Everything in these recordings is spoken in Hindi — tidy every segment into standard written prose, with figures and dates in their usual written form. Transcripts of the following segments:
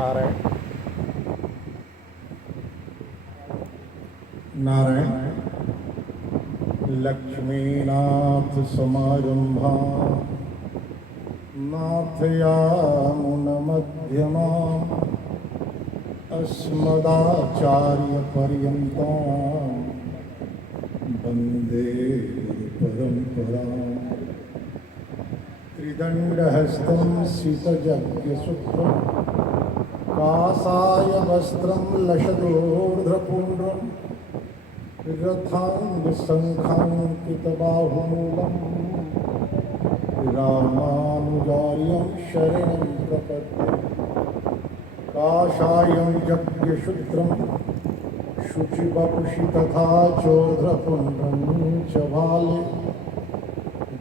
नारायण नारायण लक्ष्मीनाथ समारंभा नाथयामुनमध्यमा अस्मदाचार्यपर्यन्तां वन्दे गुरुपरम्पराम् त्रिदण्डहस्तं सितयज्ञसूत्रं कासाय वस्त्रं लशदोर्ध्वपुण्ड्रं रथाङ्गसङ्खाङ्कितबाहुमूलं रामानुजार्यं शरणं प्रपद्ये काषायं यज्ञसूत्रं शुचिवपुषि तथा चोर्ध्वपुण्ड्रं च भाले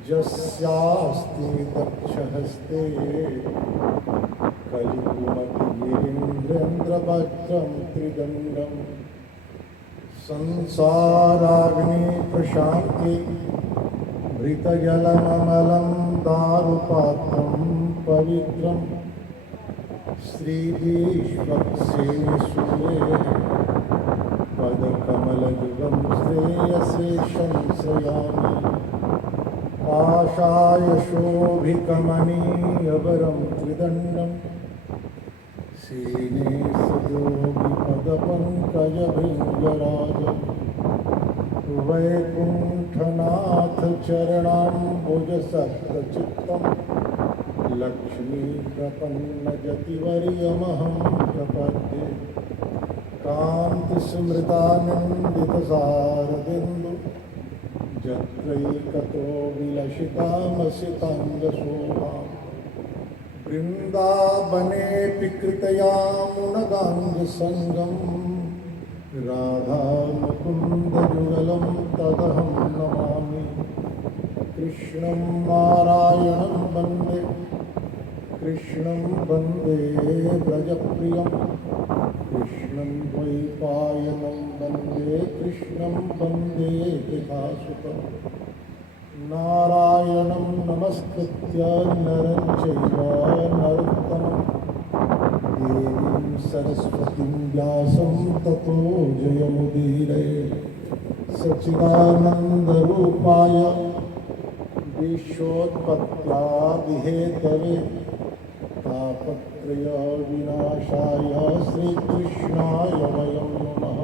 यस्यास्ति दक्षहस्ते कलिकुमतिगिरीन्द्रेन्द्रवज्रं त्रिदण्डं संसाराग्नि प्रशान्ति भृतजलममलं दारुपात्रं पवित्रं श्रीदीश्वक्सेसूरे पदकमलयुगं श्रेयसे संश्रयामि पाशाय शोभिकमनीयवरं त्रिदण्डं सीने सयोगिपदपङ्कजभृङ्गराजं वैकुण्ठनाथ चरणाम्बुजसक्तचित्तं लक्ष्मीप्रपन्नजतिवर्यमहं प्रपद्ये कान्तिस्मृतानन्दितसारदिन्दु जत्रैकतो विलसितामसिताङ्गशोभां वृन्दावनेऽपि कृतयामुनगाङ्गसङ्गं राधामुकुन्दयुगलं तदहं नमामि कृष्णं नारायणं वन्दे कृष्णं वन्दे व्रजप्रियं कृष्णं द्वैपायनं वन्दे कृष्णं वन्दे पितासुतं नारायणं नमस्कृत्य नरं चैव नरोत्तमं देवीं सरस्वतीं व्यासं ततो जयमुदीरये सच्चिदानन्दरूपाय विश्वोत्पत्त्यादिहेतवे तापत्रयविनाशाय श्रीकृष्णाय वयं नमः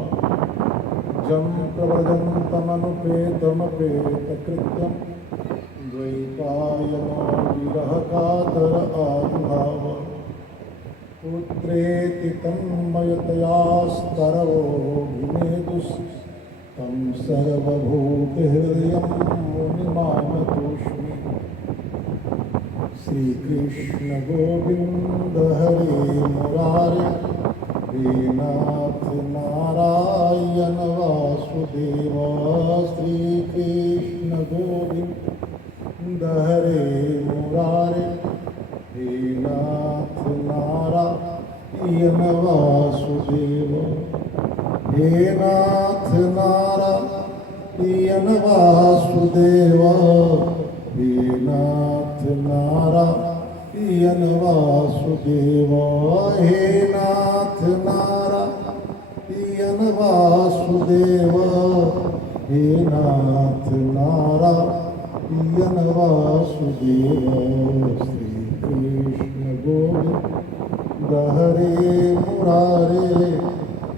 जं प्रव्रजन्तमनुपेतमपेतकृत्यं द्वैपायनो विरहकातर आविर्भाव पुत्रेति तन्मयतया स्तरवो विनेदुस् तं सर्वभूतहृदयं मुनिमानतोऽस्मि श्रीकृष्ण गोविंद हरे मुरारे हे नाथ नारायण वासुदेव श्रीकृष्ण गोविंद हरे मुरारे हे नाथ नारायण वासुदेव हे नाथ नारायण वासुदेव हे नाथ नारायण वासुदेव हे नाथ नारायण वासुदेव हे नाथ नारायण वासुदेव श्रीकृष्ण गोविंद हरे मुरारे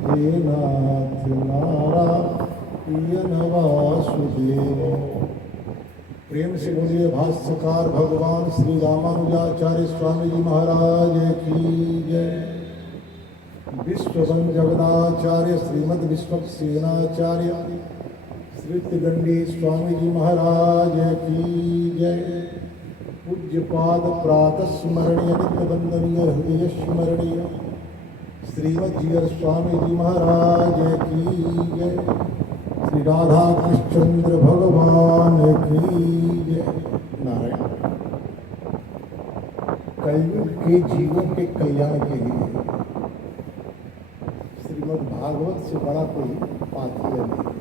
हे नाथ नारायण वासुदेव। प्रेम से बोलिए भाष्यकार भगवान श्री रामानुजाचार्य स्वामी जी महाराज की जय। विश्ववन जगदाचार्य श्रीमद विश्वक्सेनाचार्य श्री त्रिदंडी स्वामी जी महाराज की जय। पूज्यपाद प्रातः स्मरणीय नित्य वंदनीय हृदय स्मरणीय श्रीमज्जीयर स्वामी जी महाराज की जय। श्री राधा कृष्णचंद्र भगवान की जय। नारायण कलयुग के जीवों के कल्याण के लिए श्रीमद् भागवत से बड़ा कोई पात्र नहीं।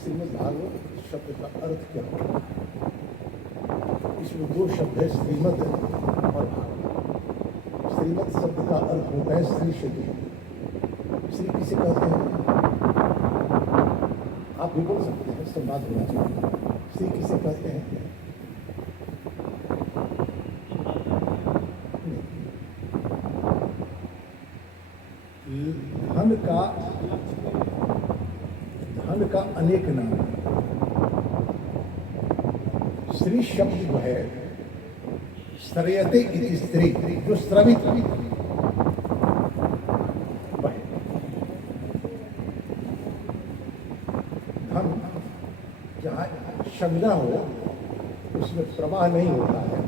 श्रीमद् भागवत शब्द का अर्थ क्या है? इसमें दो शब्द है, श्रीमद् और भागवत। श्रीमत शब्द का अर्थ होता है श्री शरीर। श्री किसे कहते हैं? आप भी बोल सकते हैं, संवाद होना चाहिए। श्री किसे कहते हैं? धन का अनेक नाम। श्री शब्द जो है श्रयते इति स्त्री, जो स्रवित वह धन। जहाँ शमिना हो उसमें प्रवाह नहीं होता है,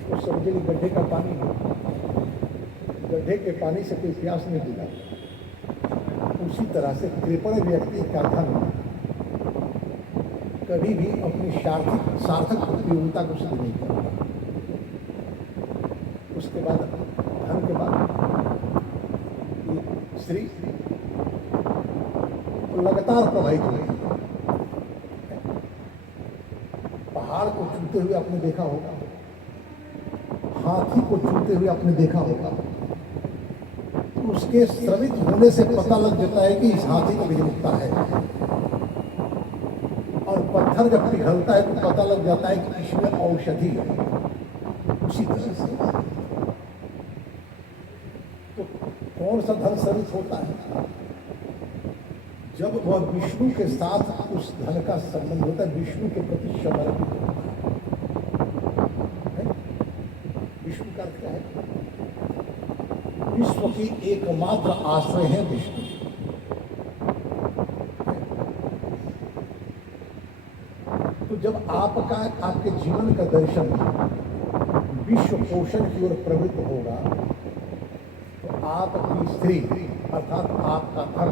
तो समझे गड्ढे का पानी हो, गड्ढे के पानी से कोई प्यास नहीं बुझा। उसी तरह से कृपण व्यक्ति का धन कभी भी अपनी सार्थक उपयोगिता को सिद्ध नहीं करता। उसके बाद धन के बाद स्त्री लगातार प्रवाहित हुई। पहाड़ को छूते हुए आपने देखा होगा, हाथी को छूते हुए आपने देखा होगा, तो उसके स्रवित होने से पता लग जाता है कि इस हाथी को विमुक्ता है। और पत्थर जब पिघलता है तो पता लग जाता है कि इसमें औषधि है। उसी तरह से तो कौन सा धन स्रवित होता है? जब वह विष्णु के साथ उस धन का संबंध होता है, विष्णु के प्रति समर्पित होता है। विष्णु का अर्थ क्या है? विश्व की एकमात्र आश्रय है विष्णु। तो जब आपके जीवन का दर्शन विश्व पोषण की ओर प्रवृत्त होगा, तो आपकी स्त्री अर्थात आपका धन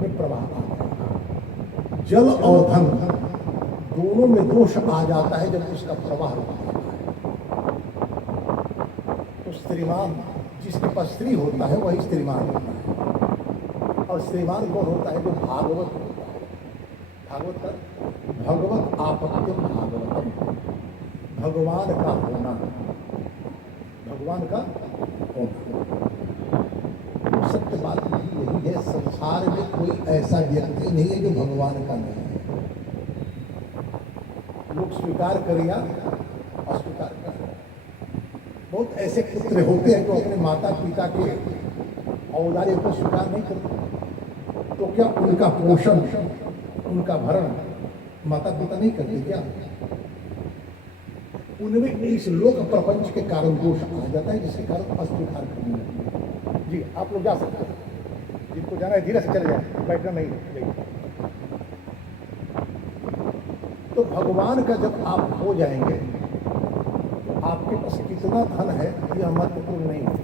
में प्रवाह आ जाएगा। जल और धन दोनों में दोष आ जाता है जब उसका प्रवाह होता है। तो स्त्रीमान, जिसके पास स्त्री होता है वही स्त्रीमान होता है। और स्त्रीमान कौन होता है? जो भागवत होता है। भागवत का भगवत आपत्यम भागवतम, भगवान का होना, भगवान का होना। सत्य बात यही है, संसार में कोई ऐसा व्यक्ति नहीं है जो भगवान का नहीं है। लोग स्वीकार करें या अस्वीकार करें। बहुत ऐसे पुत्र होते हैं जो अपने माता पिता के औदार्य को स्वीकार नहीं करते। तो क्या उनका पोषण, उनका भरण माता पिता नहीं करते क्या? उनमें इस लोक प्रपंच के कारण दोष आ जाता है, जिसके कारण अस्वीकार करने लगते हैं। जी आप लोग जा सकते हैं, जिनको जाना है धीरे से चले जाए, बैठना नहीं है। तो भगवान का जब आप हो जाएंगे, तो आपके पास कितना धन है यह महत्वपूर्ण नहीं है।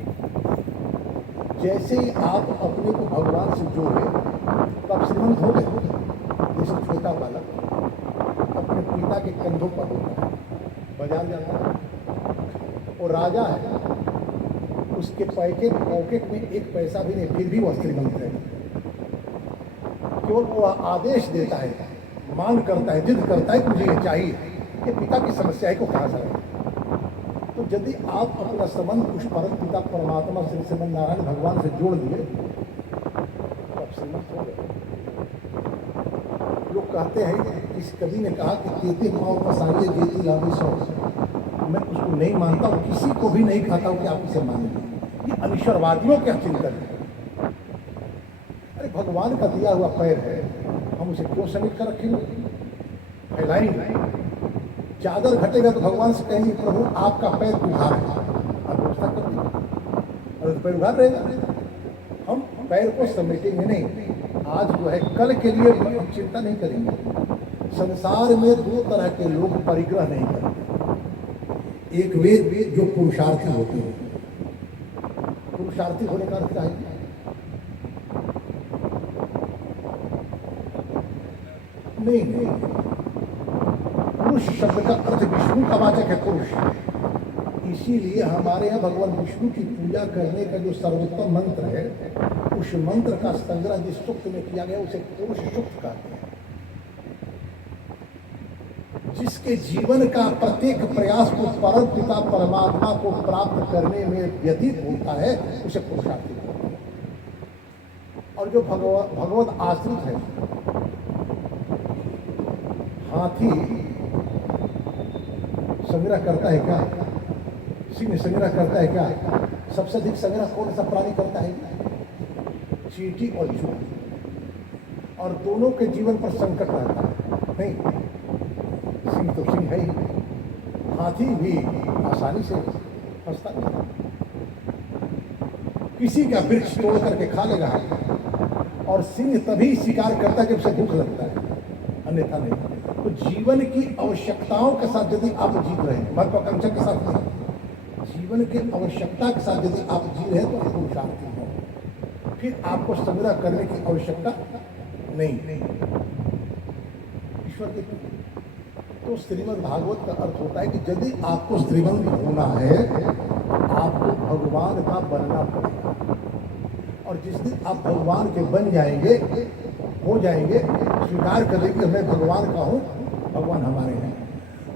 जैसे ही आप अपने को भगवान से जोड़े तो आप श्रीमंत हो गए। जैसे छोटा बालक अपने पिता के कंधों पर होता है, बाजार जाता है, और राजा है, उसके पॉकेट में एक पैसा भी नहीं, फिर भी वह श्रीमंत है। केवल वो आदेश देता है, मांग करता है, जिद करता है कि मुझे ये चाहिए। ये पिता की समस्या है को कहा जाए। तो यदि आप अपना संबंध उस परम पिता परमात्मा श्री श्रीमन नारायण भगवान से जोड़ दिए तो आप श्रीमंत हो गए। लोग कहते हैं, इस कवि ने कहा कि केते पाँव पसारिए जेती लाभी सौ। मैं उसको नहीं मानता हूँ, किसी को भी नहीं खाता हूँ कि आप इसे मानेंगे। ये अनिश्वरवादियों का चिंतन है। अरे भगवान का दिया हुआ पैर है, हम उसे क्यों समेट कर रखेंगे? फैलाएंगे। चादर घटेगा तो भगवान से कहेंगे प्रभु आपका पैर उघार है, आप व्यवस्था कर दीजिए। और पैर उघार रहेगा, हम पैर को समेटेंगे नहीं। आज जो है कल के लिए हम चिंता नहीं करेंगे। संसार में दो तरह के लोग परिग्रह नहीं करते। एक वे जो पुरुषार्थी होते हैं। पुरुषार्थी होने का अर्थ क्या है? नहीं, पुरुष शब्द का अर्थ विष्णु का वाचक है पुरुष। इसीलिए हमारे यहाँ भगवान विष्णु की पूजा करने का जो सर्वोत्तम मंत्र है, उस मंत्र का संग्रह जिस सूक्त में किया गया उसे पुरुष सूक्त कहते हैं। जिसके जीवन का प्रत्येक प्रयास को परम पिता परमात्मा को प्राप्त करने में व्यतीत होता है, उसे पुरुषार्थी कहते हैं। और जो भगवत आश्रित है, हाथी संग्रह करता है क्या? सिंह संग्रह करता है क्या? सबसे अधिक संग्रह कौन सा प्राणी करता है? चींटी और चूहा। और दोनों के जीवन पर संकट रहता है। नहीं, सिंह तो सिंह है ही, हाथी भी आसानी से फंसता नहीं, किसी का वृक्ष तोड़ करके खा लेगा। और सिंह तभी शिकार करता है जब उसे भूख लगता है, अन्यथा नहीं। तो जीवन की आवश्यकताओं के साथ यदि आप जीत रहे हैं, महत्वाकांक्षा के साथ नहीं, जीवन की आवश्यकता के साथ यदि आप जी रहे हैं तो आप पुरुषार्थी हो। फिर आपको संग्रह करने की आवश्यकता नहीं। ईश्वर की तो श्रीमद् भागवत का अर्थ होता है कि यदि आपको श्रीमंत होना है तो आपको भगवान का बनना पड़ेगा। और जिस दिन आप भगवान के बन जाएंगे, हो जाएंगे, स्वीकार कर लेंगे मैं भगवान का हूँ, भगवान हमारे हैं,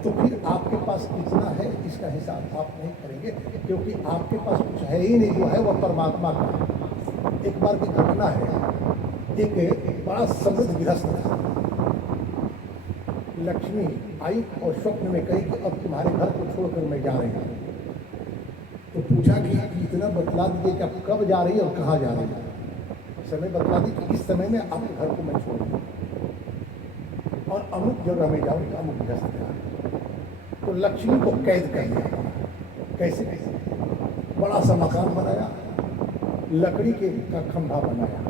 तो फिर आपके पास कितना है इसका हिसाब आप नहीं करेंगे, क्योंकि आपके पास कुछ है ही नहीं, जो है वह परमात्मा का है। एक बार की घटना है, एक बड़ा समृद्ध गृहस्थ था। लक्ष्मी आई और स्वप्न में कही कि अब तुम्हारे घर को छोड़कर मैं जा रही हूँ। तो पूछा कि इतना बतला दीजिए कि आप कब जा रही है और कहाँ जा रही है। समय बतला दी कि इस समय में आपके घर को मैं छोड़ दूँ और अमुक जगह में जाऊँगा, अमुक गृहस्थ जा। तो लक्ष्मी को कैद कर दिया। कैसे? बड़ा सा मकान बनाया, लकड़ी के का खंभा बनाया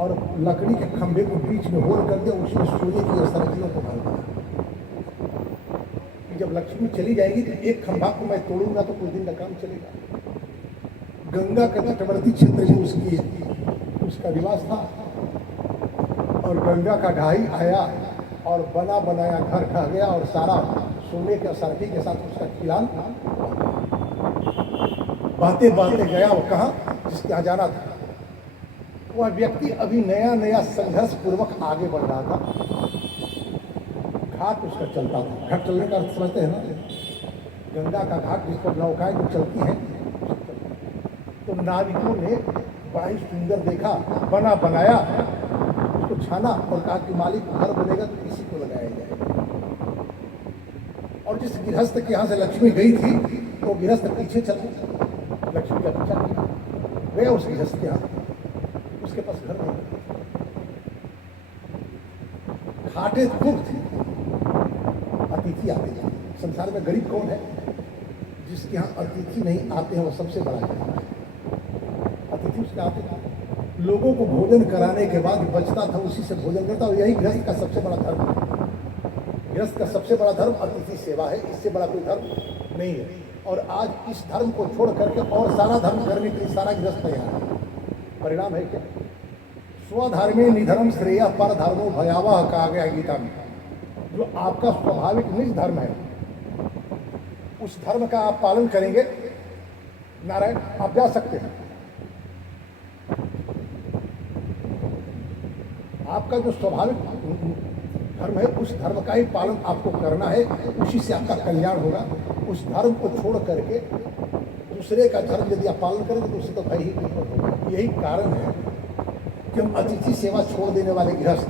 और लकड़ी के खंभे को बीच में होल कर दिया, उसमें सोने की सरकियों को भर दिया। जब लक्ष्मी चली जाएगी तो एक खंभा को मैं तोड़ूंगा तो कुछ दिन का काम चलेगा। गंगा के तटवर्ती क्षेत्र में उसका निवास था और गंगा का ढाई आया और बना बनाया घर खा गया और सारा सोने के सरकी के साथ उसका खिलान बातें बातें गया। वो कहाँ जिसके यहाँ जाना था, वह व्यक्ति अभी नया नया संघर्ष पूर्वक आगे बढ़ रहा था। घाट उसका चलता था। घाट चलने का अर्थ समझते हैं ना, गंगा का घाट जिस पर नौकाएं जो चलती हैं। तो नाविकों ने बड़ा ही सुंदर देखा, बना बनाया, उसको छाना और कहा कि मालिक घर बनेगा तो इसी को लगाया जाएगा। और जिस गृहस्थ के यहाँ से लक्ष्मी गई थी वो गृहस्थ पीछे चला, लक्ष्मी का पीछा किया, गया उस गृहस्थ के यहाँ, उसके पास घर नहीं। घाटे खूब थी, अतिथि आते थे। संसार में गरीब कौन है? जिसके यहाँ अतिथि नहीं आते हैं वो सबसे बड़ा गरीब है। अतिथि उसके आते थे, लोगों को भोजन कराने के बाद बचता था उसी से भोजन करता। और यही गृहस्थ का सबसे बड़ा धर्म है। गृहस्थ का सबसे बड़ा धर्म अतिथि सेवा है, इससे बड़ा कोई धर्म नहीं है। और आज इस धर्म को छोड़ करके और सारा धर्म करने के लिए सारा गृहस्थ तैयार है। परिणाम है क्या? स्वधर्मे निधर्म श्रेय पर धर्मो भयावह कहा गया गीता में। जो आपका स्वाभाविक निज धर्म है उस धर्म का आप पालन करेंगे, नारायण आप जा सकते हैं। आपका जो स्वाभाविक धर्म है उस धर्म का ही पालन आपको करना है, उसी से आपका कल्याण होगा। उस धर्म को छोड़ करके दूसरे का धर्म यदि आप पालन करेंगे तो उससे तो भय ही नहीं होगा। यही कारण है कि हम अतिथि सेवा छोड़ देने वाले गृहस्थ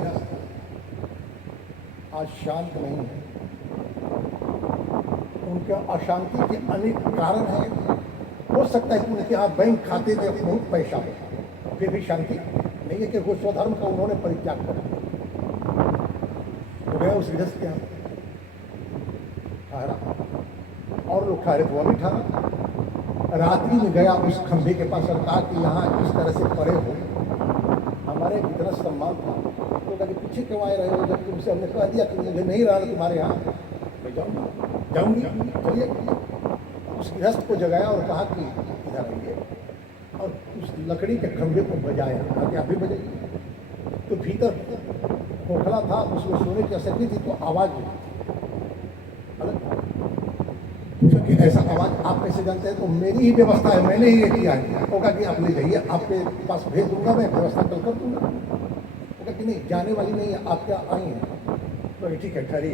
आज शांत नहीं है। उनके अशांति के अनेक कारण हैं। हो सकता है कि उनके यहाँ बैंक खाते में बहुत पैसा हो, फिर भी शांति नहीं है कि वो स्वधर्म का उन्होंने परित्याग कर दिया। तो गया उस गृहस्थ के यहाँ ठहरा और लोग ठहरे तो वो भी ठहरा। रात्रि में गया उस खंभे के पास और कहा कि यहाँ इस तरह से पड़े हो, हमारे इतना सम्मान था, तो कहा कि पीछे क्यों आए रहे हो? जब तुमसे हमने कह दिया कि मुझे नहीं रहा तुम्हारे यहाँ, मैं जाऊँगी, चलिए। उस गृहस्थ को जगाया और कहा कि इधर आइए, और उस लकड़ी के खंभे को बजाया, कहा कि अभी बजाइए। तो भीतर खोखला था, उसमें सोने की असर थी, तो आवाज़ क्योंकि ऐसा आवाज़ आप कैसे जानते हैं? तो मेरी ही व्यवस्था है, मैंने ही ये किया है। वो कहा कि आप ले जाइए, आपके पास भेज दूंगा, मैं व्यवस्था कल कर दूंगा। वो कहा कि नहीं, जाने वाली नहीं है, आप क्या आई हैं? तो ठीक है, ठहरी।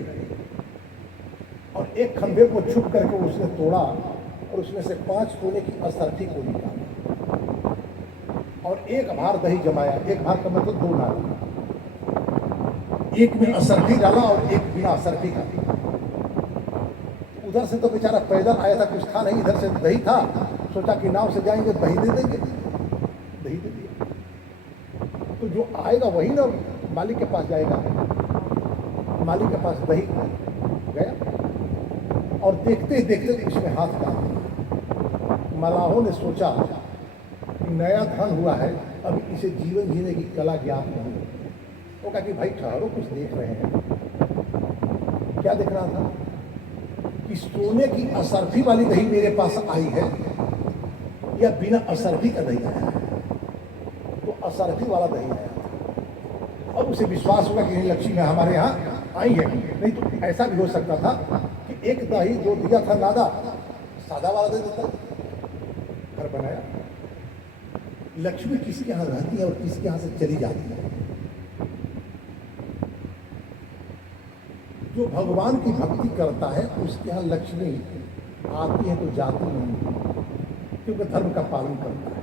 और एक खंभे को छुप करके उसने तोड़ा और उसमें से 5 सोने की असरफी को निकाला और एक भार दही जमाया। एक भार का मतलब 2 नाली, एक में असरफी डाला और एक बिना असरफी का। उधर से तो बेचारा पैदल आया था, कुछ था नहीं, इधर से दही था, सोचा कि नाव से जाएंगे दही दे देंगे, दही दे दिया। तो जो आएगा वही ना मालिक के पास जाएगा। मालिक के पास दही गया और देखते देखते उसमें हाथ डाल दिया। मलाहों ने सोचा कि नया धन हुआ है, अब इसे जीवन जीने की कला ज्ञात नहीं है। वो कहा कि भाई ठहरो, कुछ देख रहे हैं। क्या देख रहा था कि सोने की असरफी वाली दही मेरे पास आई है या बिना असरफी का दही आया है। तो असरफी वाला दही आया और उसे विश्वास हुआ कि लक्ष्मी में हमारे यहाँ आई है। नहीं तो ऐसा भी हो सकता था कि एक दही जो दिया था नादा, सादा वाला दे देता, घर बनाया। लक्ष्मी किसके यहाँ रहती है और किसके यहाँ से चली जाती है। जो भगवान की भक्ति करता है उसके यहाँ लक्ष्मी आती है तो जाती नहीं, क्योंकि धर्म का पालन करता है।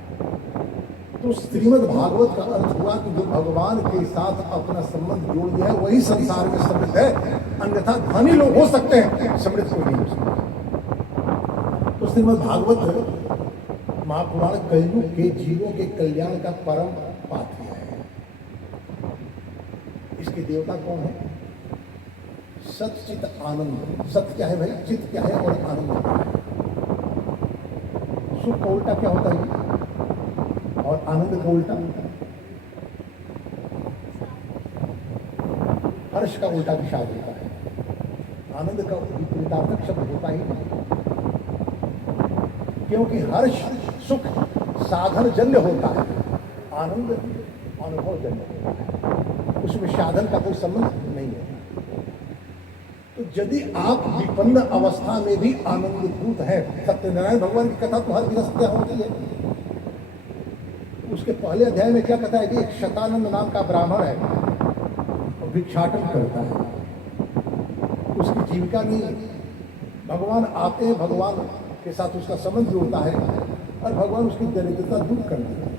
तो श्रीमद् भागवत का अर्थ हुआ कि जो भगवान के साथ अपना संबंध जोड़ दिया है वही संसार में समृद्ध है, अन्यथा धनी लोग हो सकते हैं, समृद्ध कोई नहीं हो सकता। तो श्रीमद् भागवत महापुराण कलयुग के जीवों के कल्याण का परम पाथ्य है। इसके देवता कौन है? सत चित आनंद। सत्य क्या है भाई? चित्त क्या है और आनंद क्या है? सुख का उल्टा क्या होता है और आनंद का उल्टा? हर्ष का उल्टा विषाद होता है। आनंद का विपरीतार्थक शब्द होता ही नहीं, क्योंकि हर्ष सुख साधन जन्य होता है, आनंद अनुभव जन्य होता है, उसमें साधन का कोई संबंध नहीं है। तो यदि आप विपन्न अवस्था में भी आनंदभूत है, सत्यनारायण भगवान की कथा तो हर गृहस्थ क्या होती है। उसके पहले अध्याय में क्या कहता है कि एक शतानंद नाम का ब्राह्मण है और भिक्षाटन करता है, उसकी जीविका नहीं है। भगवान आते हैं, भगवान के साथ उसका संबंध जोड़ता है और भगवान उसकी दरिद्रता दूर कर देता है।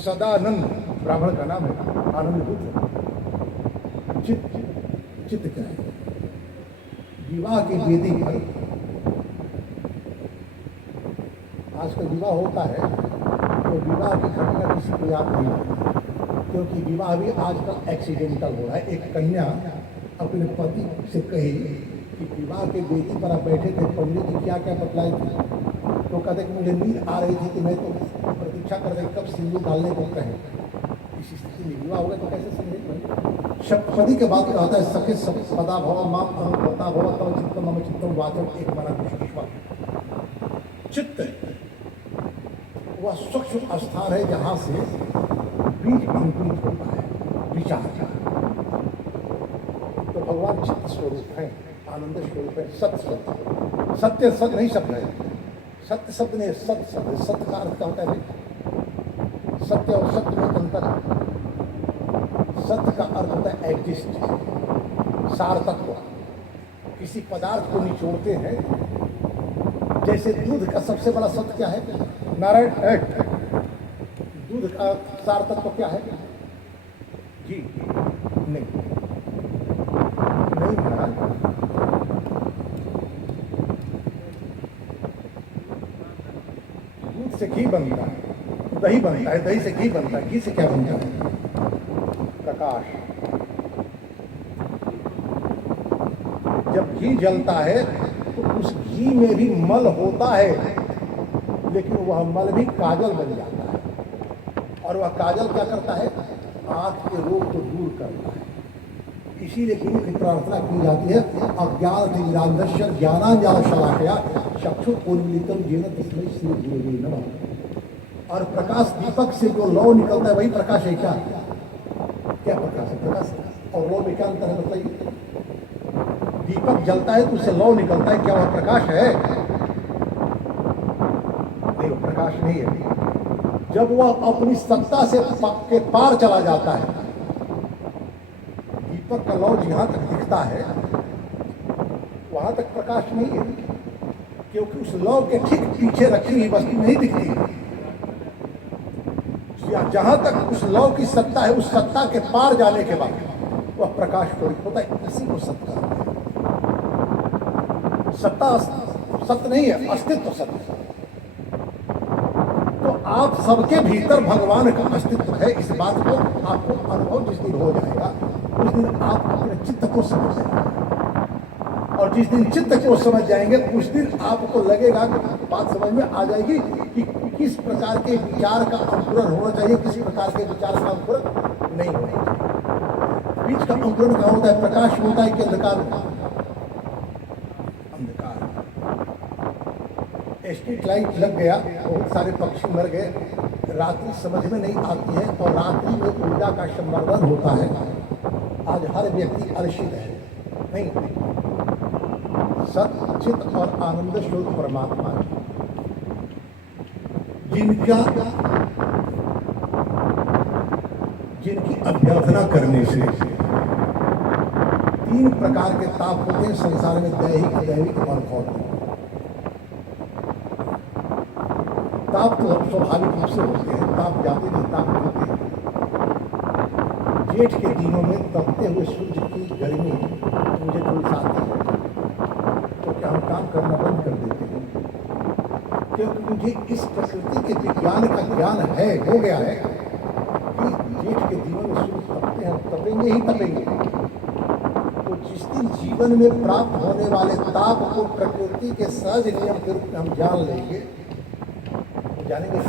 सदानंद ब्राह्मण का नाम है, आनंदभूत है। चित्त क्या है? विवाह की वेदी पर आजकल विवाह होता है तो विवाह की घटना किसी को याद नहीं होती, क्योंकि विवाह भी आजकल एक्सीडेंटल हो रहा है। एक कन्या अपने पति से कही कि विवाह के वेदी पर आप बैठे थे, पंडित जी क्या क्या बतलाई थी, तो कहते कि मुझे नींद आ रही थी कि मैं तो प्रतीक्षा कर रही कब सिंदूर डालने को कहे। इस स्थिति में विवाह होगा तो कैसे समझे? सप्तपदी के बाद कहता है सखे सदा भव माम अहंता भव तव चित्तम मम चित्तम वाचम एक बना विश्व। चित्त वह सूक्ष्म स्थान है जहां से बीज अंकुरित होता है, विचार का। तो भगवान चित्त स्वरूप है, आनंद स्वरूप है, सत्य स्वरूप। सत्य सत्य नहीं शब्द है, सत्य शब्द नहीं, सत्य शब्द है। सत्य का अर्थ क्या होता है? सत्य और सत्य में अंतर है। सत्य का अर्थ होता है एग्जिस्ट, सार्थत्व। किसी पदार्थ को निचोड़ते हैं, जैसे दूध का सबसे बड़ा सत्य क्या है? नारायण। दूध का सार्थत्व क्या है? घी नहीं, नहीं महाराज। दूध से घी बनता है, दही बनता है, दही से घी बनता है, घी से क्या बनता है? प्रकाश। जब घी जलता है तो उस घी में भी मल होता है, लेकिन वह मल भी काजल बन जाता है। और वह काजल क्या करता है? आंख के रोग को दूर करता है। इसीलिए गुरु की प्रार्थना की जाती है, अज्ञान ज्ञानांजन शलाकया चक्षु उन्मीलितम येन तस्मै श्री गुरुवे नमः। और प्रकाश दीपक से जो लौ निकलता है वही प्रकाश है। क्या क्या प्रकाश है? प्रकाश और लौ में क्या अंतर है बताइए? दीपक जलता है तो उससे लौ निकलता है, क्या वह प्रकाश है? नहीं, प्रकाश नहीं है। जब वह अपनी सत्ता से के पार चला जाता है, दीपक का लौ जहाँ तक दिखता है वहां तक प्रकाश नहीं है, क्योंकि उस लौ के ठीक पीछे रखी हुई वस्तु नहीं दिखती। जहां तक उस लौ की सत्ता है, उस सत्ता के पार जाने के बाद वह प्रकाश स्वरूप होता है। इसी को सत्ता कहते हैं। सत्ता सत्य नहीं है, अस्तित्व सत्य है। तो आप सबके भीतर भगवान का अस्तित्व है। इस बात को आपको अनुभव जिस दिन हो जाएगा उस दिन आप अपने चित्त को समझ जाएंगे, और जिस दिन चित्त को समझ जाएंगे उस दिन आपको लगेगा कि बात समझ में आ जाएगी कि किस प्रकार के विचार का अंकुरण होना चाहिए, किस प्रकार के विचार का अंकुरण नहीं होना चाहिए। बीच का अंकुरण क्या होता है? प्रकाश होता है कि अंधकार होता है? अंधकार। स्ट्रीट लाइट लग गया, बहुत सारे पक्षी मर गए, रात्रि समझ में नहीं आती है, और रात्रि में ऊर्जा का संवर्धन होता है। आज हर व्यक्ति अलसित है। नहीं, सत्य चित और आनंद स्वरूप परमात्मा है, जिनकी अभ्यर्थना करने से तीन प्रकार के ताप होते हैं संसार में, दैहिक, दैविक और भौतिक। ताप तो स्वाभाविक रूप से होते हैं, ताप जाते नहीं, ताप होते हैं। जेठ के दिनों में तपते हुए सूर्य की गर्मी मुझे कोई साथ है तो क्या हम काम करना बंद कर देते हैं? क्योंकि मुझे इस प्रकृति के विज्ञान का ज्ञान है, हो गया है कि जेठ के दिनों में सूर्य तपते हैं, तपेंगे ही तपेंगे। तो जिस दिन जीवन में प्राप्त होने वाले ताप को प्रकृति के सहज नियम के रूप में हम जान लेंगे, तो जानेंगे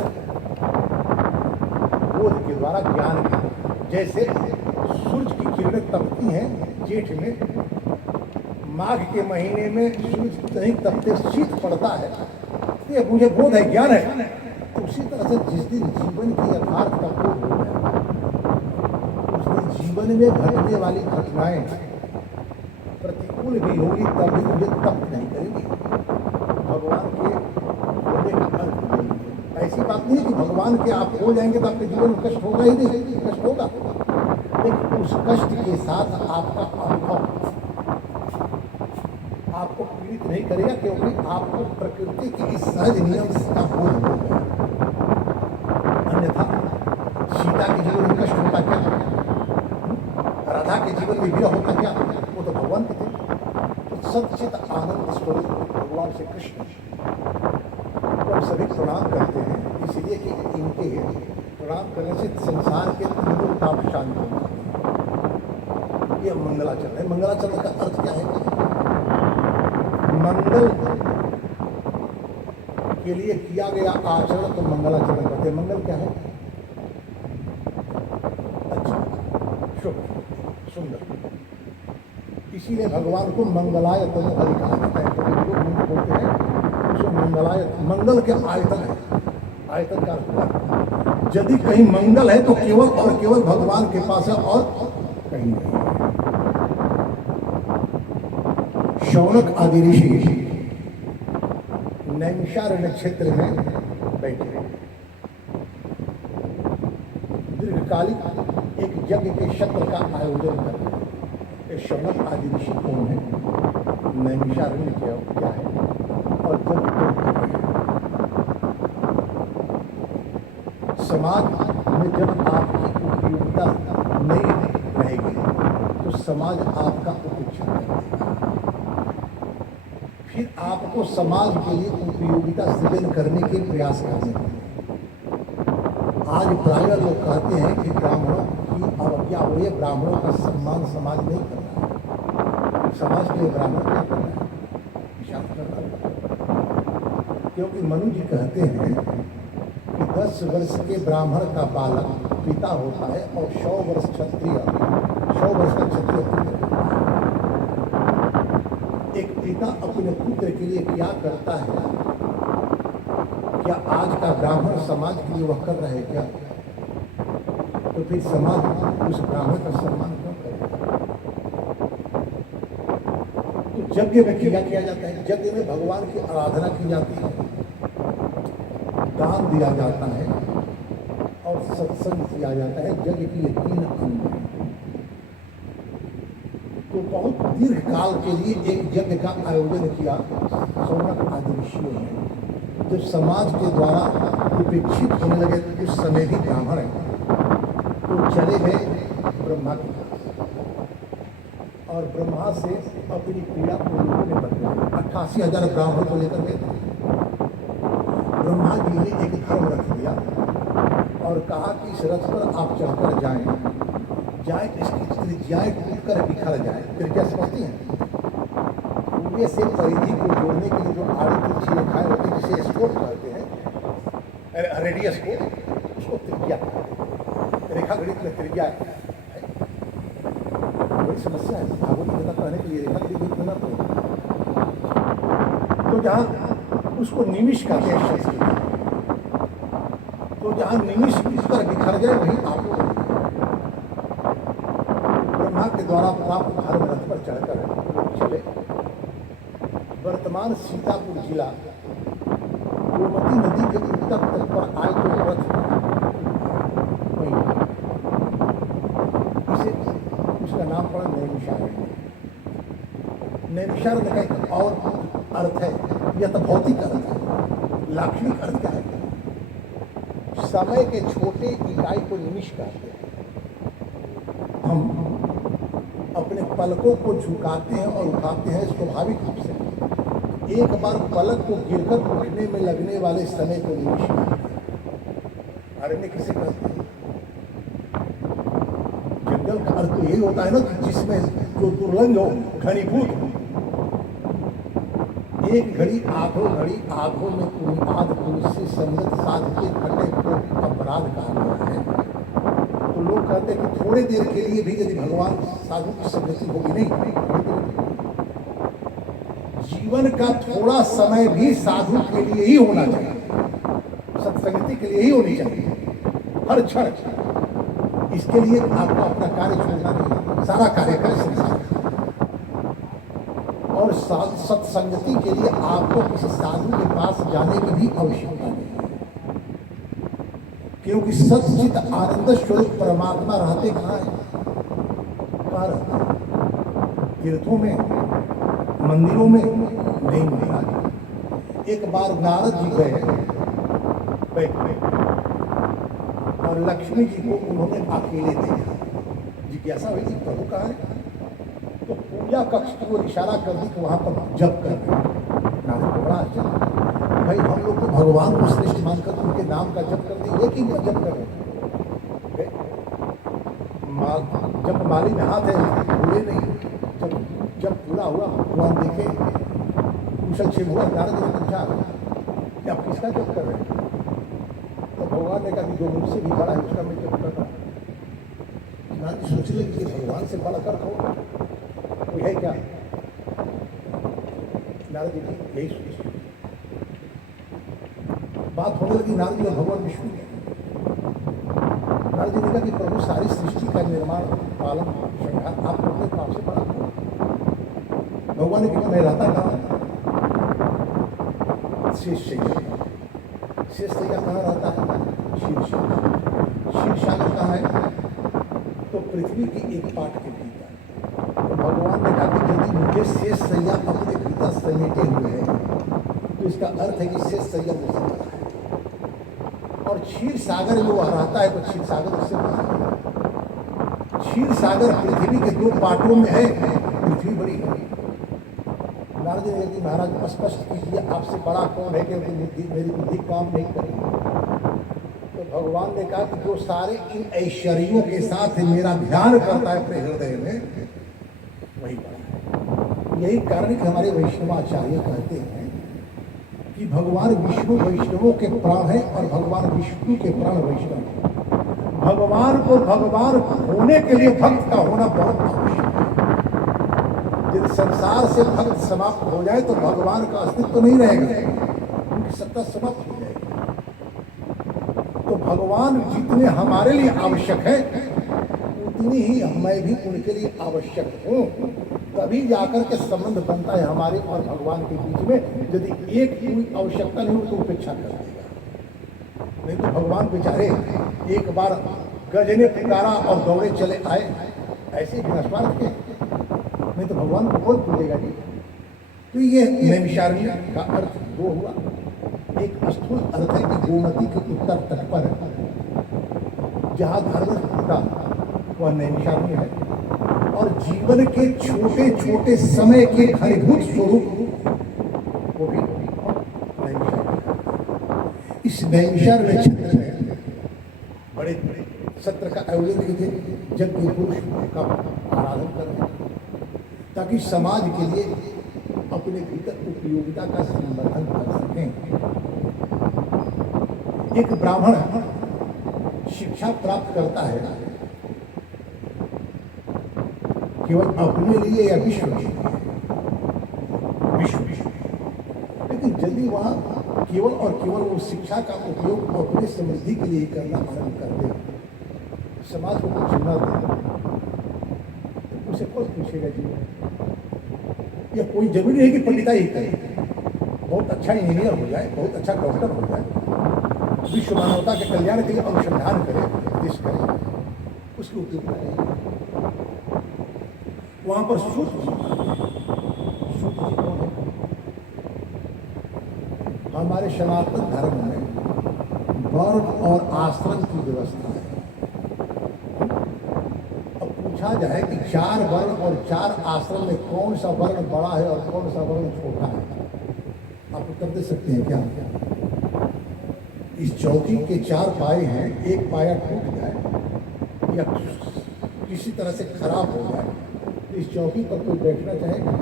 बोध के द्वारा, ज्ञान के। जैसे सूर्य की किरणें तपती हैं जेठ में, माघ के महीने में सूर्य नहीं तपते, शीत पड़ता है, ये मुझे बोध है, ज्ञान है। उसी तरह से जिस दिन जीवन की यथार्थ का बोध हो जाए उस दिन जीवन में घटने वाली घटनाएं प्रतिकूल भी होगी तब भी मुझे तप नहीं करेगी। भगवान के होने का अर्थ नहीं है। ऐसी बात नहीं है कि भगवान के आप हो जाएंगे तो आपके जीवन में कष्ट होगा ही नहीं, कष्ट होगा, लेकिन उस कष्ट के साथ आपका अनुभव आपको पीड़ित नहीं करेगा, क्योंकि आपको प्रकृति के इस सहज नियम का बोध हो गया। अन्यथा सीता के जीवन में कष्ट होता क्या, राधा के जीवन में विरह होता क्या? वो तो भगवान के थे। तो सच्चित आनंद स्वरूप भगवान श्री कृष्ण को हम सभी प्रणाम करते हैं, इसलिए कि इनके प्रणाम करने से संसार के तीनों ताप शांत होगा। ये मंगलाचरण है। मंगलाचरण का अर्थ क्या है? मंगल के लिए किया गया आचरण तो मंगलाचरण करते हैं। मंगल क्या है? अच्छा, शुभ, सुंदर। इसीलिए भगवान को मंगलाय तनु हरि कहा जाता है। तो लोग बोलते हैं उसको मंगलाय, मंगल के आयतन है, आयतन का अर्थ। यदि कहीं मंगल है तो केवल और केवल भगवान के पास है और कहीं नहीं। शौनक आदि ऋषि नैमिषारण्य क्षेत्र में बैठे, दीर्घकालिक एक यज्ञ के सत्र का आयोजन करते। शौनक आदि ऋषि कौन है? नैमिषारण्य क्या है और यज्ञ समाज में जब आपकी उपयोगिता नहीं रहेगी तो समाज आपका उपेक्षा करेगा। फिर आपको समाज के लिए उपयोगिता सृजन करने के प्रयास करने होंगे। आज प्रायः लोग कहते हैं कि ब्राह्मणों की अवज्ञा हो रही है, ब्राह्मणों का सम्मान समाज नहीं कर रहा है। समाज के लिए ब्राह्मण क्या कर रहा है? शास्त्र कर रहा है। क्योंकि मनु जी कहते हैं कि 10 वर्ष के ब्राह्मण का बालक पिता होता है और 100 वर्ष क्षत्रिय, 100 वर्ष का क्षत्रिय पुत्र। एक पिता अपने पुत्र के लिए क्या करता है, क्या आज का ब्राह्मण समाज के लिए वह कर रहे हैं क्या? तो फिर समाज उस ब्राह्मण का सम्मान क्यों करेगा? तो यज्ञ में किया जाता है, यज्ञ में भगवान की आराधना की जाती है, दान दिया जाता है और सत्संग किया जाता है। यज्ञ की ये 3 अंग। तो बहुत दीर्घ काल के लिए एक यज्ञ का आयोजन किया सौनक आदि ऋषियों ने। जब समाज के द्वारा उपेक्षित होने लगे तो उस समय भी ब्राह्मण तो चले गए ब्रह्मा के पास और ब्रह्मा से अपनी पीड़ा को लोगों ने बतलाई। 88,000 ब्राह्मण को लेकर गए। ब्रह्मा जी ने एक धर्म रख दिया और कहा कि इस रथ पर आप चढ़कर जाए इसकी त्रिज्याएं टूटकर बिखर जाए। त्रिज्या समझती हैं? पूरे से परिधि को जोड़ने के लिए जो आड़ी तिरछी रेखाएं होती हैं जिसे स्कोप कहते हैं, रेडियस को, उसको त्रिज्या कहते हैं। रेखा गणित में त्रिज्या है, बड़ी समस्या है। भागवत गीता कहने के लिए रेखा गणित करना पड़ेगा। तो जहाँ उसको निमिष कहते हैं शस्त्र, तो जहाँ निमिष पर बिखर जाए वहीं आप ब्रह्मा के द्वारा प्राप्त धर्म रथ पर चढ़कर चले। वर्तमान सीतापुर जिला गोमती नदी के उत्तर तट पर आए तो रथ इसे उसका नाम पड़ा नैमिषारण्य। नैमिषारण्य का एक और अर्थ है, यह तो भौतिक अर्थ है। लाक्षणिक अर्थ क्या है? समय के छोटे इकाई को निमिष कहते हैं। हम अपने पलकों को झुकाते हैं और उठाते हैं स्वाभाविक रूप से। एक बार पलक को गिरकर उठने में लगने वाले समय को निमिष कहते हैं। अरण्य किसे कहते हैं? जंगल का अर्थ तो यही होता है ना कि जिसमें जो दुर्लंघ हो, घनीभूत हो। एक घड़ी आंखों में पुनिपाद तुलसी संगत साध के घटे को अपराध कहा गया है। तो लोग कहते हैं कि थोड़ी देर के लिए भी यदि भगवान साधु की संगति होगी नहीं, जीवन का थोड़ा समय भी साधु के लिए ही होना चाहिए, सत्संगति के लिए ही होनी चाहिए हर क्षण। इसके लिए आपको अपना कार्य छोड़ना नहीं, सारा कार्य करें संसार और सत्संगति के लिए आपको किसी साधु के पास जाने की भी आवश्यकता नहीं है, क्योंकि सच्चित आनंद स्वरूप परमात्मा रहते कहाँ है? कहाँ रहते हैं? तीर्थों में, मंदिरों में नहीं महाराज। एक बार नारद जी गए और लक्ष्मी जी को उन्होंने अकेले देखा। जिज्ञासा हुई कि प्रभु कहाँ है? तो पूजा कक्ष की ओर इशारा कर दी कि वहां पर जप कर रहे हैं। नारद को बड़ा आश्चर्य, भाई हम लोग तो भगवान को श्रेष्ठ मानकर उनके नाम का जप करते हैं, एक ही जप कर रहे हैं। जब माली में हाथ है भूले नहीं। जब पूरा हुआ भगवान देखे, कुशल क्षेम हुआ। नारद ने पूछा कि आप किसका जप कर रहे हैं? तो भगवान ने कहा कि जो मुझसे भी बड़ा है उसका मैं जप कर रहा हूँ। नारद सोच ले कि भगवान से बड़ा कर होगा कोई है क्या? नारद जी यही सोच बात होने लगी। नारद जी और भगवान विष्णु ने नारद जी ने कहा कि प्रभु सारी सृष्टि का निर्माण, पालन, संहार आप अपने पाप से बड़ा। भगवान ने कहा मैं रहता कहाँ? शेष सैया कहाँ रहता है? क्षीर सागर कहाँ है? तो पृथ्वी की एक पाट के भीतर। तो भगवान ने कहा कि यदि मुझे शेष सैया अपने भीतर समेटे हुए हैं तो इसका अर्थ है कि शेष सैया मुझसे बड़ा है। और क्षीर सागर में वह रहता है तो क्षीर सागर उससे बड़ा है। क्षीर सागर पृथ्वी के दो पाटों में है, पृथ्वी बड़ी है। नारद जी ने कहा महाराज स्पष्ट कीजिए आपसे बड़ा कौन है, क्योंकि मेरी बुद्धि काम नहीं करेगी। तो भगवान ने कहा कि जो सारे इन ऐश्वर्यों के साथ मेरा ध्यान करता है अपने हृदय में, वही बड़ा है। यही कारण कि हमारे वैष्णवाचार्य कहते हैं कि भगवान विष्णु वैष्णवों के प्राण है और भगवान विष्णु के प्राण वैष्णव है। भगवान को भगवान होने के लिए भक्त का होना बहुत आवश्यक है। यदि संसार से भक्त समाप्त हो जाए तो भगवान का अस्तित्व नहीं रहेगा, उनकी सत्ता समाप्त हो जाएगी। तो भगवान जितने हमारे लिए आवश्यक है उतनी ही मैं भी उनके लिए आवश्यक हूँ। तभी जाकर के संबंध बनता है हमारे और भगवान के बीच में। यदि एक कोई आवश्यकता नहीं हो तो उपेक्षा कर देगा। नहीं तो भगवान बेचारे एक बार गजने पुकारा और दौड़े चले आए, ऐसे बिना स्वार्थ के नहीं तो भगवान को कौन पूजेगा जी। तो ये नैमिषारण्य का अर्थ दो हुआ। एक स्थूल अर्थ है कि गोमती के उत्तर तट पर जहाँ धर्म टूटा वह नैमिषारण्य है, और जीवन के छोटे छोटे समय के घनीभूत स्वरूप वो भी नैमिषारण्य। इस नैमिषारण्य क्षेत्र में बड़े बड़े सत्र का आयोजन किए थे, यज्ञ पुरुष का आराधन कर रहे, ताकि समाज के लिए अपने भीतर उपयोगिता का संवर्धन कर सकें। एक ब्राह्मण शिक्षा प्राप्त करता है केवल अपने लिए या विश्व के लिए, लेकिन यदि वह केवल और केवल वो शिक्षा का उपयोग अपने समृद्धि के लिए करना आरंभ कर दे, समाज को कुछ न दे, उसे कौन पूछेगा जीवन? या कोई जरूरी है कि पंडिताई ही करे, बहुत अच्छा इंजीनियर हो जाए, बहुत अच्छा डॉक्टर हो जाए, विश्व मानवता के कल्याण के लिए अनुसंधान करे, देश करे, उसके उपयोग करें। वहां पर सूत कौन है? हमारे सनातन धर्म में वर्ण और आश्रम की व्यवस्था है। अब पूछा जाए कि 4 वर्ण और 4 आश्रम में कौन सा वर्ण बड़ा है और कौन सा वर्ण छोटा है, आप उत्तर दे सकते हैं क्या? इस चौकी के 4 पाए हैं, एक पाया टूट जाए या किसी तरह से खराब हो जाए, इस चौकी पर कोई बैठना चाहेगा?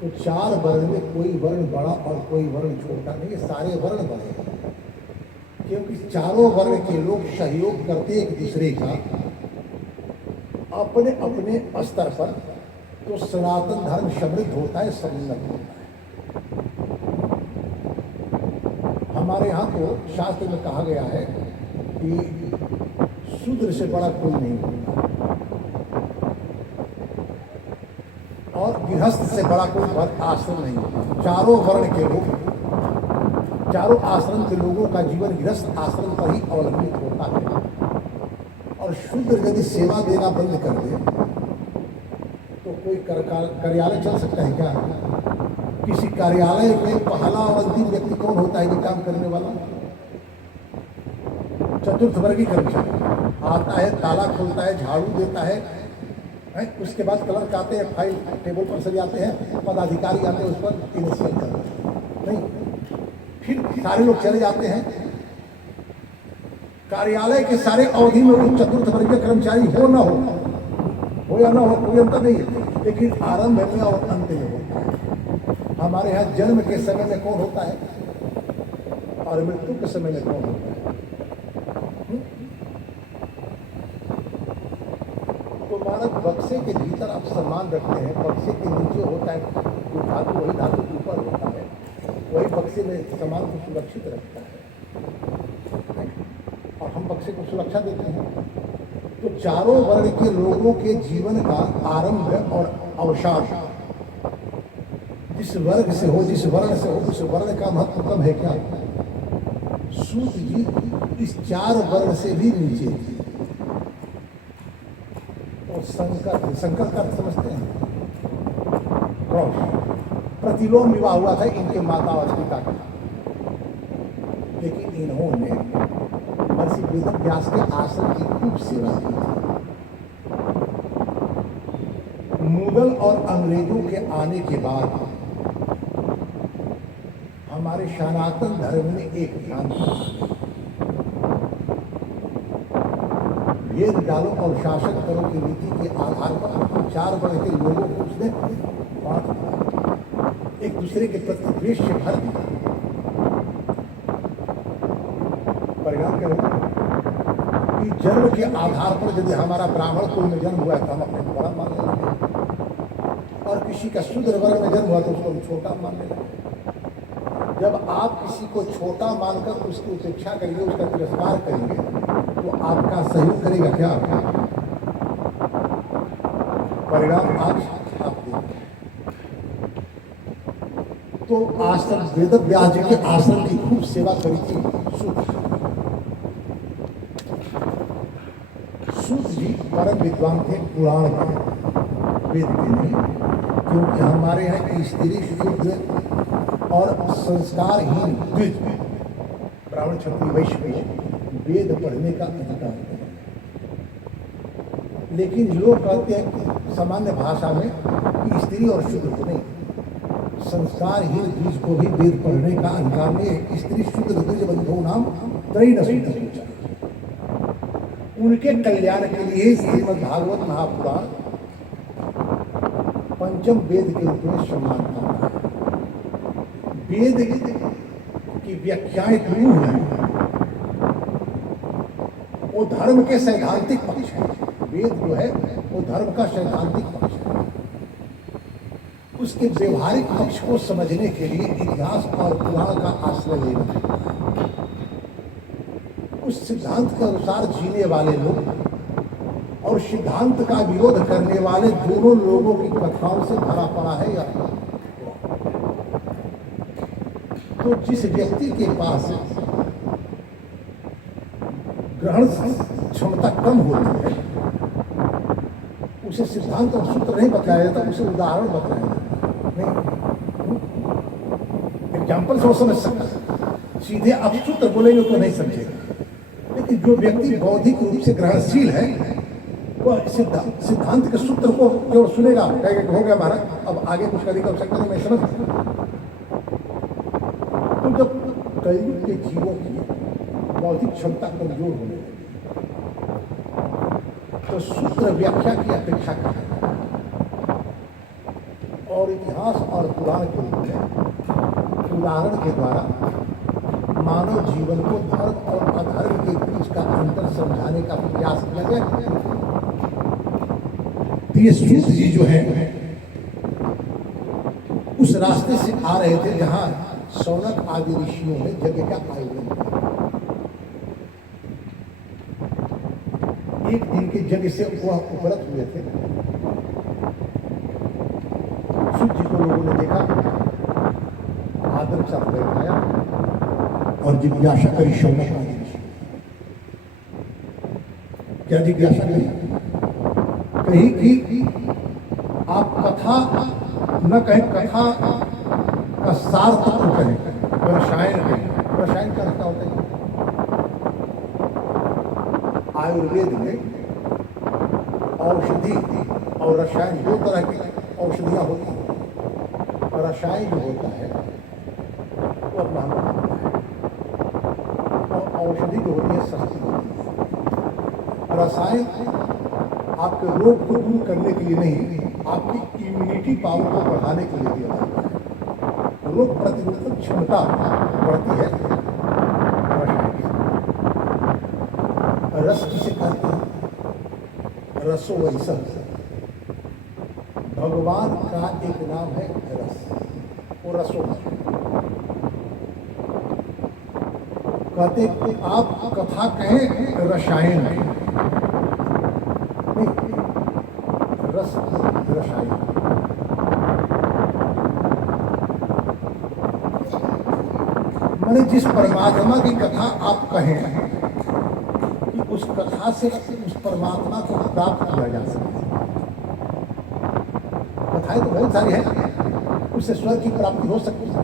तो 4 वर्ण में कोई वर्ण बड़ा और कोई वर्ण छोटा नहीं है, सारे वर्ण बड़े हैं, क्योंकि चारों वर्ण के लोग सहयोग करते एक दूसरे का अपने अपने स्तर पर, तो सनातन धर्म समृद्ध होता है, समुन्नत होता है। हमारे यहाँ तो शास्त्र में कहा गया है कि शूद्र से बड़ा कोई नहीं होता और गृहस्थ से बड़ा कोई आश्रम नहीं होता। चारों वर्ण के लोग, चारों आश्रम के लोगों का जीवन गृहस्थ आश्रम पर ही अवलंबित होता है। और शूद्र यदि सेवा देना बंद कर दे तो कोई कार्यालय चल सकता है क्या? किसी कार्यालय में पहला और अंतिम व्यक्ति कौन होता है ये काम करने वाला? चतुर्थ वर्गीय कर्मचारी आता है, ताला खोलता है, झाड़ू देता है, उसके बाद क्लर्क आते हैं, फाइल टेबल पर सजाते हैं, पदाधिकारी आते हैं, उस पर इनिशियल करते हैं, नहीं फिर सारे लोग चले जाते हैं। कार्यालय के सारे अवधि में वो चतुर्थ वर्गीय कर्मचारी हो ना हो या ना हो, कोई अंतर नहीं है, लेकिन आरंभ में और अंत में होता है। हमारे यहाँ जन्म के समय में कौन होता है और मृत्यु के समय में कौन होता है? तो मानव बक्से के भीतर आप सम्मान रखते हैं, बक्से के नीचे होता है जो धातु, वही धातु के ऊपर होता है, वही बक्से में सामान को सुरक्षित रखता है और हम बक्से को सुरक्षा देते हैं। तो चारों वर्ण के लोगों के जीवन का आरंभ और अवसान जिस वर्ग से हो, जिस वर्ण से हो, उस वर्ण का महत्व कम है क्या? सूत जी इस 4 वर्ण से भी नीचे थी। और संकर का समझते हैं, क्रॉस, प्रतिलोम विवाह हुआ था इनके माता और पिता का, लेकिन इन्होंने महर्षि वेदव्यास के आश्रम की खूब सेवा की। मुगल और अंग्रेजों के आने के बाद हमारे सनातन धर्म में एक भ्रांति, भेद डालो और शासन करो की नीति के आधार पर 4 वर्ण के लोगों को उसने बांट दिया, एक दूसरे के प्रति द्वेष से भर दिया। परिणाम क्या होगा कि जन्म के आधार पर यदि हमारा ब्राह्मण कुल में जन्म हुआ है तो हम अपने को बड़ा मान लेंगे, और किसी का शूद्र वर्ग में जन्म हुआ तो उसको हम छोटा मान लेंगे। जब आप किसी को छोटा मानकर उसकी उपेक्षा करेंगे, उसका तिरस्कार करेंगे, तो आपका सहयोग करेगा क्या? परिणाम आज आप देखेंगे। तो आश्रम वेदव्यास जी के आश्रम की खूब सेवा करी थी सूत जी परम विद्वान थे, पुराण के। वेद के नहीं, क्योंकि हमारे यहाँ स्त्री शुद्ध और संस्कारहीन द्विज ब्राह्मण क्षत्रिय वैश्य को वेद पढ़ने का अधिकार है। लेकिन लोग कहते हैं कि सामान्य भाषा में कि स्त्री और शुद्ध को नहीं, संस्कारहीन द्विज को भी वेद पढ़ने का अधिकार नहीं। स्त्री शुद्ध द्विज बंधु नाम त्रयी न सूत्र, उनके कल्याण के लिए श्रीमद् भागवत महापुराण पंचम वेद के रूप में सम्मान करता है। वेद की व्याख्याएं दूर हैं, वो धर्म के सैद्धांतिक पक्ष है। वेद जो है वो धर्म का सैद्धांतिक पक्ष है। उसके व्यवहारिक पक्ष को समझने के लिए इतिहास और पुराण का आश्रय लेना है। उस सिद्धांत के अनुसार जीने वाले लोग और सिद्धांत का विरोध करने वाले दोनों लोगों की कथाओं से भरा पड़ा है। या तो जिस व्यक्ति के पास ग्रहण क्षमता कम होती है, उसे सिद्धांत और सूत्र नहीं बताया जाता, उसे उदाहरण बताया जाता। एग्जाम्पल से वो समझ सकता है, सीधे आप सूत्र बोलेंगे तो नहीं समझेगा। लेकिन जो व्यक्ति बौद्धिक रूप से ग्रहणशील है, वह सिद्धांत के सूत्र को केवल सुनेगा, कहेगा हो गया हमारा, अब आगे कुछ करने की आवश्यकता नहीं, मैं समझ। तो जब कलयुग के जीवों की बौद्धिक क्षमता कमजोर होने लगी, तो सूत्र व्याख्या की अपेक्षा करता है और इतिहास और पुराण के रूप में उदाहरण के द्वारा मानव जीवन को धर्म और अधर्म के बीच का अंतर समझाने का प्रयास किया गया। ये सूत जी जो है उस रास्ते से आ रहे थे जहां शौनक आदि ऋषियों ने यज्ञ का आयोजन किया। एक दिन के यज्ञ से वह उपरत हुए थे। सूत जी को लोगों ने देखा, आदर के साथ बैठाया और जिज्ञासा करी शौनक आदि ऋषि। क्या जिज्ञासा करी? कही कि आप कथा न कहें, कथा का सार तत्व कहें, रसायन कहें। रसायन का क्या होता है? आयुर्वेद में औषधि और रसायन दो तरह की औषधियां होती हैं। रसायन जो होता है वो महंगा होता है और औषधि जो होती है सस्ती होती है। रसायन आपके रोग को दूर करने के लिए नहीं, आपकी इम्यूनिटी पावर को बढ़ाने के लिए दिया जाता है। रोग प्रतिरोधक क्षमता बढ़ती है रसायन की। रस किसे कहते हैं? रसो वैसा, भगवान का एक नाम है रस, वो रसो। कहते कि आप कथा कहें रसायन नहीं, रस रसायन। मैंने जिस परमात्मा की कथा आप कहें, उस कथा से उस परमात्मा को प्राप्त किया जा सकता है। कथाएं तो बहुत सारी हैं, उससे स्वर्ग की प्राप्ति हो सकती है,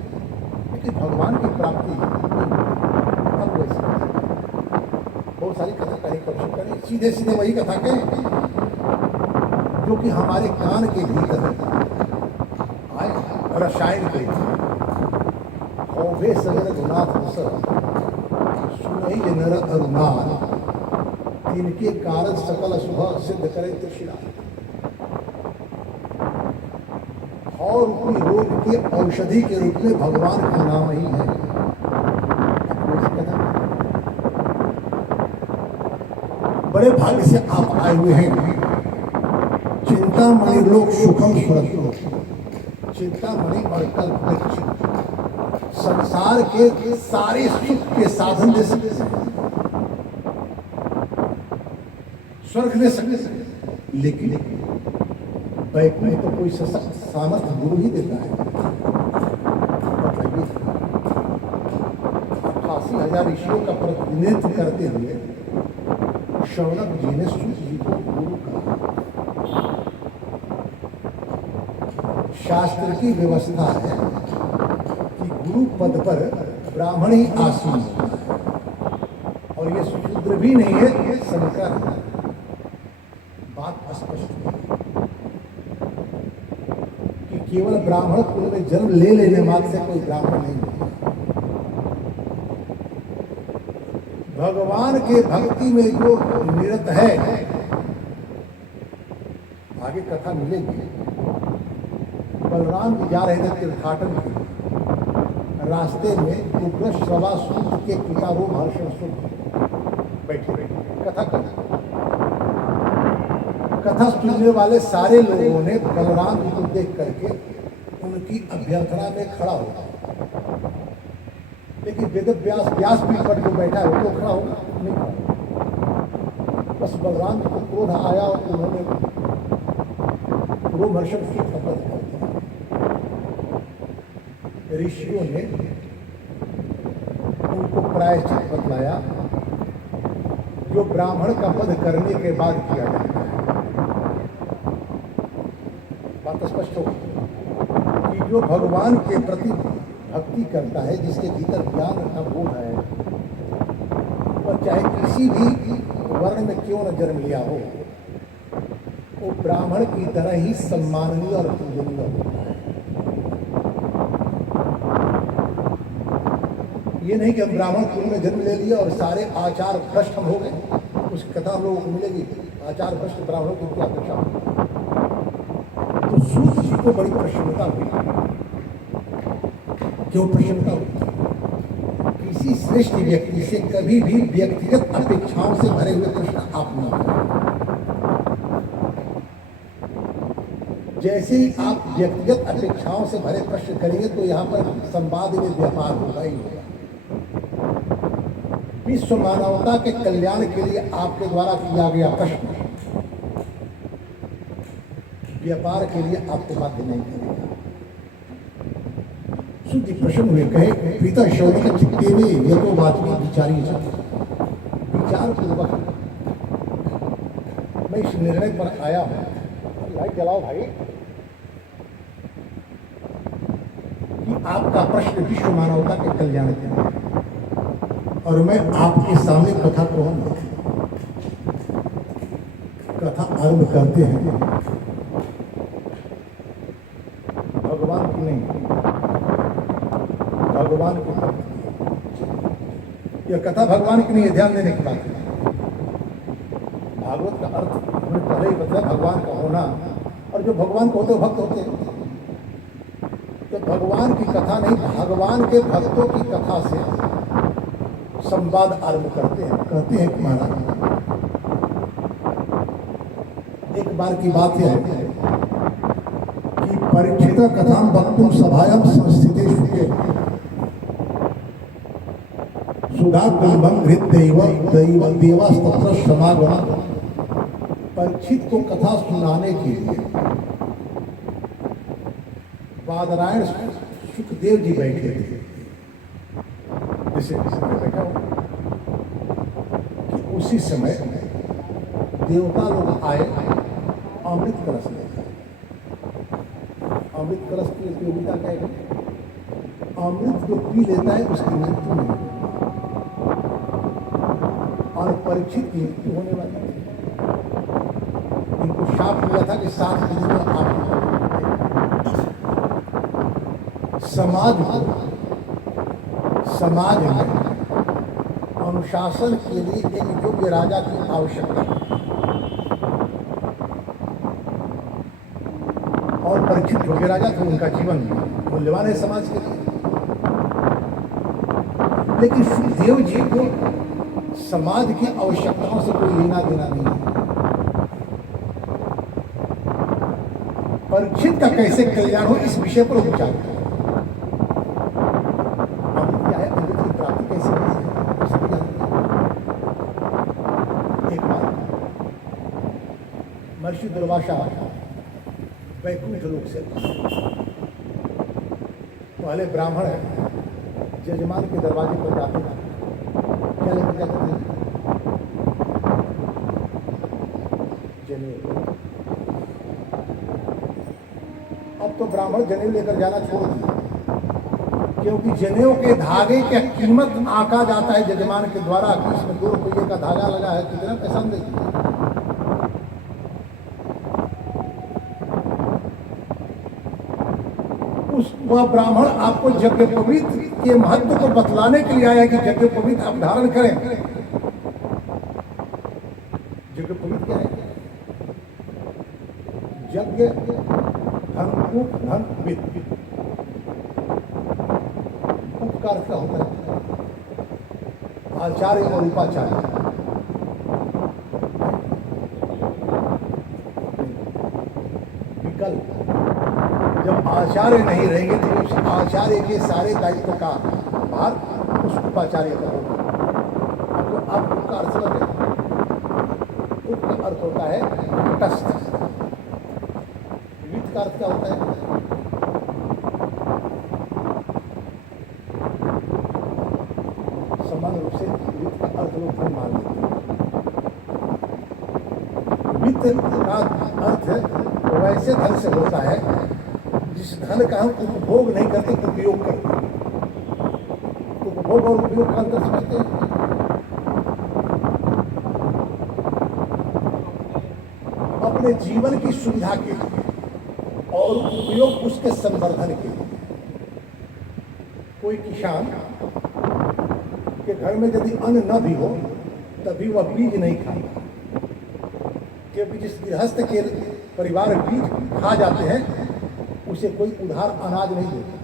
लेकिन भगवान की प्राप्ति अब वैसे बहुत सारी कथा कहने की आवश्यकता नहीं। सीधे सीधे वही कथा कहें जो कि हमारे कान के भीतर आए। रसायन के सगर गुनाथ सुनहि नर अरुणार, इनके कारण सकल शुभ सिद्ध करे तृष्णा। और अपनी रोग के औषधि के रूप में भगवान का नाम ही है। बड़े भाग्य से आप आए हुए हैं। चिंतामणि लोग सुखम सुरक्षो, चिंतामणि और कल्प संसार के सारे सुख के साधन दे सकते हैं, स्वर्ग दे सकते हैं, लेकिन वैकुंठ तो कोई सामर्थ्य गुरु ही देता है। बताइए, 88,000 ऋषियों का प्रतिनिधित्व करते हुए शौनक जी ने सूत जी को गुरु कहा। शास्त्र की व्यवस्था है कि गुरु पद पर ब्राह्मण ही आसीन होता है, और ये शूद्र भी नहीं है, ये शंकर है। बात स्पष्ट है कि केवल ब्राह्मण कुल में जन्म ले लेने मात्र से कोई ब्राह्मण नहीं होता। भगवान के भक्ति में जो निरत है, आगे कथा मिलेगी। बलराम जी जा रहे थे तीर्थाटन के लिए, रास्ते में उग्र श्रवासुर के पिता रोमहर्षण बैठे कथा सुनने वाले सारे लोगों ने बलराम जी को देख करके उनकी अभ्यर्थना में खड़ा होगा, लेकिन वेद व्यास पीठ पर जो बैठा है वो तो खड़ा होगा नहीं खड़ा। बस बलराम जी को क्रोध आया और उन्होंने रोमहर्षण की शपथ कर दी। ऋषियों ने उनको प्रायश्चित बतलाया जो ब्राह्मण का वध करने के बाद किया जाता है। बात स्पष्ट हो कि जो भगवान के प्रति भक्ति करता है, जिसके भीतर ज्ञान का बोध है, वह चाहे किसी भी वर्ण में क्यों न जन्म लिया हो, वो ब्राह्मण की तरह ही सम्माननीय और पूजनीय होता है। ये नहीं कि हम ब्राह्मण कुल में जन्म ले लिया और सारे आचार भ्रष्ट हम हो गए। उस कथा हम लोगों को मिलेगी, आचार भ्रष्ट ब्राह्मणों की क्या अपेक्षा होगी। तो सूत जी को बड़ी प्रसन्नता हुई। क्यों प्रसन्नता हुई? किसी श्रेष्ठ व्यक्ति से कभी भी व्यक्तिगत अपेक्षाओं से भरे हुए प्रश्न आप न करें। जैसे ही आप व्यक्तिगत अपेक्षाओं से भरे प्रश्न करेंगे तो यहाँ पर संवाद में व्यापार होगा ही होगा। विश्व मानवता के कल्याण के लिए आपके द्वारा किया गया प्रश्न व्यापार के लिए आपको बाध्य नहीं करेगा। शुद्धि प्रश्न हुए, कहे पिता शौनक चित्ते में ये तो वाचनी विचारी विचार पूर्वक मैं इस निर्णय पर आया हूं, लाइट जलाओ भाई, कि आपका प्रश्न विश्व मानवता के कल्याण के लिए, और मैं आपके सामने कथा कहूंगा। कथा आरंभ करते हैं भगवान की नहीं, भगवान की भक्ति। यह कथा भगवान की नहीं है, ध्यान देने की बात है। भागवत का अर्थ हमने पहले ही बताया, भगवान का होना, और जो भगवान को होते हो भक्त होते हैं। तो भगवान की कथा नहीं, भगवान के भक्तों की कथा से संवाद आरंभ करते हैं। कहते हैं कि महाराज, एक बार की बात यह है कि परीक्षित कथां वक्तुं सभायां संस्थितेषु के सुधा कुलभं हृद्दैव देवास्तत्र समागमा। परीक्षित को कथा सुनाने के लिए बादरायण सुखदेव जी बैठे थे। जैसे बैठा हो कि उसी समय देवता लोग आए अमृत कलश लेकर। अमृत कलश की उपयोगिता क्या है? अमृत जो पी लेता है उसकी मृत्यु नहीं होती, और परीक्षित की मृत्यु होने वाली है। इनको शाप मिला था कि 7 दिन में आप समाज में अनुशासन के लिए एक योग्य राजा की आवश्यकता है, और परीक्षित योग्य राजा थे। उनका जीवन मूल्यवान है समाज के लिए। लेकिन सुखदेव जी को समाज की आवश्यकताओं से कोई लेना देना नहीं है। परीक्षित का कैसे कल्याण हो इस विषय पर विचार करें। क्या है अमृत की प्राप्ति कैसे होती है? एक बार महर्षि दुर्वासा वैकुंठ लोक से पहले ब्राह्मण यजमान के दरवाजे पर जाते थे। क्या लेकर जाते थे? जनेऊ। अब अब तो ब्राह्मण जनेऊ लेकर जाना छोड़ दिए, क्योंकि जनेऊ के धागे की कीमत आंका जाता है जजमान के द्वारा कि इसमें 2 रुपये का धागा लगा है, कितना पैसा देगी। वह ब्राह्मण आपको यज्ञोपवीत के महत्व को बतलाने के लिए आया कि यज्ञोपवीत आप धारण करें। यज्ञोपवीत क्या है? यज्ञ धन धन वित्त, उपकार का होता है आचार्य और उपाचार्य। विकल्प, जब आचार्य नहीं रहेंगे तो उस आचार्य के सारे दायित्व का भार उस उपाचार्य पर होगा। तो आप उसका अर्थ समझे, उसका अर्थ होता है तटस्थ। वित्त का अर्थ क्या होता है? समान रूप से वित्त का अर्थ लोग धन मान लेते हैं। वित्त का अर्थ वैसे धन से होता है जिस धन का हम उपभोग नहीं करते, उपयोग करते हैं। उपभोग और उपयोग का अंतर समझते हैं? अपने जीवन की सुविधा के लिए और उपयोग उसके संवर्धन के लिए। कोई किसान के घर में यदि अन्न न भी हो तभी वह बीज नहीं खाएगा, क्योंकि जिस गृहस्थ के परिवार बीज खा जाते हैं उसे कोई उधार अनाज नहीं देता।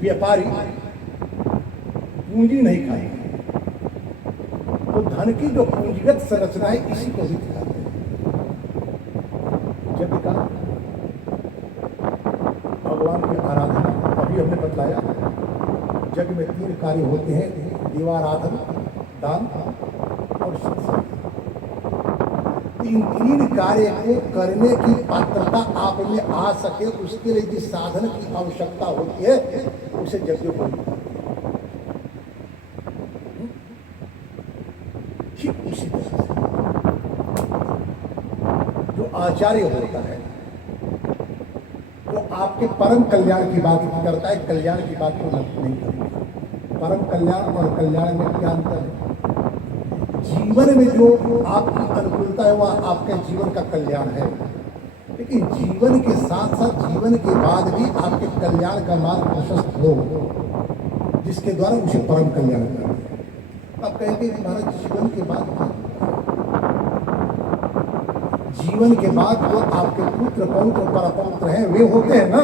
व्यापारी पूंजी नहीं खाएगा। तो धन की जो पूंजीगत संरचना है इसी को भी दिखाते हैं। जब का भगवान की आराधना अभी हमने बतलाया, जग में 3 कार्य होते हैं, दीवाराधन, दान और सत्संग। इन 3 कार्य को करने की पात्रता आप में आ सके उसके लिए जिस साधन की आवश्यकता होती है उसे यज्ञोपवीत। ठीक उसी तरह जो आचार्य होता है वो आपके परम कल्याण की बात करता है, कल्याण की बात को नहीं करता। परम कल्याण और कल्याण में क्या अंतर है? जीवन में जो आपकी अनुकूलता है वह आपके जीवन का कल्याण है, लेकिन जीवन के साथ साथ जीवन के बाद भी आपके कल्याण का मार्ग प्रशस्त हो, जिसके द्वारा उसे परम कल्याण करना। आप कहेंगे महाराज जीवन के बाद, जीवन के बाद जो आपके पुत्र पौत्र परपौत्र हैं वे होते हैं ना,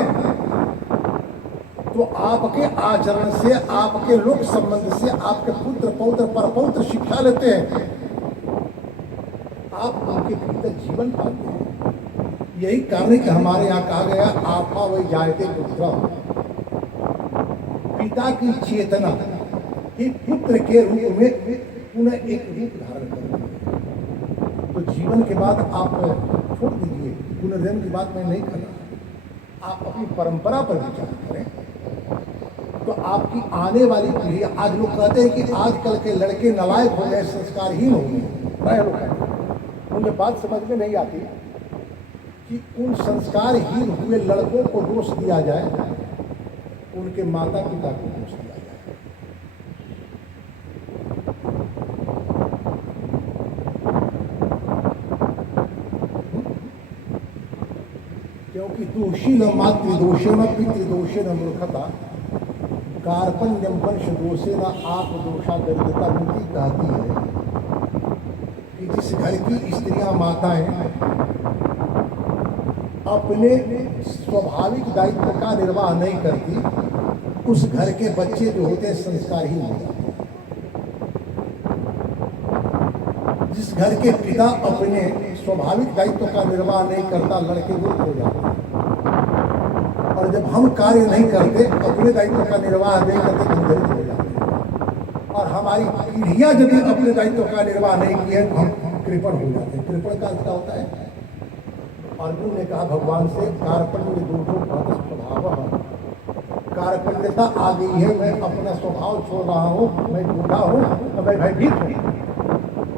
तो आपके आचरण से, आपके लोक संबंध से आपके पुत्र पौत्र परपौत्र शिक्षा लेते हैं, आप उनके भीतर जीवन पाते हैं। यही कारण है कि हमारे यहाँ कहा गया आपा वही जायते पुत्र, पिता की चेतना ही पुत्र के रूप में पुनः एक रूप धारण करती। तो जीवन के बाद आप छोड़ दीजिए, पुनर्जन्म की बात मैं नहीं कर रहा, आप अपनी परंपरा पर विचार करें। तो आपकी आने वाली पीढ़ी, आज लोग कहते हैं कि आजकल के लड़के नालायक हो गए, संस्कारहीन हो गए। मुझे बात समझ में नहीं आती कि उन संस्कारहीन हुए लड़कों को दोष दिया जाए, उनके माता पिता को दोष दिया जाए। क्योंकि दोषी न मातृदोषे न पितृदोषे न मूर्खता, कार्पण्यम वंश दोषे न आप दोषा दरिद्रता। नीति कहती है कि जिस घर की स्त्रियां माताएं अपने स्वाभाविक दायित्व का निर्वाह नहीं करती, उस घर के बच्चे जो होते हैं संस्कारहीन हो जाते हैं। जिस घर के पिता अपने स्वाभाविक दायित्व का निर्वाह नहीं करता, लड़के मूर्ख हो जाते हैं। और जब हम कार्य नहीं करते, अपने दायित्व का निर्वाह नहीं करते, दरिद्र हो जाते हैं। और हमारी पीढ़ियां यदि अपने दायित्व का निर्वाह नहीं किए तो हम कृपण हो जाते हैं। कृपण का क्या होता है? अर्जुन ने कहा भगवान से, कार्पण्य दोषो भगत स्वभाव, कार्पण्यता आ गई है, मैं अपना स्वभाव छोड़ रहा हूँ, मैं बूढ़ा हूँ, मैं भयभीत हूँ।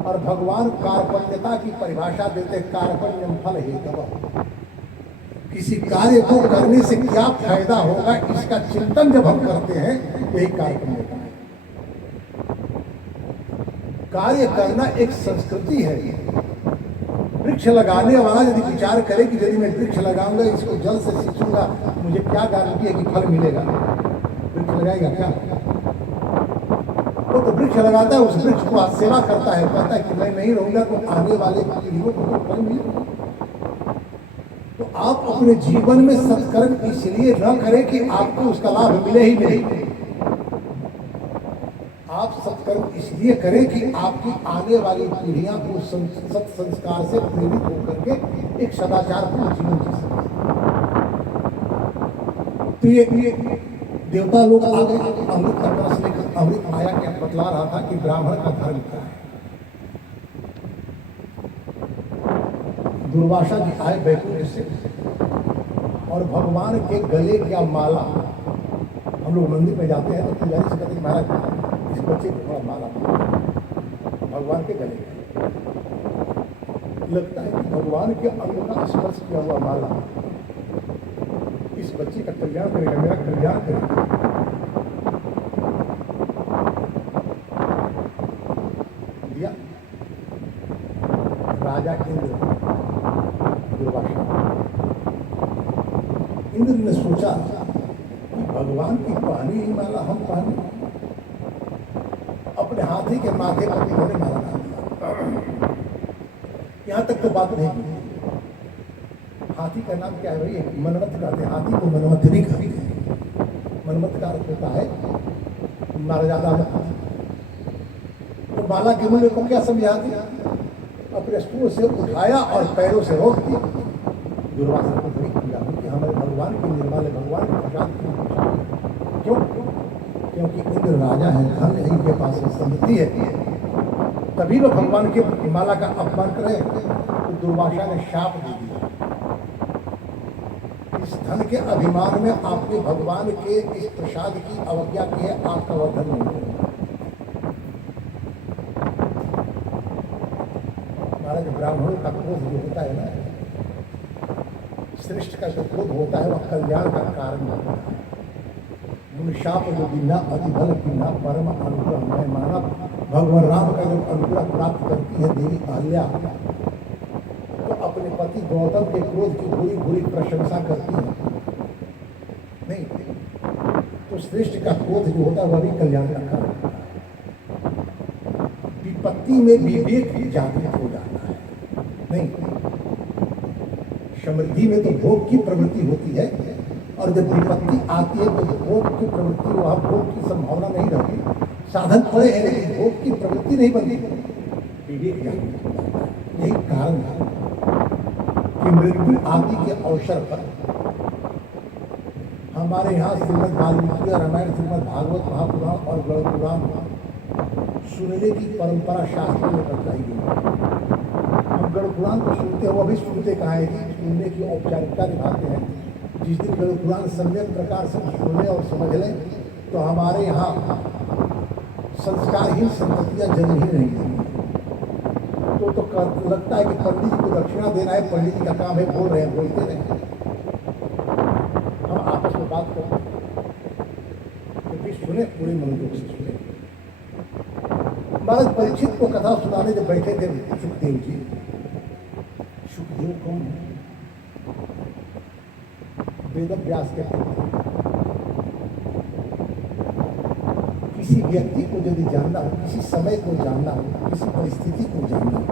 और भगवान कार्पण्यता की परिभाषा देते, कार्पण्यम फल हेतव, किसी कार्य को करने से क्या फायदा होगा, इसका चिंतन जब हम करते हैं, यही कार्य करने का है। कार्य करना एक संस्कृति है। वृक्ष लगाने वाला यदि विचार करे कि यदि मैं वृक्ष लगाऊंगा, इसको जल से सींचूंगा, मुझे क्या गारंटी है कि फल मिलेगा? वृक्ष लगाएगा क्या? तो वृक्ष लगाता है, उस वृक्ष को सेवा करता है, कहता है कि मैं नहीं रहूंगा तो आने वाले पीढ़ियों को फल मिलेगा। तो आप अपने जीवन में सत्कर्म इसलिए न करें कि आपको उसका लाभ मिले ही नहीं। आप सत्कर्म इसलिए करें कि आपकी आने वाली पीढ़ियां उस सत संस्कार से प्रेरित होकर के एक सदाचारपूर्ण जीवन जी सकें। तो ये देवता लोग आ गए, अमृत का कलश लेकर अमृत आया क्या बतला रहा था कि ब्राह्मण का धर्म क्या है। दुर्वासा जी आए बैकुंठ से और भगवान के गले क्या माला, हम लोग मंदिर में जाते हैं तो पुजारी से कहते हैं महाराज इस बच्चे को थोड़ा माला, भगवान के गले लगता है कि भगवान के अंग का स्पर्श किया हुआ माला इस बच्चे का कल्याण करेगा, मेरा कल्याण करेगा। दिया राजा इंद्र दुर्वासा, इंद्र ने सोचा कि भगवान की पहनी ही माला हम पहने, अपने हाथी के माथे पर इन्होंने माला डाल दिया। यहां तक तो बात नहीं की। हाथी का नाम क्या है भाई? मनमथ कहते हैं, हाथी को मनमथ भी कहते हैं। मनमथ का अर्थ होता है मारा जाता है। तो माला के मूल्य को क्या समझा दिया? अपने स्टूल से उठाया और पैरों से रोक दिया। दुर्वासा को बड़ी किया कि हमारे भगवान के निर्मल भगवान के प्रसाद क्यों? क्योंकि इंद्र राजा है, धन है, इनके पास समृद्धि है, तभी लोग भगवान के माला का अपमान करे। तो दुर्वासा ने शाप दे दिया, इस धन के अभिमान में आपने भगवान के इस प्रसाद की अवज्ञा की है, आपका वह धन नहीं है। महाराज ब्राह्मणों का क्रोध जो होता है ना, श्रेष्ठ का जो क्रोध होता है वह कल्याण का कारण होता है। शाप जो बिना अतिबल बिना परम अनुग्रह मैं मानव, भगवान राम का जो अनुग्रह प्राप्त करती है देवी अहल्या, तो अपने पति गौतम के क्रोध की बुरी बुरी प्रशंसा करती है। नहीं तो श्रेष्ठ का क्रोध जो होता है वह भी कल्याण का कारण होता है। विपत्ति में विवेक जागृत हो जाता है। नहीं, समृद्धि में तो भोग की प्रवृत्ति होती है, और जब विपत्ति आती है तो भोग की प्रवृत्ति, वहां भोग की संभावना नहीं रहती। साधन पड़े हैं लेकिन भोग की प्रवृत्ति नहीं बनती, विवेक जागृत हो जाता है। यही कारण है कि मृत्यु आदि के अवसर पर हमारे यहाँ श्रीमद् वाल्मीकि रामायण, श्रीमद् भागवत महापुराण और गरुड़ पुराण सुनने की परंपरा शास्त्रों में बताई गई। हम गरुड़ पुराण को सुनते हैं, वो भी सुनते कहाँ है कि सुनने की औपचारिकता निभाते हैं। जिस दिन गरुड़ पुराण सम्यक प्रकार से सुन लें और समझ लें तो हमारे यहाँ संस्कारहीन संततियाँ जन्म ही नहीं देंगी। तो लगता है कि पंडित जी को दक्षिणा देना है, पंडित जी का काम है, बोल रहे हैं, बोलते रहे। हम आपस में बात करते हैं तो भी सुने, पूरे मनोयोग से सुने। महाराज परीक्षित को कथा सुनाने जब बैठे थे सुखदेव जी, सुखदेव कौन है? वेद व्यास के किसी व्यक्ति को यदि जानना हो, किसी समय को जानना हो, किसी परिस्थिति को जानना हो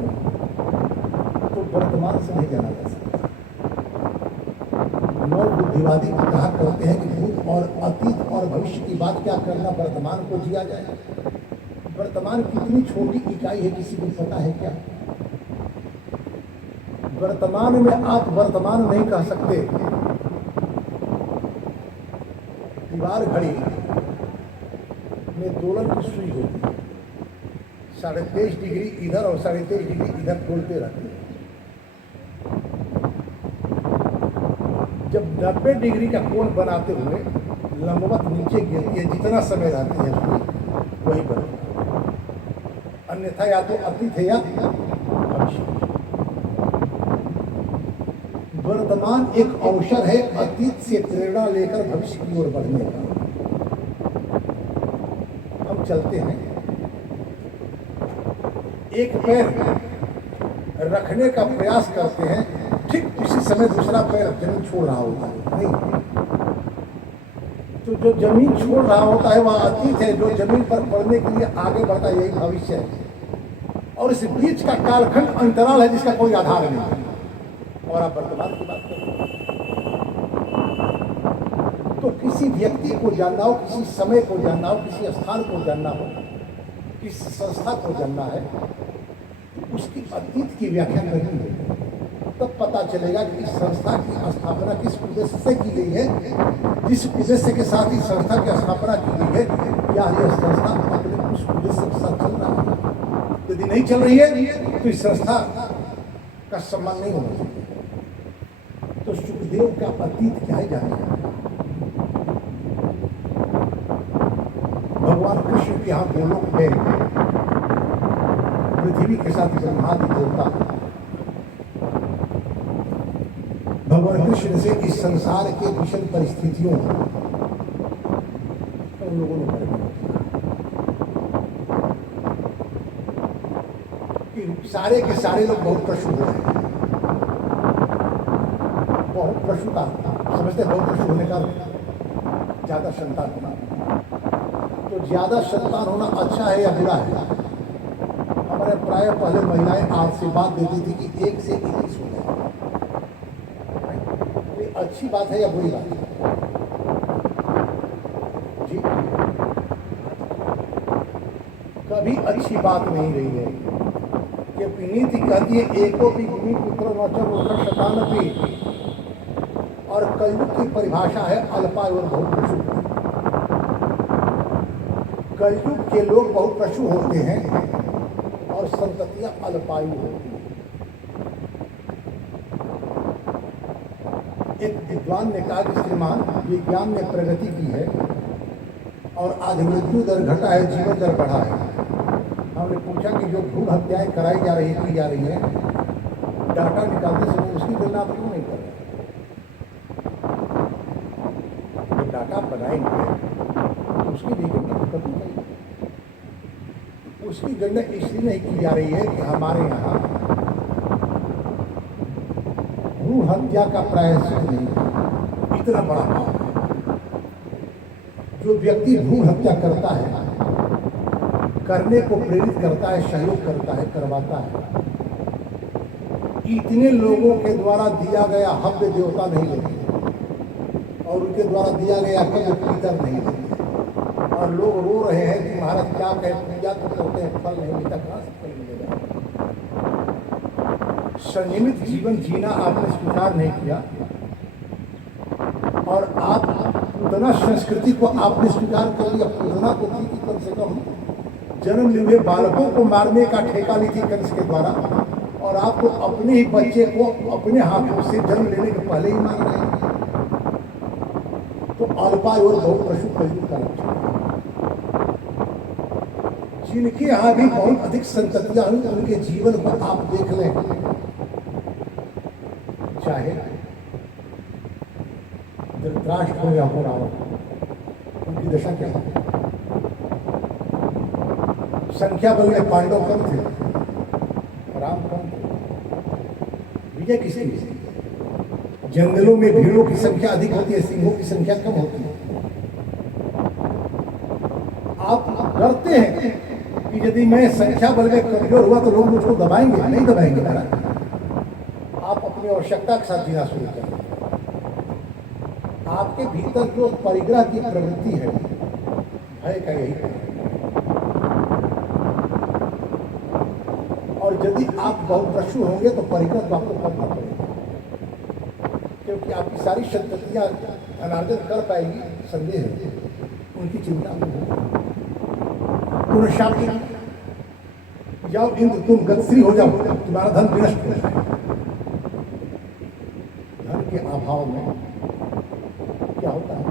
तो वर्तमान से नहीं जाना जा सकता। नौ बुद्धिवादी कहा करते हैं कि भूत और अतीत और भविष्य की बात क्या करना, वर्तमान को जिया जाए। वर्तमान कितनी छोटी इकाई है किसी को पता है क्या? वर्तमान में आप वर्तमान नहीं कह सकते। दीवार घड़ी में दोलन की सुई होती है, 23.5 डिग्री इधर और 23.5 डिग्री इधर डोलते रहते हैं। जब 90 डिग्री का कोण बनाते हुए लंबवत नीचे गिरती है, जितना समय रहती है सुई वही बनेगा, अन्यथा या तो अतीत है या भविष्य। वर्तमान एक अवसर है अतीत से प्रेरणा लेकर भविष्य की ओर बढ़ने का। हम चलते हैं, एक पैर रखने का प्रयास करते हैं, ठीक उसी समय दूसरा पैर जमीन छोड़ रहा होता है। नहीं, तो जो जमीन छोड़ रहा होता है वह अतीत है, जो जमीन पर पड़ने के लिए आगे बढ़ता है यही भविष्य है। और इस बीच का कालखंड अंतराल है जिसका कोई आधार नहीं है। और आप वर्तमान की बात करें तो किसी व्यक्ति को जानना हो, किसी समय को जानना हो, किसी स्थान को जानना हो, किसी संस्था को जानना है, तो उसकी अतीत की व्याख्या करनी है। तब पता चलेगा कि इस संस्था की स्थापना किस उद्देश्य से की गई है, जिस उद्देश्य के साथ इस संस्था की स्थापना की गई है, क्या यह संस्था अपने उस उद्देश्य के साथ चल रहा है। यदि नहीं चल रही है तो इस संस्था का सम्मान नहीं होना चाहिए। तो सुखदेव का अतीत क्या है जाने, भगवान कृष्ण के यहाँ गोलोक में पृथ्वी के साथ ब्रह्मादि देवता भगवान कृष्ण से इस संसार के विषम परिस्थितियों उन लोगों ने कि सारे के सारे लोग बहुत प्रसन्न हो रहे हैं। बहुत प्रसूता समझते, बहुत प्रसन्न होने का ज्यादा संतान होना। तो ज्यादा संतान होना अच्छा है या बुरा है? हमारे प्राय पहले महिलाएं आशीर्वाद देती थी कि 1 से 21 हो जाए। ये अच्छी बात है या बुरी बात है? जी, कभी अच्छी बात नहीं रही है। ये नीति कहती है एको भी भूमि पुत्र नौचर शतानपी, और कलयुग की परिभाषा है अल्पायु और बहुप्रसु। कलयुग के लोग बहुप्रसु होते हैं और संततियां अल्पायु होती हैं। एक विद्वान ने कहा कि श्रीमान विज्ञान ने प्रगति की है और आज मृत्यु दर घटा है, जीवन दर बढ़ा है। हमने पूछा कि जो भ्रूण हत्याएं कराई जा रही की जा रही है, डाटा निकालते समय उसकी गणना आप क्यों नहीं कर रहे? डाटा बनाएंगे तो उसकी भी गणना करनी चाहिए। उसकी गणना इसलिए नहीं की जा रही है कि हमारे यहाँ भ्रूण हत्या का प्रायश्चित नहीं, इतना बड़ा पाप है। जो व्यक्ति भ्रूण हत्या करता है, करने को प्रेरित करता है, सहयोग करता है, करवाता है, इतने लोगों के द्वारा दिया गया हव्य देवता नहीं लेते और उनके द्वारा दिया गया कभी पितर नहीं देते। और लोग रो रहे हैं कि महाराज क्या कहे, पूजा तो करते हैं, फल नहीं मिलता, कहाँ से फल मिलेगा? संयमित जीवन जीना आपने स्वीकार नहीं किया और आप पूतना संस्कृति को आपने स्वीकार कर लिया। पूतना को थी कि कम से कम जन्म लिए हुए बालकों को मारने का ठेका ली थी कंस के द्वारा, और आपको अपने ही बच्चे को अपने हाथों से जन्म लेने के पहले ही मार रहे हैं। तो अल्पायु और बहुप्रसु कलयुग का लक्षण, जिनके यहाँ भी बहुत अधिक संततियां हुई उनके जीवन पर आप देख लें, चाहे धृतराष्ट्र हो या हो रावण, उनकी दशा क्या है? संख्या बल में पांडव कम थे, राम कम थे, विजय किसकी? जंगलों में भीड़ों की संख्या अधिक होती है, सिंहों की संख्या कम होती है। आप डरते हैं कि यदि मैं संख्या बल में कमजोर हुआ तो लोग मुझको दबाएंगे, नहीं दबाएंगे। आप अपनी आवश्यकता के साथ जीना शुरू करें। आपके भीतर जो परिग्रह की प्रवृत्ति है, भय का यही है। और यदि आप बहुप्रसु होंगे तो परिग्रह तो आपको करना पड़ेगा, क्योंकि आपकी सारी संततियां धनार्जन कर पाएगी, संदेह है, उनकी चिंता में हो। जाओ इंद्र, तुम गतश्री हो जाओ, तुम्हारा धन विनष्ट हो जाए। धन के अभाव में क्या होता है?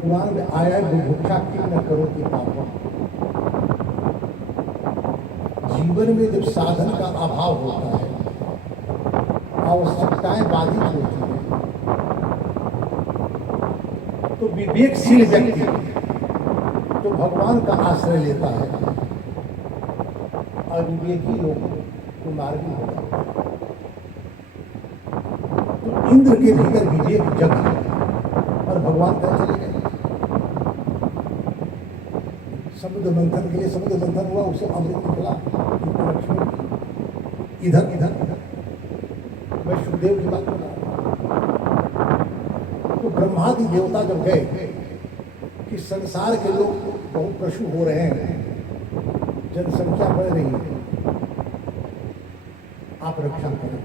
पुराण में आया है, बुभुक्षा की न करो कि पापा। जीवन में जब साधन का अभाव होता है, आवश्यकताएं बाधित होती हैं तो विवेकशील व्यक्ति जो भगवान का आश्रय लेता है और विवेकी लोग तो मार्गी हो जाता है। तो इंद्र के भीतर विवेक जग और भगवान कहाँ चले गए? समुद्र मंथन के लिए समुद्र मंथन हुआ, उसे अमृत निकला, लक्ष्मी इधर इधर मैं सुखदेव की बात कर रहा हूं। तो ब्रह्मादि देवता जब गए कि संसार के लोग बहुत पशु हो रहे हैं, जनसंख्या बढ़ रही है, आप रक्षा करें।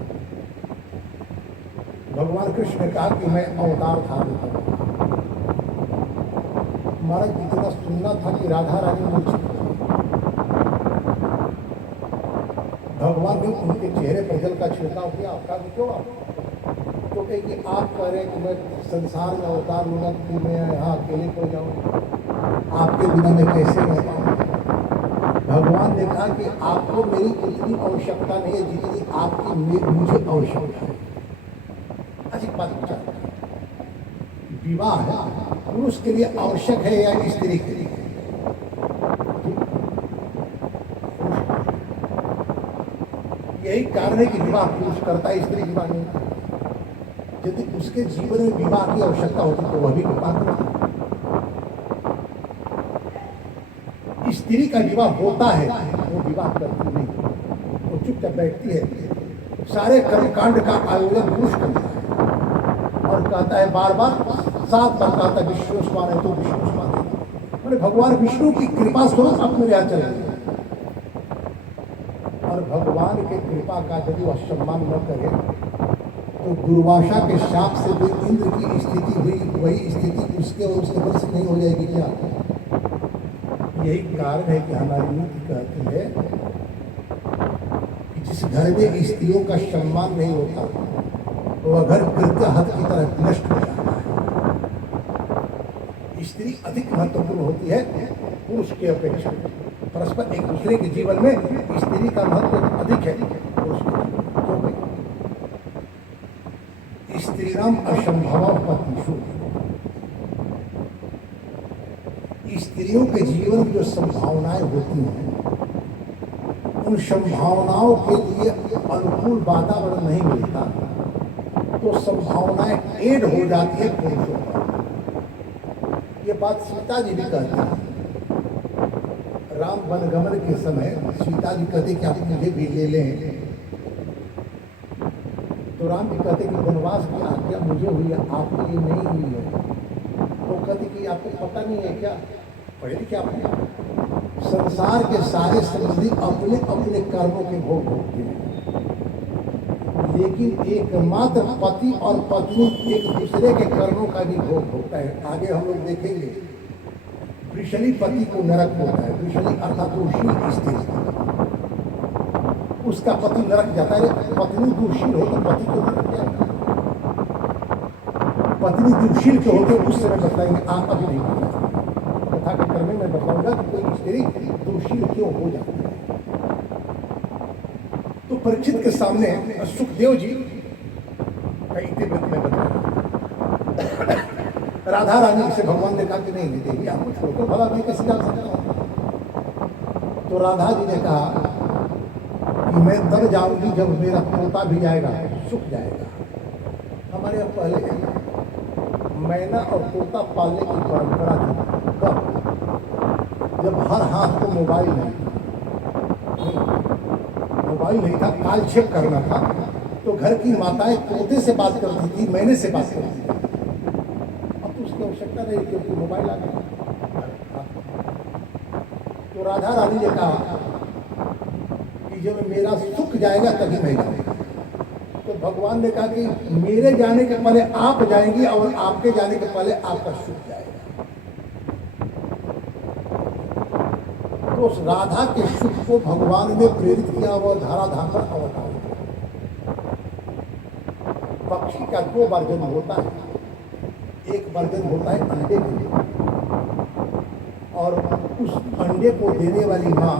भगवान कृष्ण ने कहा कि मैं अवतार धारण करूं। महाराज इतना सुनना था कि राधा रानी मूर्छित थी। भगवान ने उनके चेहरे पर जल का छिड़काव किया। आपका क्यों तो कहे कि आप कह रहे हैं कि मैं संसार में अवतार लूंगा कि मैं यहाँ अकेले को जाऊँ, आपके बिना मैं कैसे रह पाऊँ? भगवान ने कहा कि आपको मेरी उतनी आवश्यकता नहीं है जितनी आपकी मुझे आवश्यकता है। अधिक बात विचार, विवाह है पुरुष के लिए आवश्यक है या स्त्री के लिए? यही कारण है कि विवाह पुरुष करता है, स्त्री विवाह नहीं। यदि उसके जीवन में विवाह की आवश्यकता होती तो वह भी कृपा करता। स्त्री का विवाह होता है, वो विवाह करती नहीं, वो चुपचाप बैठती है। सारे कर्मकांड का आयोजन पुरुष करता है और कहता है बार बार 7 बार कहता है विष्णुस्मान है तो विष्णुस्मान है। मैंने भगवान विष्णु की कृपा स्वरूप अपने यहाँ चले गए और भगवान के कृपा का यदि वह सम्मान न करे तो दुर्वासा के शाप से जो इंद्र की स्थिति हुई वही स्थिति उसके और उसके वंश नहीं हो जाएगी क्या? यही कारण है कि हमारी नीति कहती है कि जिस घर में स्त्रियों का सम्मान नहीं होता वह घर कृत्यहत की तरह नष्ट हो जाता है। स्त्री अधिक महत्वपूर्ण होती है पुरुष के अपेक्षा। परस्पर एक दूसरे के जीवन में स्त्री का महत्व अधिक है पुरुष के जीवन में। स्त्रीराम असंभव पतिषु, स्त्रियों के जीवन में जो संभावनाएं होती हैं उन संभावनाओं के लिए अनुकूल वातावरण नहीं मिलता तो संभावनाएं ऐड हो जाती है पुरुषों पर। ये बात सीता जी भी कहती है। राम वनगमन के समय सीता जी कहते कि आप मुझे भी ले लें, तो राम जी कहते कि वनवास की आज्ञा मुझे हुई है, आपके लिए नहीं हुई है। वो कहते कि आपको पता नहीं है क्या, पढ़े लिखे आपने, संसार के सारे संबंधी अपने अपने कर्मों के भोग भोगते हैं, लेकिन एकमात्र पति और पत्नी एक दूसरे के कर्मों का भी भोग भोगता है। आगे हम लोग देखेंगे वृषली पति को नरक होता है। वृषली अर्थात दुर्शील स्त्री, उसका पति नरक जाता है। पत्नी दुर्शील हो तो पति को नरक जाएगा। पत्नी दुर्शील के होते उस समय बताएंगे, आप अभी नहीं बताएंगे। कथा के क्रम में मैं बताऊंगा कि कोई स्त्री दुर्शील क्यों हो जाती है। तो परीक्षित के सामने सुखदेव जी में बताया, राधा रानी से भगवान ने कहा कि नहीं देवी आपको छोड़कर भला मैं कैसे जा सकता हूँ। तो राधा जी ने कहा कि मैं तब जाऊंगी जब मेरा पोता भी जाएगा, सुख जाएगा। हमारे यहाँ पहले मैना और तोता पालने की परंपरा थी। कब? जब हर हाथ को मोबाइल नहीं था, काल चेक करना था, तो घर की माताएं तोते से बात करती थी, मैने से बात करती थी। अब तो उसकी आवश्यकता नहीं क्योंकि मोबाइल आ गया। तो राधा रानी ने कहा कि जब मेरा सुख जाएगा तभी मैं जाऊंगा। तो भगवान ने कहा कि मेरे जाने के पहले आप जाएंगी और आपके जाने के पहले आपका सुख जाएगा। तो उस राधा के सुख को भगवान ने प्रेरित किया, वह धारा धाकर अवतार। पक्षी का 2 बार जन्म होता है, एक बार जन्म होता है अंडे के लिए, और उस अंडे को देने वाली माँ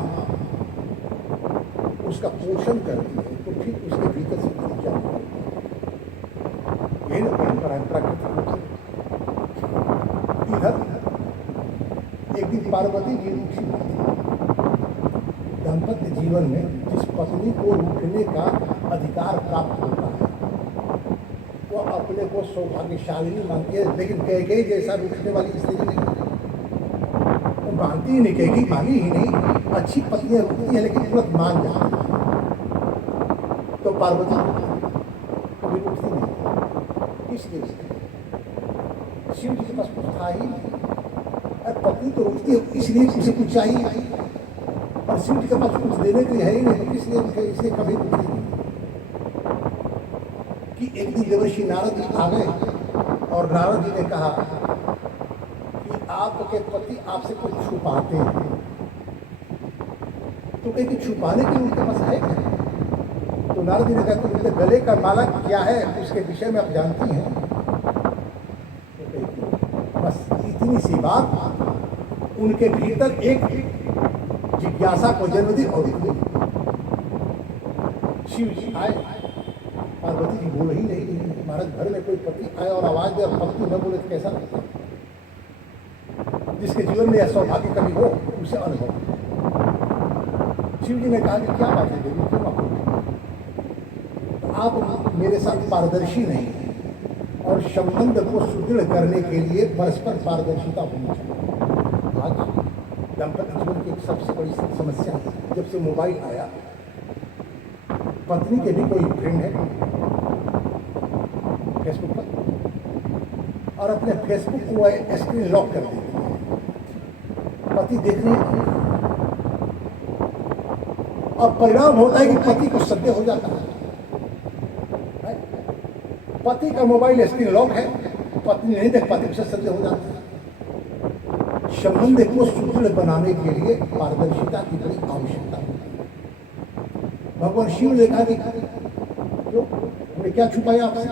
उसका पोषण करती है, तो फिर उसके भीतर से बच्चा होता है। भिन्न परंपरा है प्राकृतिक। इधर एक दिन पार्वती जी रूठी दाम्पत्य जीवन में जिस पत्नी को रूठने का अधिकार प्राप्त होता है वो अपने को सौभाग्यशालिनी मानती है, लेकिन कैकेयी जैसा रूठने वाली स्त्री नहीं वो मानती ही नहीं, कैकेयी मानी ही नहीं। अच्छी पत्नियां रूठती है लेकिन तुरंत मान जाती है, तो पार्वती कभी रूठती नहीं। इसलिए शिव जी के पास कुछ था ही नहीं, और पत्नी तो रूठती है इसलिए उसे कुछ चाहिए, और शिव जी के पास कुछ देने के लिए है ही नहीं, तो इसलिए इसलिए कभी रूठती नहीं। कि एक दिन देवर्षि नारद जी आ गए और नारद जी ने कहा कि आपके पति आपसे कुछ छुपाते हैं, तो कहीं कि छुपाने के लिए उनके पास है क्या? तो नारद जी ने कहा तो उनके गले का माला क्या है उसके विषय में आप जानती हैं? तो बस इतनी सी बात उनके भीतर एक जिज्ञासा को जन्म दी और शिव जी आए। पार्वती जी बोल ही नहीं, महाराज घर में कोई पति आए और आवाज दे और पत्नी न बोले तो कैसा लगता? जिसके जीवन में यह सौभाग्य कभी हो उसे अनुभव। शिव जी ने कहा कि क्या बात है देवी, क्यों आप मेरे साथ पारदर्शी नहीं है और संबंध को सुदृढ़ करने के लिए परस्पर पारदर्शिता होनी चाहिए। आज दाम्पत्य जीवन की सबसे बड़ी समस्या जब से मोबाइल आया, पत्नी के भी कोई फ्रेंड है फेसबुक पर और अपने फेसबुक को स्क्रीन लॉक कर देती है, पति देख रहे हैं और परिणाम होता है कि पति को सत्य हो जाता है। पति का मोबाइल स्क्रीन लॉक है, पत्नी नहीं देख पाती, उसे सत्य हो जाता है। संबंध को सुदृढ़ बनाने के लिए पारदर्शिता की बड़ी आवश्यकता है। भगवान शिव ने कहा कि हमने क्या छुपाया आपसे?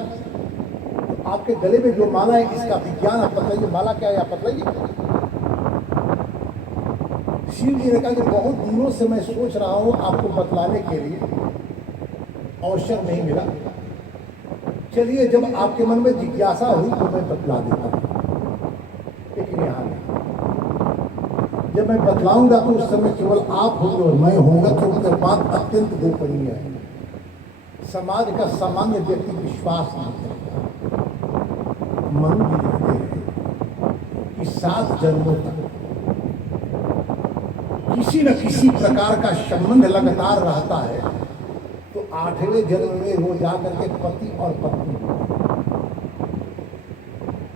तो आपके गले में जो माला है इसका विज्ञान आप बतलाइए, माला क्या है आप बतलाइए। शिव जी ने कहा कि बहुत दिनों से मैं सोच रहा हूं आपको बतलाने के लिए, अवसर नहीं मिला। चलिए जब आपके मन में जिज्ञासा हुई तो मैं बतला देता हूं, लेकिन यहाँ जब मैं बतलाऊंगा तो उस समय केवल आप होंगे और मैं होऊंगा, क्योंकि तो बात अत्यंत गोपनीय है। समाज का सामान्य व्यक्ति विश्वास नहीं करता। मनु जी लिखते हैं कि 7 जन्मों तक किसी न किसी प्रकार का संबंध लगातार रहता है, तो 8वें जन्म में वो जाकर के पति और पत्नी,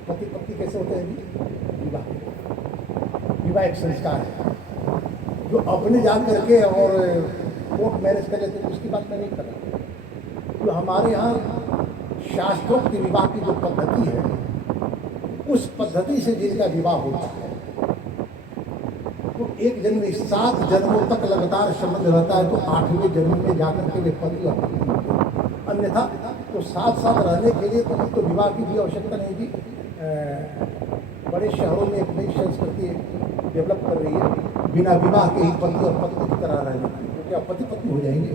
पति पत्नी कैसे होते हैं? विवाह, विवाह एक संस्कार है जो अपने जा करके और कोर्ट मैरिज कर लेते, उसकी बात मैं नहीं कर रहा। जो हमारे यहाँ शास्त्रोक्त विवाह की जो पद्धति है, उस पद्धति से जिनका विवाह होता है तो एक जन्म में 7 जन्मों तक लगातार संबंध रहता है, तो 8वें जन्म में जाकर के वे पति और पत्नी होते हैं। अन्यथा तो साथ साथ रहने के लिए तो विवाह की भी आवश्यकता नहीं थी। बड़े शहरों में एक नई संस्कृति डेवलप कर रही है, बिना विवाह के ही पति और पत्नी की तरह रहने की, क्योंकि आप पति पत्नी हो जाएंगे।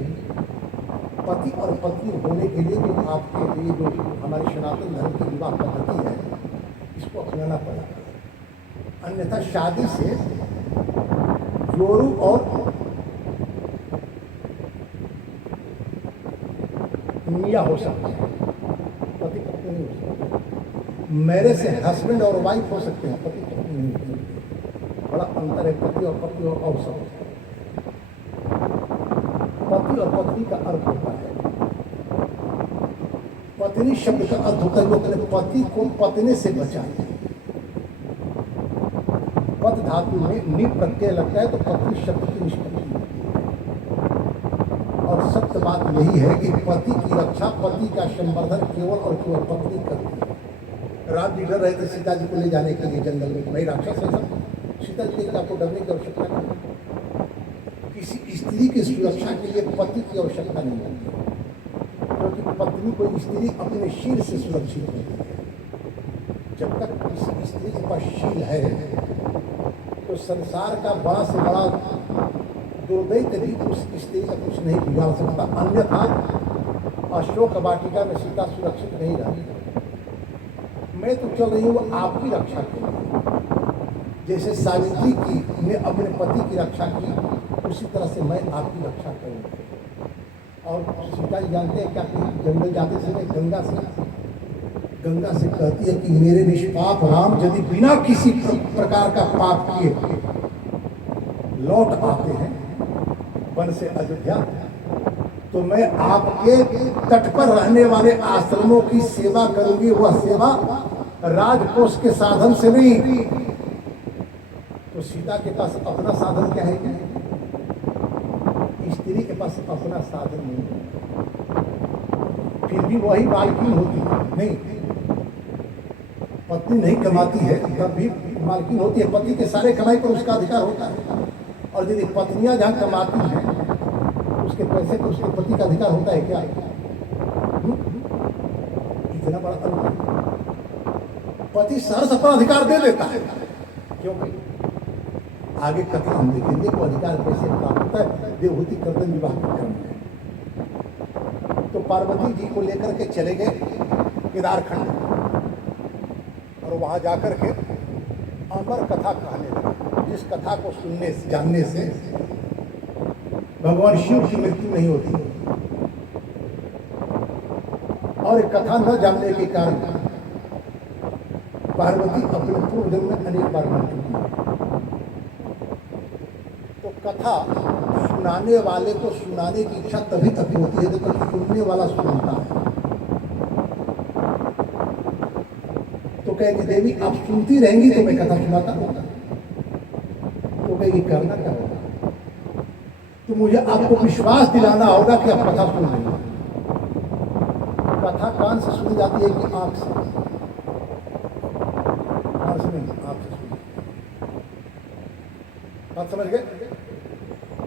पति और पत्नी होने के लिए जो आपके लिए जो हमारे सनातन धर्म की विवाह पद्धति है, इसको अपनाना पड़ेगा। अन्यथा शादी से जोरू और मियाँ हो सकते हैं, पति पत्नी नहीं हो सकते। मैरिज से हस्बैंड और वाइफ हो सकते हैं, पति पत्नी नहीं हो सकते। बड़ा अंतर है पति और पत्नी और अवसर। पति और पत्नी का अर्थ होता है, पत्नी शब्द का अर्थ होता है वो अपने पति को पत्नी से बचाए। पद धातु में नि प्रत्यय लगता है तो पत्नी शब्द की निष्पत्ति होती है। और सत्य बात यही है कि पति की रक्षा, पति का संवर्धन केवल और केवल पत्नी करती है। राम जी डर रहे थे सीता जी को ले जाने के लिए जंगल में, भाई राक्षस है सब, सीता जी के आपको डरने की आवश्यकता नहीं। किसी स्त्री की सुरक्षा के लिए पति की आवश्यकता नहीं होती, क्योंकि पत्नी कोई स्त्री अपने शील से सुरक्षित होती है। जब तक किसी स्त्री के पास शील है तो संसार का बड़ा से बड़ा दुर्दैत्य भी उस स्त्री का कुछ नहीं बिगाड़ सकता। अन्यथा अशोक वाटिका में सीता सुरक्षित नहीं रही। मैं तो चल रही हूँ आपकी रक्षा के लिए। जैसे सावित्री की ने अपने पति की रक्षा की, उसी तरह से मैं आपकी रक्षा करूँ। और सीता जी जानते हैं क्या कि जंगल जाते समय गंगा से कहती है कि मेरे निष्पाप राम यदि बिना किसी प्रकार का पाप किए लौट आते हैं वन से अयोध्या, तो मैं आपके तट पर रहने वाले आश्रमों की सेवा करूंगी। वह सेवा राजकोष के साधन से नहीं। तो सीता के पास अपना साधन क्या है? स्त्री के पास अपना साधन नहीं है, फिर भी वही मालकिन होती है। नहीं, पत्नी नहीं कमाती है तब भी मालकिन होती है। पति के सारे कमाई पर उसका अधिकार होता है। और यदि पत्नियां जहां कमाती हैं उसके पैसे पर उसके पति का अधिकार होता है क्या? इतना बड़ा अंतर। पति सहर्ष अपना अधिकार दे देता है, क्योंकि आगे कथा हम देखेंगे वो अधिकार कैसे प्राप्त होता है देवहूति कर्तन विवाह के क्रम में। तो पार्वती जी को लेकर के चले गए केदारखंड, और वहां जाकर के अमर कथा कहने लगे, जिस कथा को सुनने से जानने से भगवान शिव की मृत्यु नहीं होती, और कथा न जानने के कारण पार्वती अपने पूर्व जन्म में अनेक बार मर चुकी है। तो कथा सुनाने वाले को सुनाने की इच्छा तभी तक होती है जब तक सुनने वाला सुनता है। तो कहेगी देवी आप सुनती रहेंगी तो मैं कथा सुनाता रहूंगा। तो कहेगी करना क्या होगा? तो मुझे आपको विश्वास दिलाना होगा कि आप कथा सुन रही हैं। कथा कान से सुनी जाती है कि आंख से? कान से नहीं, आंख से सुनी। बात समझ गए?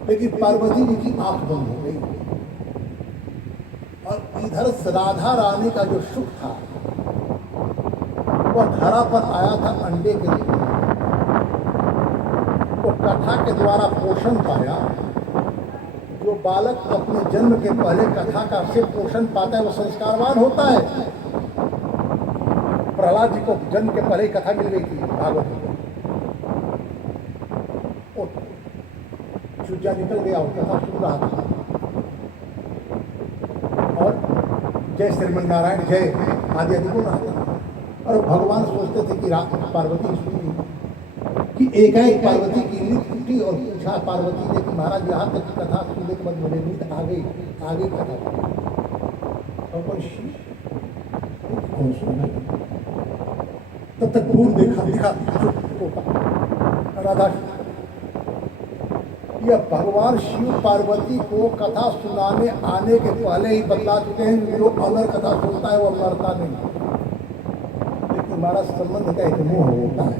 लेकिन पार्वती जी की आंख बंद हो गई, और इधर राधा रानी का जो सुख था वह धरा पर आया था अंडे के रूप में। वो कथा के द्वारा पोषण पाया। जो बालक अपने जन्म के पहले कथा का से पोषण पाता है वो संस्कारवान होता है। प्रहलाद जी को जन्म के पहले कथा मिल गई थी भागवत में, चूजा निकल गया और कथा सुन रहा था, और जय श्रीमन नारायण जय आदि आदि बोल रहा था। और भगवान सोचते थे कि पार्वती सुनी कि एकाएक पार्वती की नींद टूटी, और पूछा पार्वती ने कि महाराज यहाँ तक कथा सुनने के बाद मुझे नींद आ गई, आगे कथा और कौन सुना? तब तक दूर दिखा राधा। यह भगवान शिव पार्वती को कथा सुनाने आने के पहले ही बतला चुके हैं, जो अमर कथा सुनता है वो मरता नहीं। लेकिन हमारा संबंध का एक मोह होता है।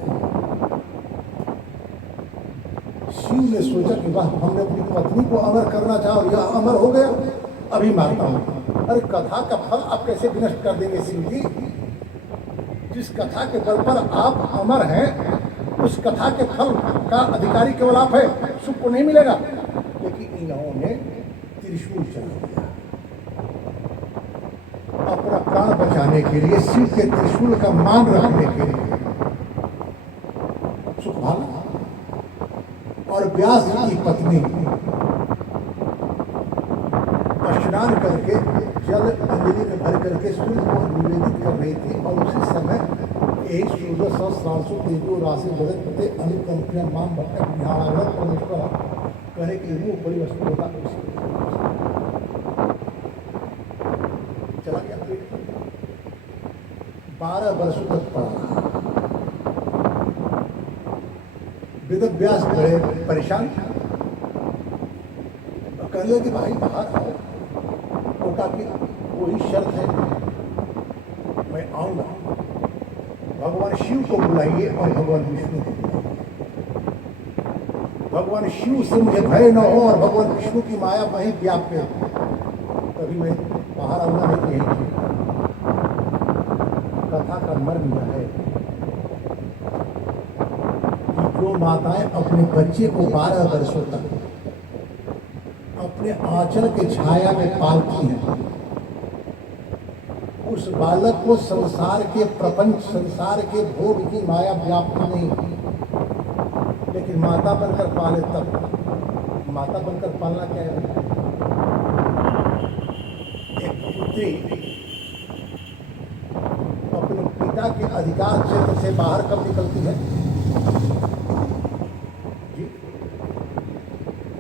शिव ने सोचा कि वाह, हमने अपनी पत्नी को अमर करना चाहा और यह अमर हो गया, अभी मारता हूं। अरे कथा का फल आप कैसे विनष्ट कर देंगे शिव जी? जिस कथा के बल पर आप अमर हैं उस कथा के फल का अधिकारी केवल आप है, सुख को नहीं मिलेगा। लेकिन इन्होंने त्रिशूल चला दिया अपना प्राण बचाने के लिए, शिव के त्रिशूल का मान रखने के लिए। सुख भाला और व्यास जी की पत्नी स्नान करके जल अंजलि में भर करके सूर्य को निवेदित कर रही थी, और उसी समय यही सूर्य सहस्रांशु तेजो राशि जगत प्रति अनुकंपिया माम भटक ध्यान परमेश्वर कहने के लिए बड़ी वस्तु होता चला गया। 12 वर्षों तक पढ़ा। वेद व्यास बड़े परेशान कहने लगे भाई बाहर आओ। उनका कि वही शर्त है, मैं आऊंगा। भगवान शिव को बुलाइए और भगवान विष्णु को बुलाइए। भगवान शिव से मुझे भय न हो और भगवान विष्णु की माया वहीं व्याप्त है, तभी मैं बाहर आऊंगा। नहीं यही कथा का मर्म यह है कि जो माताएं अपने बच्चे को 12 वर्षों तक अपने आंचल के छाया में पालती हैं, उस उस बालक को संसार के प्रपंच, संसार के भोग की माया व्याप्त नहीं, लेकिन माता बनकर पाले तब। माता बनकर पालना क्या है? एक पुत्री अपने पिता के अधिकार क्षेत्र से बाहर कब निकलती है?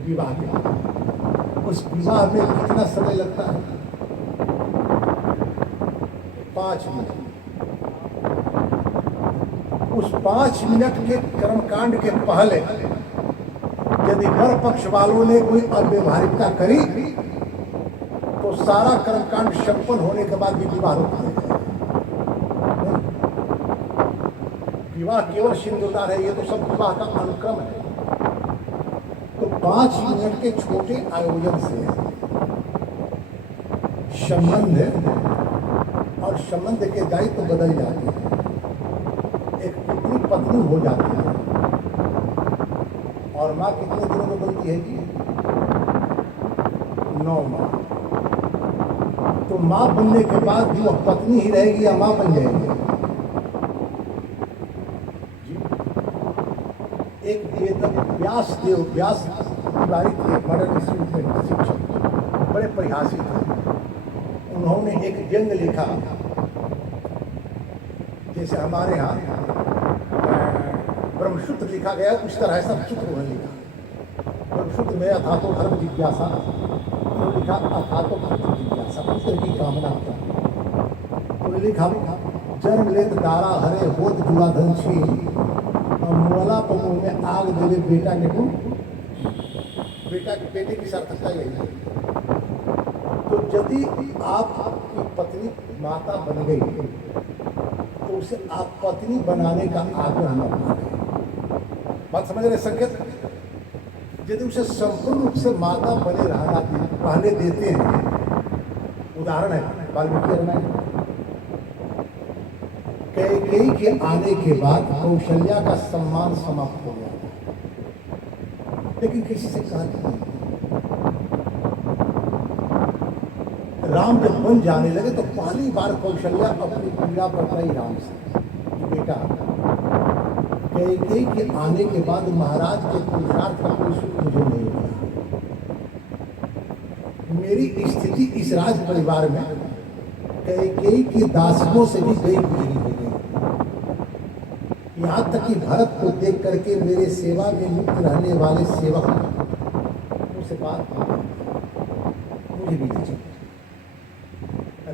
विवाह के। उस विवाह में कितना समय लगता है? 5 मिनट। उस 5 मिनट के कर्मकांड के पहले यदि वर पक्ष वालों ने कोई अव्यवहारिकता करी तो सारा कर्मकांड संपन्न होने के बाद भी विवाह रोक दिया जाएगा। विवाह केवल सिंदूरदान है, ये तो सब विवाह का अनुक्रम है। तो 5 मिनट के छोटे आयोजन से संबंध और संबंध के दायित्व बदल जाते हैं। एक पुत्री पत्नी हो जाती है और माँ कितने दिनों में बनती है जी? 9 माह। तो माँ बनने के बाद भी वह पत्नी ही रहेगी या माँ बन जाएगी? एक व्यास तिवारी थे, मॉडर्न इंस्टीट्यूट में शिक्षक, बड़े परिहासी थे। उन्होंने एक व्यंग लिखा, जैसे हमारे यहाँ ब्रह्मसूत्र लिखा गया उस तरह सब सूत्र उन्होंने लिखा। ब्रह्मसूत्र में अथातो धर्म जिज्ञासा, उन्होंने लिखा अथातो पुत्र जिज्ञासा, पुत्र की कामना। उन्होंने लिखा जन्म लेत दारा हरे होत जुड़ा धन छी, मोला पमो में आग देवे बेटा के को। बेटे की सार्थकता यही है। तो यदि आपकी पत्नी माता बन गई तो उसे आप पत्नी बनाने का आग्रह न करें। बात समझ रहे? संकेत। यदि उसे संपूर्ण रूप से माता बने रहने देते हैं, उदाहरण है वाल्मीकि रामायण, कैकेयी के आने के बाद कौशल्या का सम्मान समाप्त हो गया, लेकिन किसी से कहा नहीं। राम जब बन जाने लगे तो पहली बार कौशल्या अपनी पीड़ा बताई राम से कि बेटा, कैकेयी के आने के बाद महाराज के पुरुषार्थ का कोई सुख मुझे नहीं मिला। मेरी स्थिति इस राज परिवार में कैकेयी की दासियों से भी गई गुजरी हो गई। यहाँ तक कि भरत को देख करके मेरे सेवा में मुक्त रहने वाले सेवक उनसे बात मुझे भी नहीं चाहिए।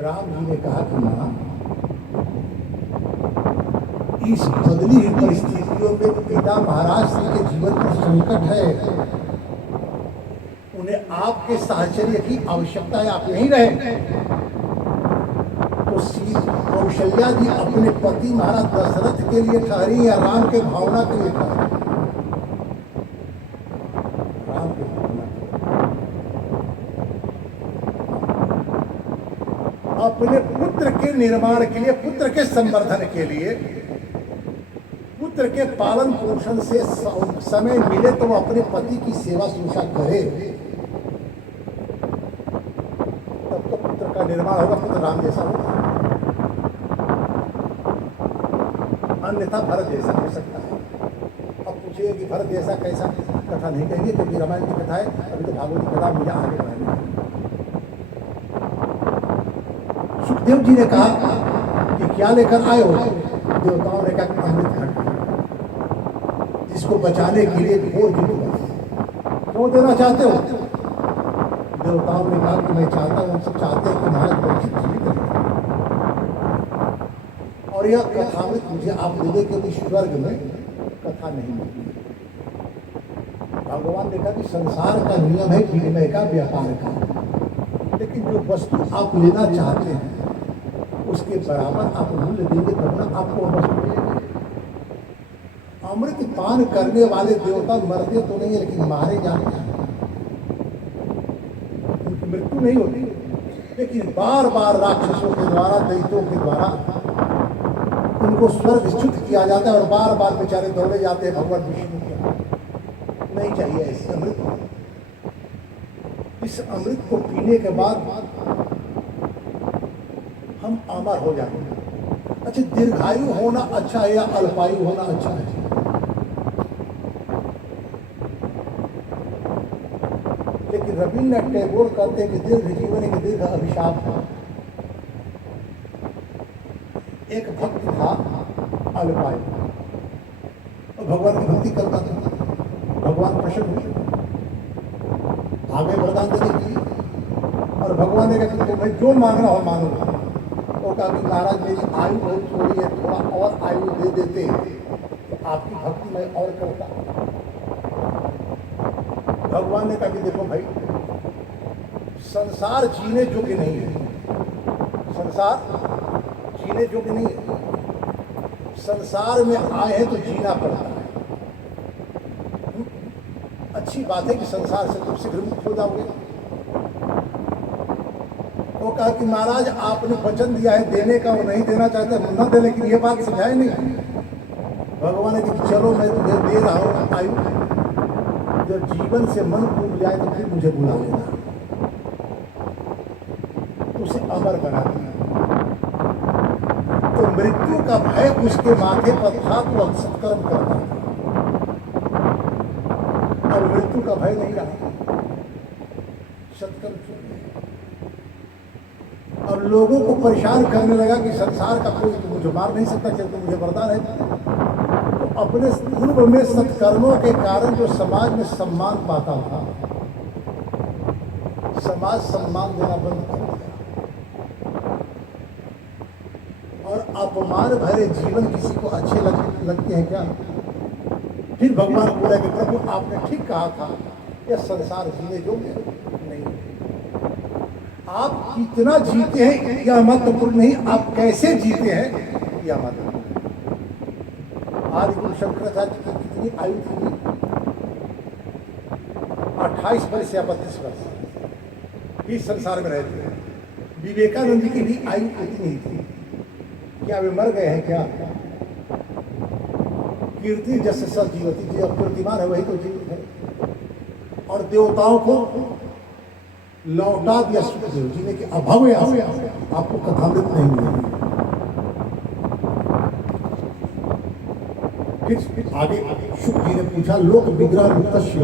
राम जी ने कहा कि मां, इस बदली हुई परिस्थितियों में पिता महाराज श्री के जीवन में संकट है, उन्हें आपके साहचर्य की आवश्यकता है, आप यहीं रहे। तो कौशल्या जी अपने पति महाराज दशरथ के लिए ठहरी या राम के भावना के लिए ठहरी? राम के भावना अपने पुत्र के निर्माण के लिए, पुत्र के संवर्धन के लिए, पुत्र के पालन पोषण से समय मिले तो वो अपने पति की सेवा शुश्रूषा करे, तब तो पुत्र का निर्माण होगा, पुत्र राम जैसा होगा। अन्यथा भरत जैसा हो सकता है। अब पूछिए कि भरत जैसा कैसा? कथा नहीं कहेंगे क्योंकि रामायण की कथा है, अभी तो भागवत की कथा मुझे आगे बढ़ानी है। सुखदेव जी ने कहा कि क्या लेकर आए हो? देवताओं ने कहा अमृत घट, जिसको बचाने के लिए घोर युद्ध क्यों देना चाहते हो? देवताओं ने कहा कि मैं चाहता हूं, सब चाहते हैं कि महाराज परीक्षित जीवित रहे और यह कथामृत मुझे आप देंगे क्योंकि स्वर्ग में कथा नहीं मिलती। भगवान ने कहा कि संसार का नियम है विनिमय का, व्यापार का, लेकिन जो वस्तु आप लेना चाहते हैं उसके बराबर आप मूल्य देंगे तब ना आपको वस्तु मिलेगी। अमृत पान करने वाले देवता मरते तो नहीं है, लेकिन मारे जाते हैं, उनकी मृत्यु नहीं होती, लेकिन बार बार राक्षसों के द्वारा, दैत्यों के द्वारा उनको स्वर्ग च्युत किया जाता है और बार बार बेचारे दौड़े जाते हैं भगवान विष्णु के। नहीं चाहिए ऐसे अमृत। इस अमृत को पीने के बाद हम अमर हो जाएंगे। अच्छा, दीर्घायु होना अच्छा है या अल्पायु होना अच्छा है? लेकिन रविन्द्रनाथ टैगोर कहते हैं कि दीर्घ जीवन एक दीर्घ अभिशाप है। एक भक्त था अल्पायु, और भगवान की भक्ति करता था, भगवान प्रसन्न हुए, आगे वरदान देने के लिए, और भगवान ने कहा कि भाई जो मांगना हो मांगो। वो कहा कि महाराज मेरी आयु बहुत थोड़ी है, थोड़ा और आयु दे देते तो आपकी भक्ति मैं और करता। भगवान ने कहा कि देखो भाई, संसार जीने योग्य नहीं है, संसार जीने योग्य नहीं है। संसार में आए हैं तो जीना पड़ता है। अच्छी बात है कि संसार से तुम शीघ्र मुक्त हो जाओगे। वो कहा कि महाराज आपने वचन दिया है देने का, वो नहीं देना चाहते न दे, लेकिन ये बात समझाए नहीं। भगवान ने कहा चलो मैं तुझे दे रहा हूँ आयु, जब जीवन से मन टूट जाए तो फिर मुझे बुला लेना। उसे अमर बना दिया। तो मृत्यु का भय उसके माथे पर था, तो सत्कर्म करता था, और मृत्यु का भय नहीं रहा, सत्कर्म छोड़ दिया। और लोगों को परेशान करने लगा कि संसार का कोई मुझे मार नहीं सकता, क्योंकि मुझे वरदान है। तो अपने पूर्व में सत्कर्मों के कारण जो समाज में सम्मान पाता था, समाज सम्मान देना बंद कर दिया, और अपमान भरे जीवन किसी को अच्छे लगते हैं क्या? फिर भगवान बोला कि प्रभु आपने ठीक कहा था, यह संसार जीने योग्य नहीं। आप कितना जीते हैं यह महत्वपूर्ण नहीं, आप कैसे जीते हैं यह महत्वपूर्ण। आदि गुरु शंकराचार्य की कितनी आयु थी? 28 वर्ष या 32 वर्ष इस संसार में रहते हैं। विवेकानंद जी की भी आयु इतनी ही थी। क्या वे मर गए हैं क्या? कीर्ति जस स जीवती, जी अब कीर्तिमान है वही तो जीवित है। और देवताओं को लौटा दिया सुखदेव जी ने कि अभाव आपको कथामृत नहीं मिलेगी। फिर आगे शुक जी ने पूछा लोक विग्रह मुक्तस्य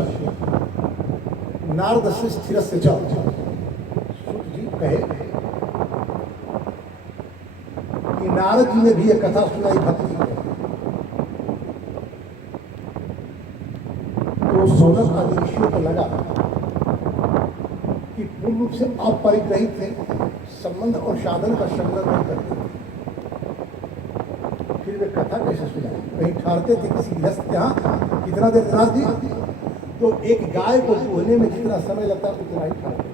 नारद से स्थिर से जाओ। शुक जी कहे कि नारद जी ने भी यह कथा सुनाई भक्ति को, तो सौनक आदि ऋषियों को लगा कि पूर्ण रूप से अपरिग्रहित थे, संबंध और साधन का संग्रह नहीं करते। फिर वे कथा कैसे सुनाई? कहीं ठहरते थे किसी गृहस्थ के यहाँ, कितना देर रात दी, तो एक गाय को दुहने में जितना समय लगता उतना ही ठहरते।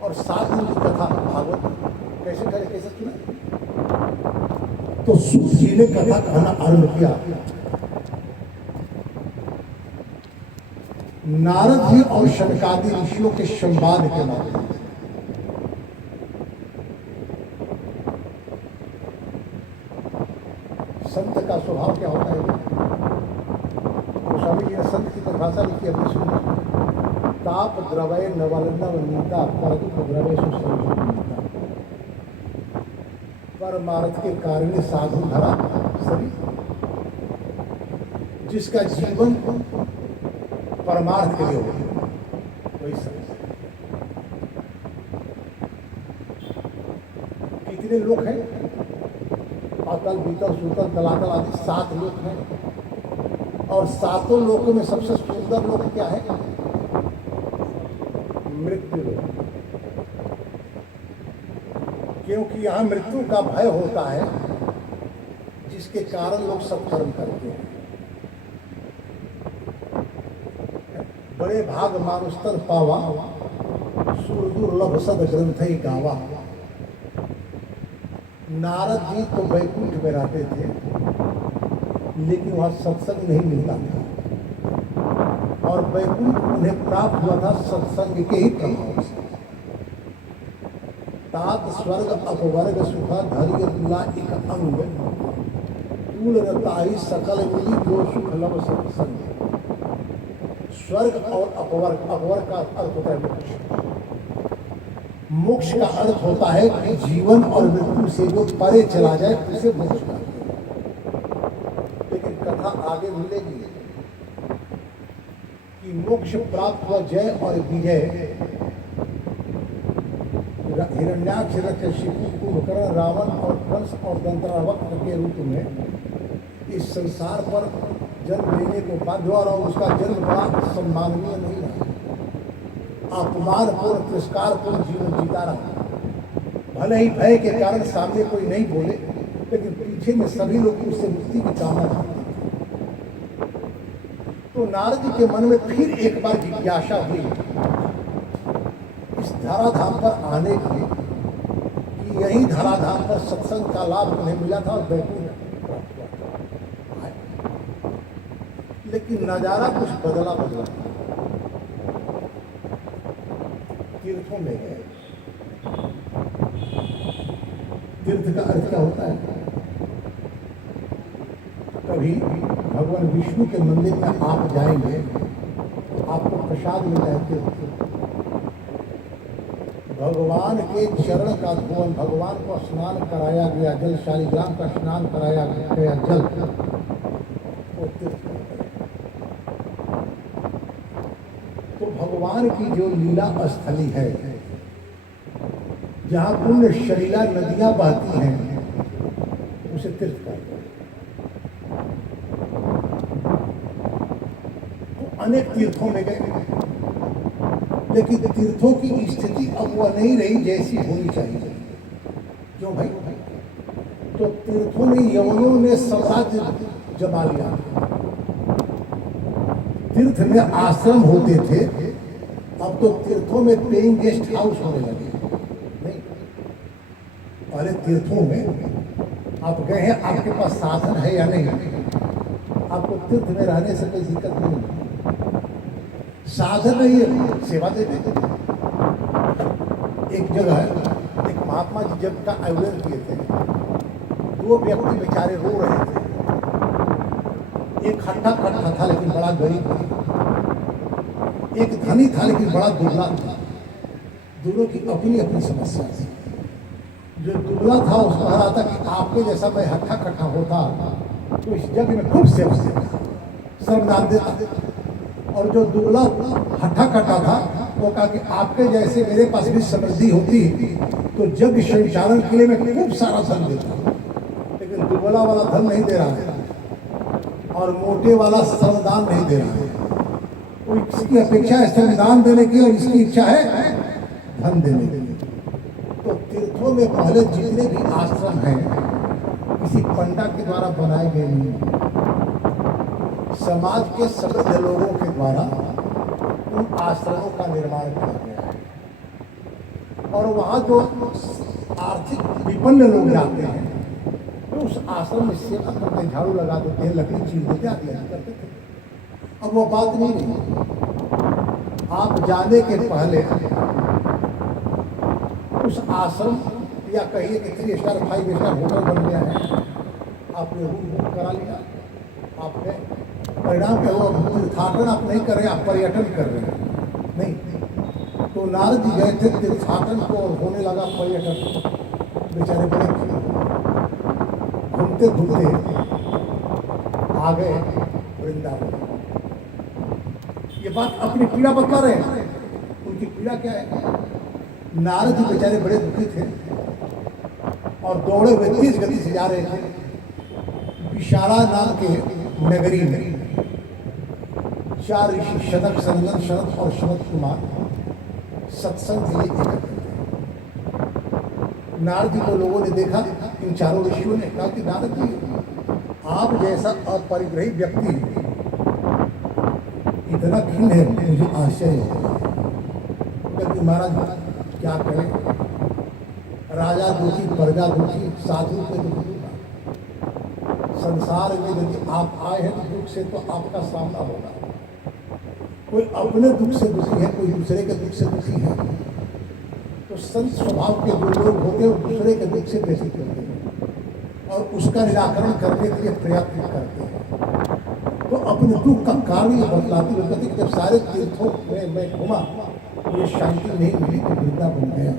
और 7 दिन की कथा भागवत कैसे ठहरे, कैसे सुना? तो सूत जी ने कथा कहना आरंभ किया। नारद जी और शनकादि ऋषियों के संवाद के माध्यम से संत का स्वभाव क्या होता है? तो स्वामी जी ने संत की परिभाषा लिखी, अपनी सुनी। ताप द्रवय नवलनव नीता परदुप द्रवय सुसंगीता, परमार्थ के कारण साधु धरा सभी। जिसका जीवन परमार्थ के लिए हो वही समझ। कितने लोग हैं? अतल बीतल सुतल तलातल आदि 7 लोग हैं, और 7 लोगों में सबसे सुंदर लोग क्या है? मृत्यु लोग। क्योंकि यहाँ मृत्यु का भय होता है, जिसके कारण लोग सत्कर्म करते हैं। बड़े भाग मानुस्तर पावा, सुर दुर्लभ सद ग्रंथ ही गावा। नारद जी तो वैकुंठ में रहते थे, लेकिन वहां सत्संग नहीं मिलता था, और वैकुंठ उन्हें प्राप्त हुआ था सत्संग के ही प्रभाव से। तात स्वर्ग अपवर्ग सुखा धैर्य तुला एक अंग, तूल रताई सकल मिली जो सुख लव सत्संग। स्वर्ग और अपवर्ग, अपवर्ग का अर्थ होता है मोक्ष। मोक्ष का अर्थ होता है कि जीवन और मृत्यु से जो परे चला जाए उसे मोक्ष का। लेकिन कथा आगे मिलेगी कि मोक्ष प्राप्त हुआ जय और विजय हिरण्याक्ष, हिरण्यकशिपु, कुंभकर्ण, रावण और कंस और दंतरावक्र के रूप में इस संसार पर जन्म लेने को बाध्य और उसका जन्म बड़ा सम्माननीय नहीं रहा, अपमानपूर्ण तिरस्कारपूर्ण जीवन जीता रहा। भले ही भय के कारण सामने कोई नहीं बोले, लेकिन पीछे में सभी लोग उससे मुक्ति की कामना करते थे। तो नारद जी के मन में फिर एक बार जिज्ञासा हुई इस धराधाम पर आने की, कि यही धराधाम पर सत्संग का लाभ उन्हें मिला था और बैकुंठ प्राप्त हुआ था। लेकिन नजारा कुछ बदला बदला। तीर्थों में गए। तीर्थ का अर्थ क्या होता है? कभी भगवान विष्णु के मंदिर में आप जाएंगे, आपको प्रसाद मिल जाए। भगवान के चरण का धोवन, भगवान को स्नान कराया गया जल, शालिग्राम का स्नान कराया गया जल, वो तीर्थ। तो भगवान की जो लीला स्थली है, जहाँ पुण्य शलीला नदियां बहती हैं, उसे तीर्थ कहते हैं। तो अनेक तीर्थों में गए, लेकिन तीर्थों की स्थिति अब वह नहीं रही जैसी होनी चाहिए। क्यों भाई? तो तीर्थों में यवनों ने साम्राज्य जमा लिया। तीर्थ में आश्रम होते थे, अब तो तीर्थों में पेइंग गेस्ट हाउस होने लगे। नहीं, पहले तीर्थों में आप गए हैं, आपके पास साधन है या नहीं, आपको तीर्थ में रहने से कोई दिक्कत नहीं। साधन नहीं है, सेवा दे देते। एक जगह एक महात्मा जी जब का आयोजन किए थे, दो व्यक्ति बेचारे रो रहे थे। एक हट्टा कट्टा था लेकिन बड़ा गरीब था, एक धनी था लेकिन बड़ा दुबला था। दोनों की अपनी अपनी समस्या थी। जो दुबला था उस कह रहा था कि आपके जैसा मैं हट्टा कट्टा होता तो इस जग में खूब सेवा श्रमदान देता। और जो दुबला हट्टा कट्टा था वो कहा कि आपके जैसे मेरे पास भी समृद्धि होती तो जग संचालन के लिए मैं खूब सारा धन देता। लेकिन दुबला वाला धन नहीं दे रहा है और मोटे वाला श्रमदान नहीं दे रहा है। तो इसकी अपेक्षा है श्रमदान देने की और इसकी इच्छा है धन देने की। तो तीर्थों में पहले जितने भी आश्रम हैं किसी पंडा के द्वारा बनाए गए नहीं, समाज के समृद्ध लोगों के द्वारा उन आश्रमों का निर्माण किया गया है। और वहाँ जो आर्थिक विपन्न लोग जाते हैं तो उस आश्रम में सेवा करते, झाड़ू लगा देते हैं, लकड़ी चीर देते, आदि करते थे। अब वो बात नहीं रही। आप जाने के पहले उस आश्रम या कहिए कि 3 स्टार 5 स्टार होटल बन गया है, आपने रूम बुक करा लिया, आपने परिणाम क्या हुआ? तीर्थाटन आप नहीं कर रहे, आप पर्यटन कर रहे हैं। नहीं, तो नारद जी गए थे तीर्थाटन को और होने लगा पर्यटन। बेचारे बड़े घूमते घूमते आ गए वृंदावन। ये बात अपनी पीड़ा बता रहे हैं। उनकी पीड़ा क्या है? नारद जी बेचारे बड़े दुखी थे और दौड़े हुए तेज गति से जा रहे थे। विशाला नाम के नगरी में 4 ऋषि शनक, सनंदन, शरद और शरद कुमार सत्संग के लिए एकत्र थे। नारद जी को लोगों ने देखा, इन चारों ऋषियों ने कहा कि नारद जी, आप जैसा अपरिग्रही व्यक्ति इतना खिन्न है, मुझे आश्चर्य होगा। क्योंकि महाराज क्या करें, राजा दुखी, प्रजा दुखी, साधु के दुखी। संसार में यदि आप आए हैं तो दुख से तो आपका सामना होगा। कोई अपने दुख से दुखी है, कोई दूसरे के दुख से दुखी है। तो संत स्वभाव के जो लोग होते हैं वो दूसरे के दुख से व्यतीत करते हैं और उसका निराकरण करने के लिए प्रयत्न करते हैं। तो अपने दुख का कारण ये बतलाती होती है कि जब सारे तीर्थों में मैं घूमा, ये शांति नहीं मिली तो वृंदावन गया।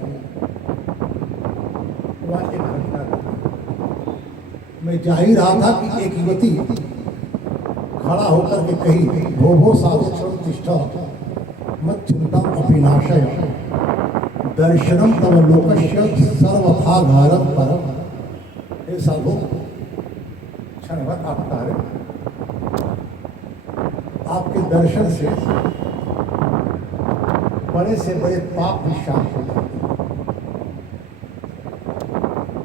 मैं जा ही रहा था कि एक युवती खड़ा होकर के कही, भो भो साधु क्षण तिष्ठ मत चिंता अपिनाशय दर्शनम तव लोकस्य सर्वथा घारम परम। हे साधु, क्षण भर आप तारे, आपके दर्शन से बड़े से बड़े पाप भी शांत हो जाते।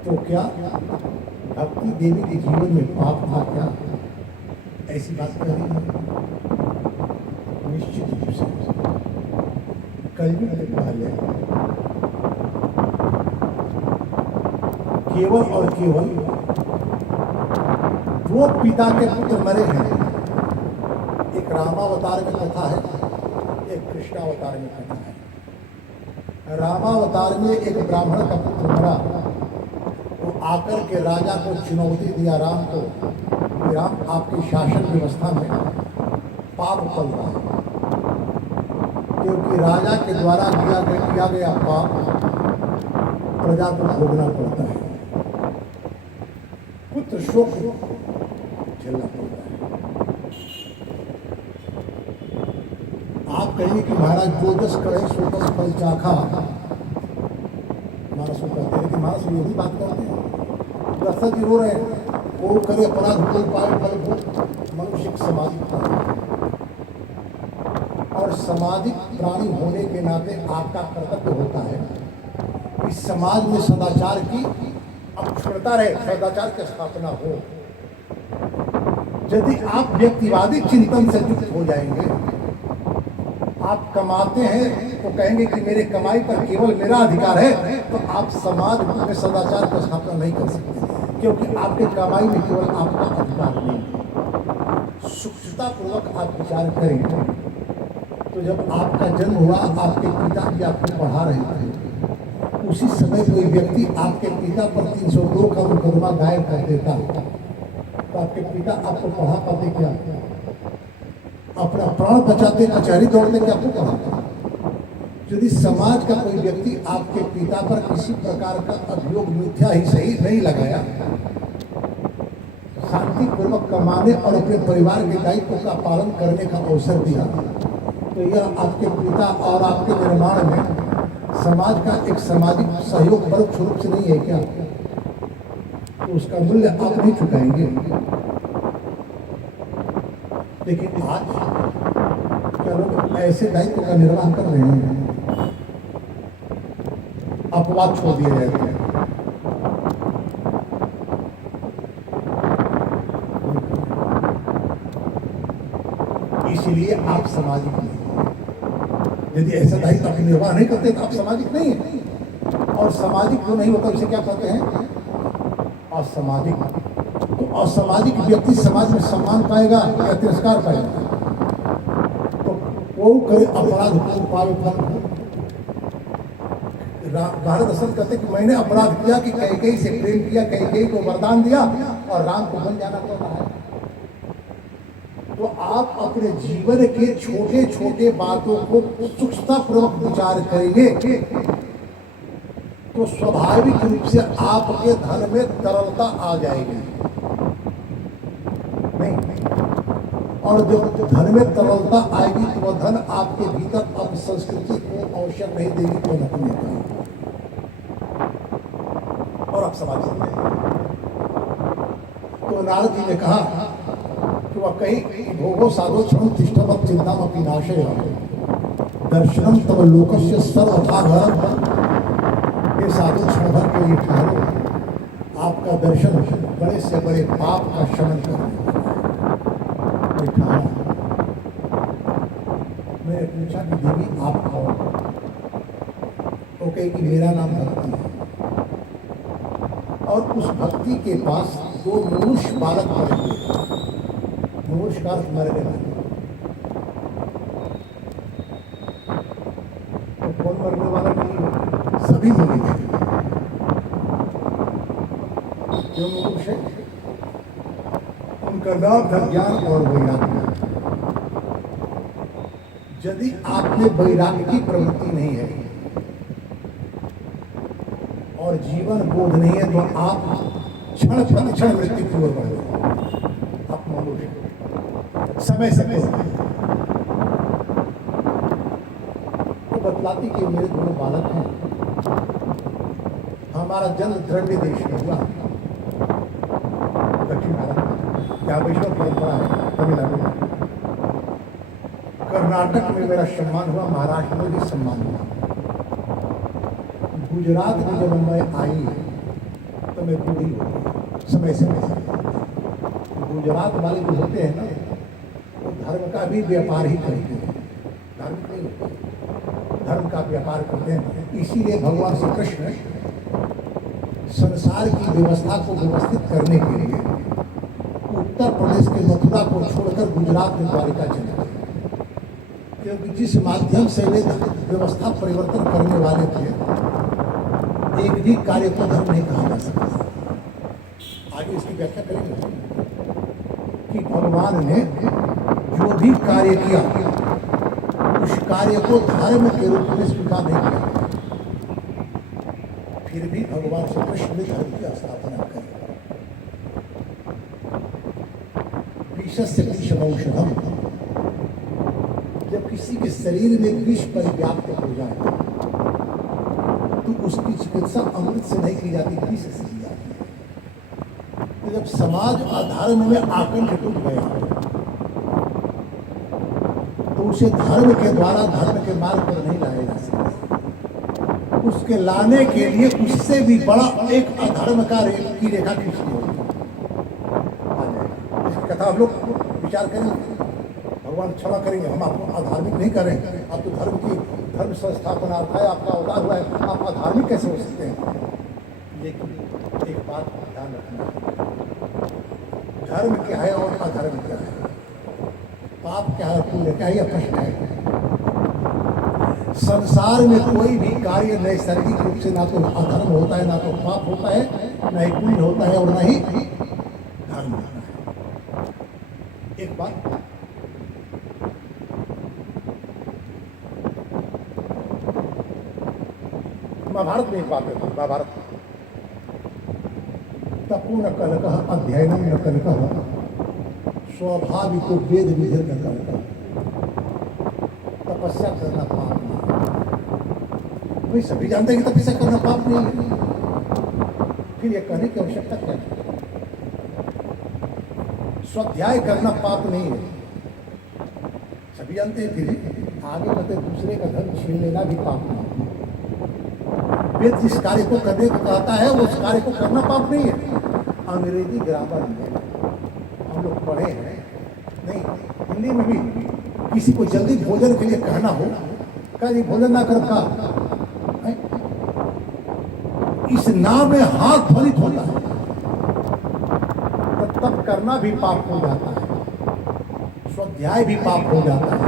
तो क्या भक्ति देवी के जीवन में पाप था क्या? ऐसी बात कर रही है। निश्चित रूप से कलयुग के पहले केवल और केवल दो पिता के पुत्र मरे हैं। एक रामावतार में कथा है, एक कृष्णावतार में कथा है। रामावतार में एक ब्राह्मण का पुत्र मरा, वो आकर के राजा को चुनौती दिया राम को, राम आपकी शासन व्यवस्था में पाप पल रहा है, क्योंकि राजा के द्वारा किया गया पाप प्रजा को भोगना पड़ता है, पुत्र शोक झेलना पड़ता है। आप कहेंगे कि महाराज जो दस करे सो दस फल चाखा, मानस को कहते हैं, लेकिन मानस यही बात करते हैं। दर्शक जी रो रहे हैं, वो करे अपराध कोई पाए फल भोग, मनुष्य एक सामाजिक प्राणी और सामाजिक प्राणी होने के नाते आपका कर्तव्य होता है कि समाज में सदाचार की अक्षुण्णता रहे, सदाचार की स्थापना हो। यदि आप व्यक्तिवादी चिंतन से युक्त हो जाएंगे, आप कमाते हैं तो कहेंगे कि मेरे कमाई पर केवल मेरा अधिकार है, तो आप समाज में सदाचार की स्थापना नहीं कर सकते, क्योंकि आपके कमाई में केवल आपका अधिकार नहीं है। सूक्ष्मता पूर्वक आप विचार करें तो जब आपका जन्म हुआ, आपके पिता जी आपको पढ़ा रहे थे, उसी समय कोई व्यक्ति आपके पिता पर 302 का मुकदमा दायर कर देता, तो आपके पिता आपको पढ़ा पाते क्या? अपना प्राण बचाते कचहरी दौड़ने के आपको पढ़ाते। यदि समाज का कोई व्यक्ति आपके पिता पर किसी प्रकार का अभियोग मिथ्या ही सही नहीं लगाया, शांतिपूर्वक कमाने और अपने परिवार के दायित्व का पालन करने का अवसर दिया, तो यह आपके पिता और आपके निर्माण में समाज का एक सामाजिक सहयोग परोक्ष रूप से नहीं है क्या? तो उसका मूल्य आप नहीं चुकाएंगे। लेकिन आज क्या लोग ऐसे दायित्व का निर्वाह कर रहे हैं? अपवाद छोड़ दिए जाते हैं। इसलिए आप सामाजिक नहीं। यदि ऐसा दायित्व आप निर्वाह नहीं करते तो आप सामाजिक नहीं है। और सामाजिक जो नहीं होता उसे क्या कहते हैं? असामाजिक। तो असामाजिक व्यक्ति समाज में सम्मान पाएगा या तिरस्कार पाएगा? तो वो करे अपराध को पावे फल। भारत दर्शन कहते कि मैंने अपराध किया कि कैकेयी से प्रेम किया, कैकेयी को वरदान दिया और राम को बन जाना पड़ता है। तो आप अपने जीवन के छोटे छोटे बातों को सूक्ष्मता पूर्वक विचार करेंगे तो स्वाभाविक रूप से आपके धन में तरलता आ जाएगी। नहीं, और जब धन में तरलता आएगी तो वह धन आपके भीतर अब संस्कृति को अवसर नहीं देगी तो नकने का, और आप समझ सकते हैं। तो नारद जी ने कहा कि वह कही, भोगो साधो क्षण तिष्ठवत् चिंताम अपि नाशय दर्शनम तव लोकस्य सर्वथा घरम। ये साधु क्षण भर के लिए ठहरो, आपका दर्शन बड़े से बड़े पाप का शमन करेगा। मैंने पूछा कि देवी आप कौन? वो कहे कि मेरा नाम भक्ति है। और उस भक्ति के पास दो मुमुक्ष बालक पड़े हुए, मुमुक्ष का अर्थ मरने वाले। तो कौन मरने वाला नहीं? सभी मुमुक्ष। जो मुमुक्ष है उनका नाम था ज्ञान और वैराग्य। यदि आप में वैराग्य की प्रवृत्ति नहीं है और जीवन बोध नहीं है तो आप क्षण प्रतिक्षण मृत्यु की ओर बढ़ रहे। आप मनुष्य समय से वो बतलाती कि मेरे दोनों बालक हैं, हमारा जन्म द्रव्य देश में हुआ, दक्षिण भारत क्या वैष्णव परंपरा है, तमिलनाडु में। कर्नाटक में मेरा सम्मान हुआ, महाराष्ट्र में भी सम्मान हुआ। गुजरात में जब मैं आई तो मैं बूढ़ी हो गई समय से। गुजरात वाले जो होते हैं ना, वो धर्म का भी व्यापार ही करते हैं, धार्मिक नहीं होते, धर्म का व्यापार करते हैं। इसीलिए भगवान श्री कृष्ण संसार की व्यवस्था को व्यवस्थित करने के लिए उत्तर प्रदेश के मथुरा को छोड़कर गुजरात में द्वारिका चले गए, क्योंकि जिस माध्यम से वे व्यवस्था परिवर्तन करने वाले थे, एक भी कार्य को धर्म नहीं कहा जा सकता। आगे इसकी व्याख्या करेंगे कि भगवान ने जो भी कार्य किया उस कार्य को धर्म के रूप में स्वीकार नहीं किया, फिर भी भगवान श्री कृष्ण ने धर्म की स्थापना करी। विषस्य विषमौषधम, जब किसी के शरीर में विष परिव्याप्त हो जाए तो उसकी चिकित्सा अमृत से नहीं की जाती, विष से की जाती है। तो जब समाज अधर्म में आकंठ टूट गया तो उसे धर्म के द्वारा धर्म के मार्ग पर नहीं लाया जा सकता। उसके लाने के लिए उससे भी बड़ा एक अधर्म का की रेखा खींचनी होगी। इसकी कथा हम लोग विचार करेंगे, भगवान क्षमा करेंगे, हम आपको अधार्मिक नहीं करेंगे। आप तो धर्म संस्थापनार्थ है, आपका अवतार हुआ है, आप अधार्मिक कैसे हो सकते हैं? लेकिन एक बात ध्यान रखना, धर्म क्या है और अधर्म क्या है, पाप क्या है, पुण्य क्या है, यह प्रश्न है। संसार में कोई भी कार्य नैसर्गिक रूप से ना तो अधर्म होता है, ना तो पाप होता है, ना ही पुण्य होता है और ना ही धर्म होता है। एक बात महाभारत में एक बात है, महाभारत तपो न कनकः अध्ययनम न कनकः स्वाभाविको वेद विधि न कनकः, तपस्या करना पाप नहीं। भाई सभी जानते हैं कि तपस्या करना पाप नहीं है, फिर यह कहने की आवश्यकता क्या है? स्वाध्याय करना पाप नहीं है, सभी जानते हैं, फिर आगे कहते दूसरे का धन छीन लेना भी पाप नहीं। वेद जिस कार्य को करने को कहता है उस कार्य को करना पाप नहीं है। अंग्रेजी ग्रामर में हम लोग पढ़े हैं, नहीं हिंदी में भी किसी को जल्दी भोजन के लिए कहना हो, कहा जी भोजन ना कर का, इस नाम में हाथ फलित होता है, तो तब करना भी पाप हो जाता है, स्वाध्याय भी पाप हो जाता है।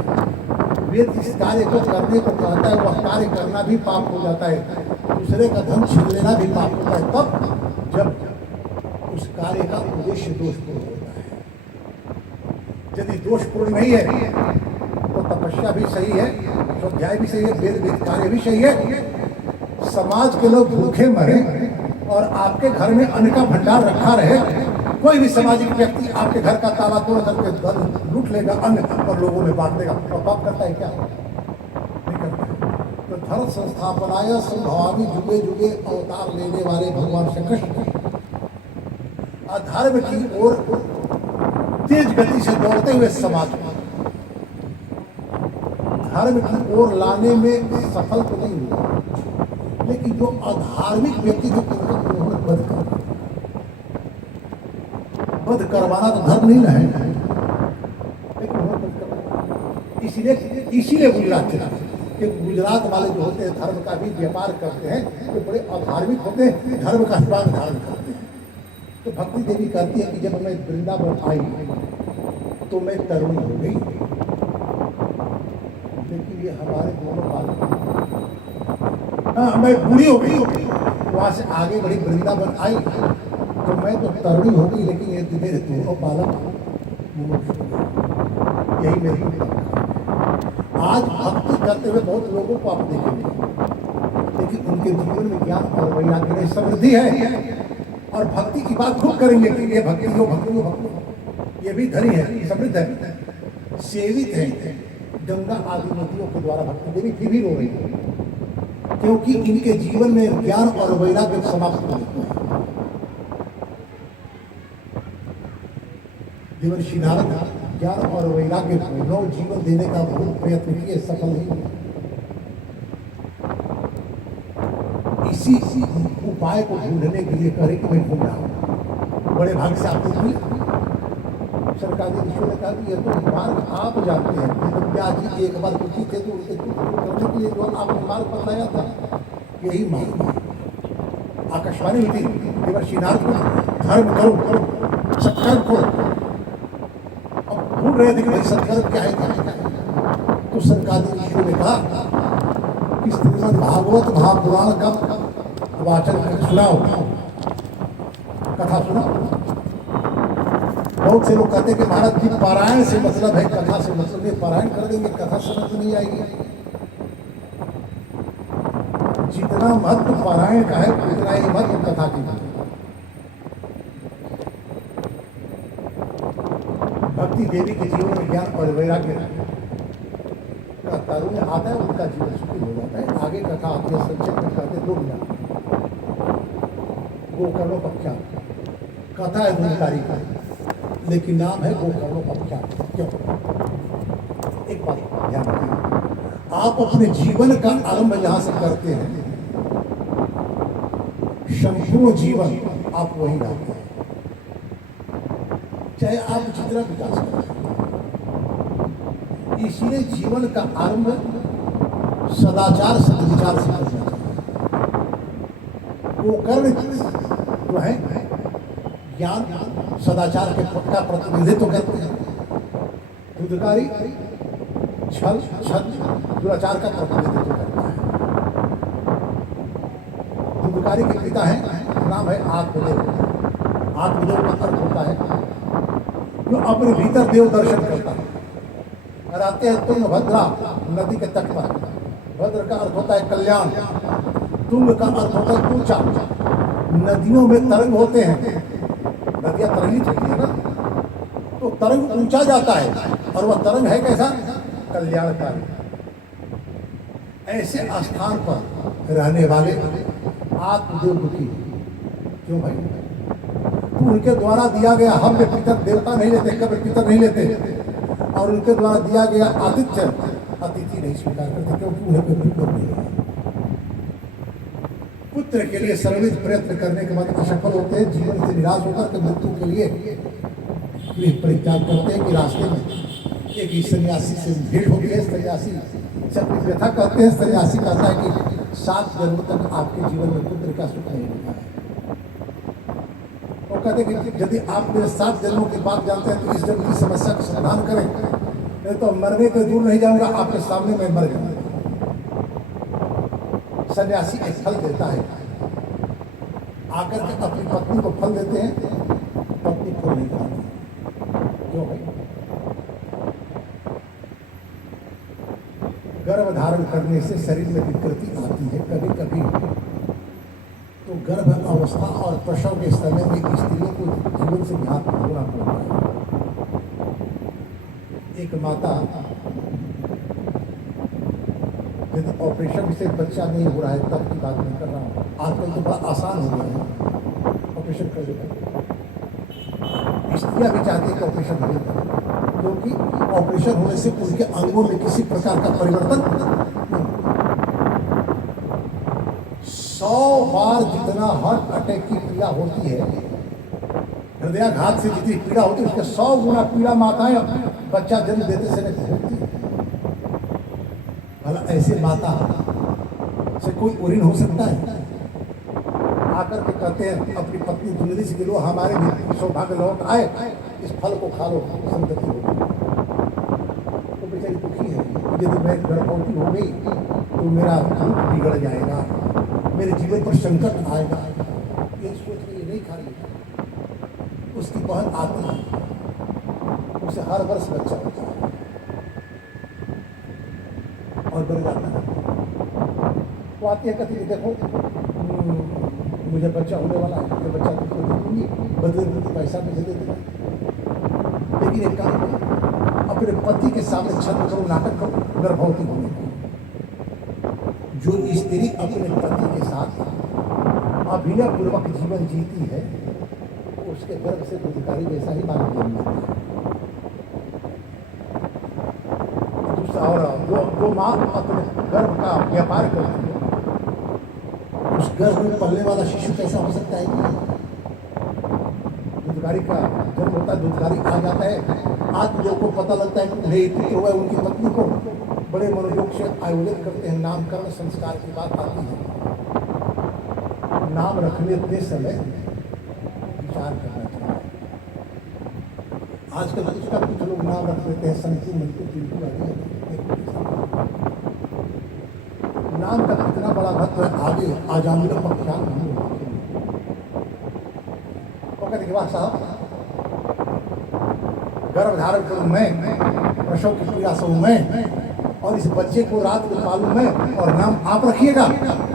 वेद जिस कार्य को करने को कहता है वह कार्य करना भी पाप हो जाता है, दूसरे का धन छीन लेना भी पाप होता है, तब जब उस कार्य का उद्देश्य दोषपूर्ण होता है। यदि दोषपूर्ण नहीं है तो तपस्या भी सही है, स्वाध्याय भी सही है, वेद कार्य भी सही है। समाज के लोग भूखे मरे और आपके घर में अन्न का भंडार रखा रहे, कोई भी सामाजिक व्यक्ति आपके घर का ताला तोड़ करके धन लूट लेगा अन्न और लोगों में बांट देगा, और पाप करता है क्या? नहीं करता। तो धर्म संस्थापनाय संभवामि जुगे जुगे अवतार लेने वाले भगवान श्री कृष्ण अधर्म की ओर तेज गति से दौड़ते हुए समाज को धर्म की ओर लाने में सफल तो नहीं हुआ, लेकिन जो अधार्मिक व्यक्ति थे उन्होंने वध करवाना तो धर्म नहीं है, लेकिन इसीलिए गुजरात चला कि गुजरात वाले जो होते हैं धर्म का भी व्यापार करते हैं, तो बड़े अधार्मिक होते हैं, धर्म का स्वाग धारण करते हैं। तो भक्ति देवी कहती है कि जब मैं वृंदावन आई तो मैं तरुणी हो गई, लेकिन ये हमारे दोनों बालक, मैं बूढ़ी हो गई, वहां से आगे बड़ी वृंदावन आई तो मैं तो तरुणी हो गई, लेकिन ये मेरे दोनों बालक यही मेरी। आज भक्ति करते हुए बहुत लोगों को आप देखेंगे, लेकिन उनके जीवन में ज्ञान और वैराग्य में समृद्धि है, और भक्ति की बात खूब करेंगे कि ये भक्ति वो भक्ति वो भक्ति, ये भी धनी है, समृद्ध है, सेवित है, गंगा आदि नदियों के द्वारा भक्ति देवी फिर भी रो रही है, क्योंकि इनके जीवन में ज्ञान और वैराग्य समाप्त हो गए। देवर्षि नारद ज्ञान और वैराग्य को नव जीवन देने का बहुत प्रयत्न किए, सफल नहीं हुए। इसी उपाय को ढूंढने के लिए कह कि मैं घूम रहा हूं, बड़े भाग से आपको मिला। सरकारी ऋषियों ने कहा कि यह तो मार्ग आप जानते हैं, तो व्यास जी एक बार दुखी थे तो उनके दुख दूर करने के लिए जो आपने मार्ग बताया था यही मार्ग है। आकाशवाणी हुई थी देवर्षि नारद को, धर्म करो, सत्कर्म करो। अब ढूंढ रहे थे कि भाई सत्कर्म क्या है, तो सरकारी ऋषियों ने कहा कि श्रीमद् भागवत महापुराण का वाचन सुनाओ, कथा सुनाओ। बहुत से लोग कहते हैं कि महाराज जी पारायण से मतलब है, कथा से मतलब नहीं। पारायण कर देंगे, कथा समझ नहीं आएगी। जितना महत्व पारायण का है उतना ही महत्व कथा की है। भक्ति देवी के जीवन में ज्ञान और वैराग्य का तारुण्य आता है, उनका जीवन सुखी हो जाता है। आगे कथा आती है, संक्षेप में कहते 2 मिनट। गोकर्णोपाख्यान कथा है गुणकारी का, लेकिन नाम है गोकर्णोपाख्यान। क्यों? एक बात ध्यान रखिए, आप अपने जीवन का आरंभ जहां से करते हैं, संपूर्ण जीवन आप वहीं रहते हैं, चाहे आप जितना विकास करें। इसलिए जीवन का आरंभ सदाचार सदविचार से करना चाहिए। गोकर्ण जो है ज्ञान सदाचार के का प्रतिनिधित्व करते हैं, दुर्गारी छल दुराचार का प्रतिनिधित्व करता है। दुर्गारी के पिता है, नाम है आत्मदेव। आत्मदेव का अर्थ होता है जो अपने भीतर देव दर्शन करता है। रहते हैं तुंग भद्रा नदी के तट पर। भद्र का अर्थ होता है कल्याण, तुंग का अर्थ होता है ऊंचा। नदियों में तरंग होते हैं, नदियां तरंगित होती है ना, तो तरंग ऊंचा जाता है, और वह तरंग है कैसा? कल्याणकारी। ऐसे स्थान पर रहने वाले आत्मदेव दुखी। क्यों भाई? तो उनके द्वारा दिया गया हम पितर देवता नहीं लेते, कभी पितर नहीं लेते, और उनके द्वारा दिया गया आतिथ्य अतिथि नहीं स्वीकार करते, क्योंकि उन्हें कोई पुत्र नहीं है। पुत्र के लिए सर्वविध प्रयत्न करने के बाद असफल होते हैं, जीवन से निराश होकर के मृत्यु के लिए परित्याग करते हैं। कि रास्ते में एक सन्यासी से भेंट होती है। सन्यासी सब व्यथा कहते हैं। सन्यासी कहता है कि 7 जन्म तक आपके जीवन में पुत्र का सुख नहीं मिला है। वो कहते हैं कि यदि आप मेरे 7 जन्मों की बात जानते हैं तो इस जन्म की समस्या का समाधान करें, नहीं तो मरने के दूर नहीं जाऊंगा, आपके सामने मैं मर जाऊंगा। सन्यासी एक फल देता है, आकर के अपनी पत्नी को फल देते हैं, पत्नी फल नहीं खाती। क्यों भाई? गर्भ धारण करने से शरीर में विकृति आती है। कभी कभी तो गर्भ अवस्था और प्रसव के समय में स्त्रियों को जीवन से घात होना पड़ता है। एक माता यदि ऑपरेशन से बच्चा नहीं हो रहा है, तब की बात नहीं कर रहा हूँ, आजकल तो बड़ा आसान हो गया है, ऑपरेशन कर देता है। स्त्रियाँ भी चाहती है कि ऑपरेशन हो जाए, क्योंकि ऑपरेशन होने से उनके अंगों में किसी प्रकार का परिवर्तन नहीं। 100 बार जितना हार्ट अटैक की पीड़ा होती है, हृदयाघात से जितनी पीड़ा होती है, उसके 100 गुना पीड़ा माताएं बच्चा जन्म देते समय होती है। भला ऐसे माता से कोई उरीन हो सकता है? आकर के कहते हैं अपनी पत्नी दुनिया से गिरो, हमारे भी सौभाग्य लौट आए, इस फल को खा लो, संतति होगी। तो बेचारी दुखी है, यदि मैं गर्भवती हो गई तो मेरा रूप बिगड़ जाएगा, मेरे जीवन पर संकट आएगा, ये सोच के ये नहीं खा रही। उसकी बहन आती है, उसे हर वर्ष बच्चा होता है और बढ़ जाता है। वो आती है कहती है देखो मुझे बच्चा होने वाला है, मुझे बच्चा तुमको दे दूंगी, बदले में तुमको पैसा मुझे दे देना। लेकिन एक काम करो, अपने पति के सामने छल करो, नाटक करो गर्भवती होने का। जो स्त्री अपने पति के साथ अभिनय पूर्वक जीवन जीती है, उसके गर्भ से दुधिकारी जैसा ही बालक जन्म लेता है। दूसरा, और जो माँ अपने गर्भ का व्यापार करती है, उस गर्भ में पलने वाला शिशु कैसा हो सकता है कि दुधिकारी का जन्म होता है, दुधिकारी आ जाता है, आज लोगों को पता लगता है कि उन्हें पुत्र हुआ है, उनकी पत्नी को बड़े मनोयोग से आयोजित करते हैं, नामकरण संस्कार की बात आती है। नाम रखने समय विचार करना चाहिए। आजकल उसका कुछ लोग नाम रख देते हैं, संतु मंतु बिल्कुल नाम का कितना बड़ा महत्व है, आगे आजामिल पक्षान नहीं होगा। कहते कि वाह साहब, गर्भ धारण करूं मैं, प्रसव की पीड़ा सहूं मैं, और इस बच्चे को रात को पालूं मैं, और नाम आप रखिएगा।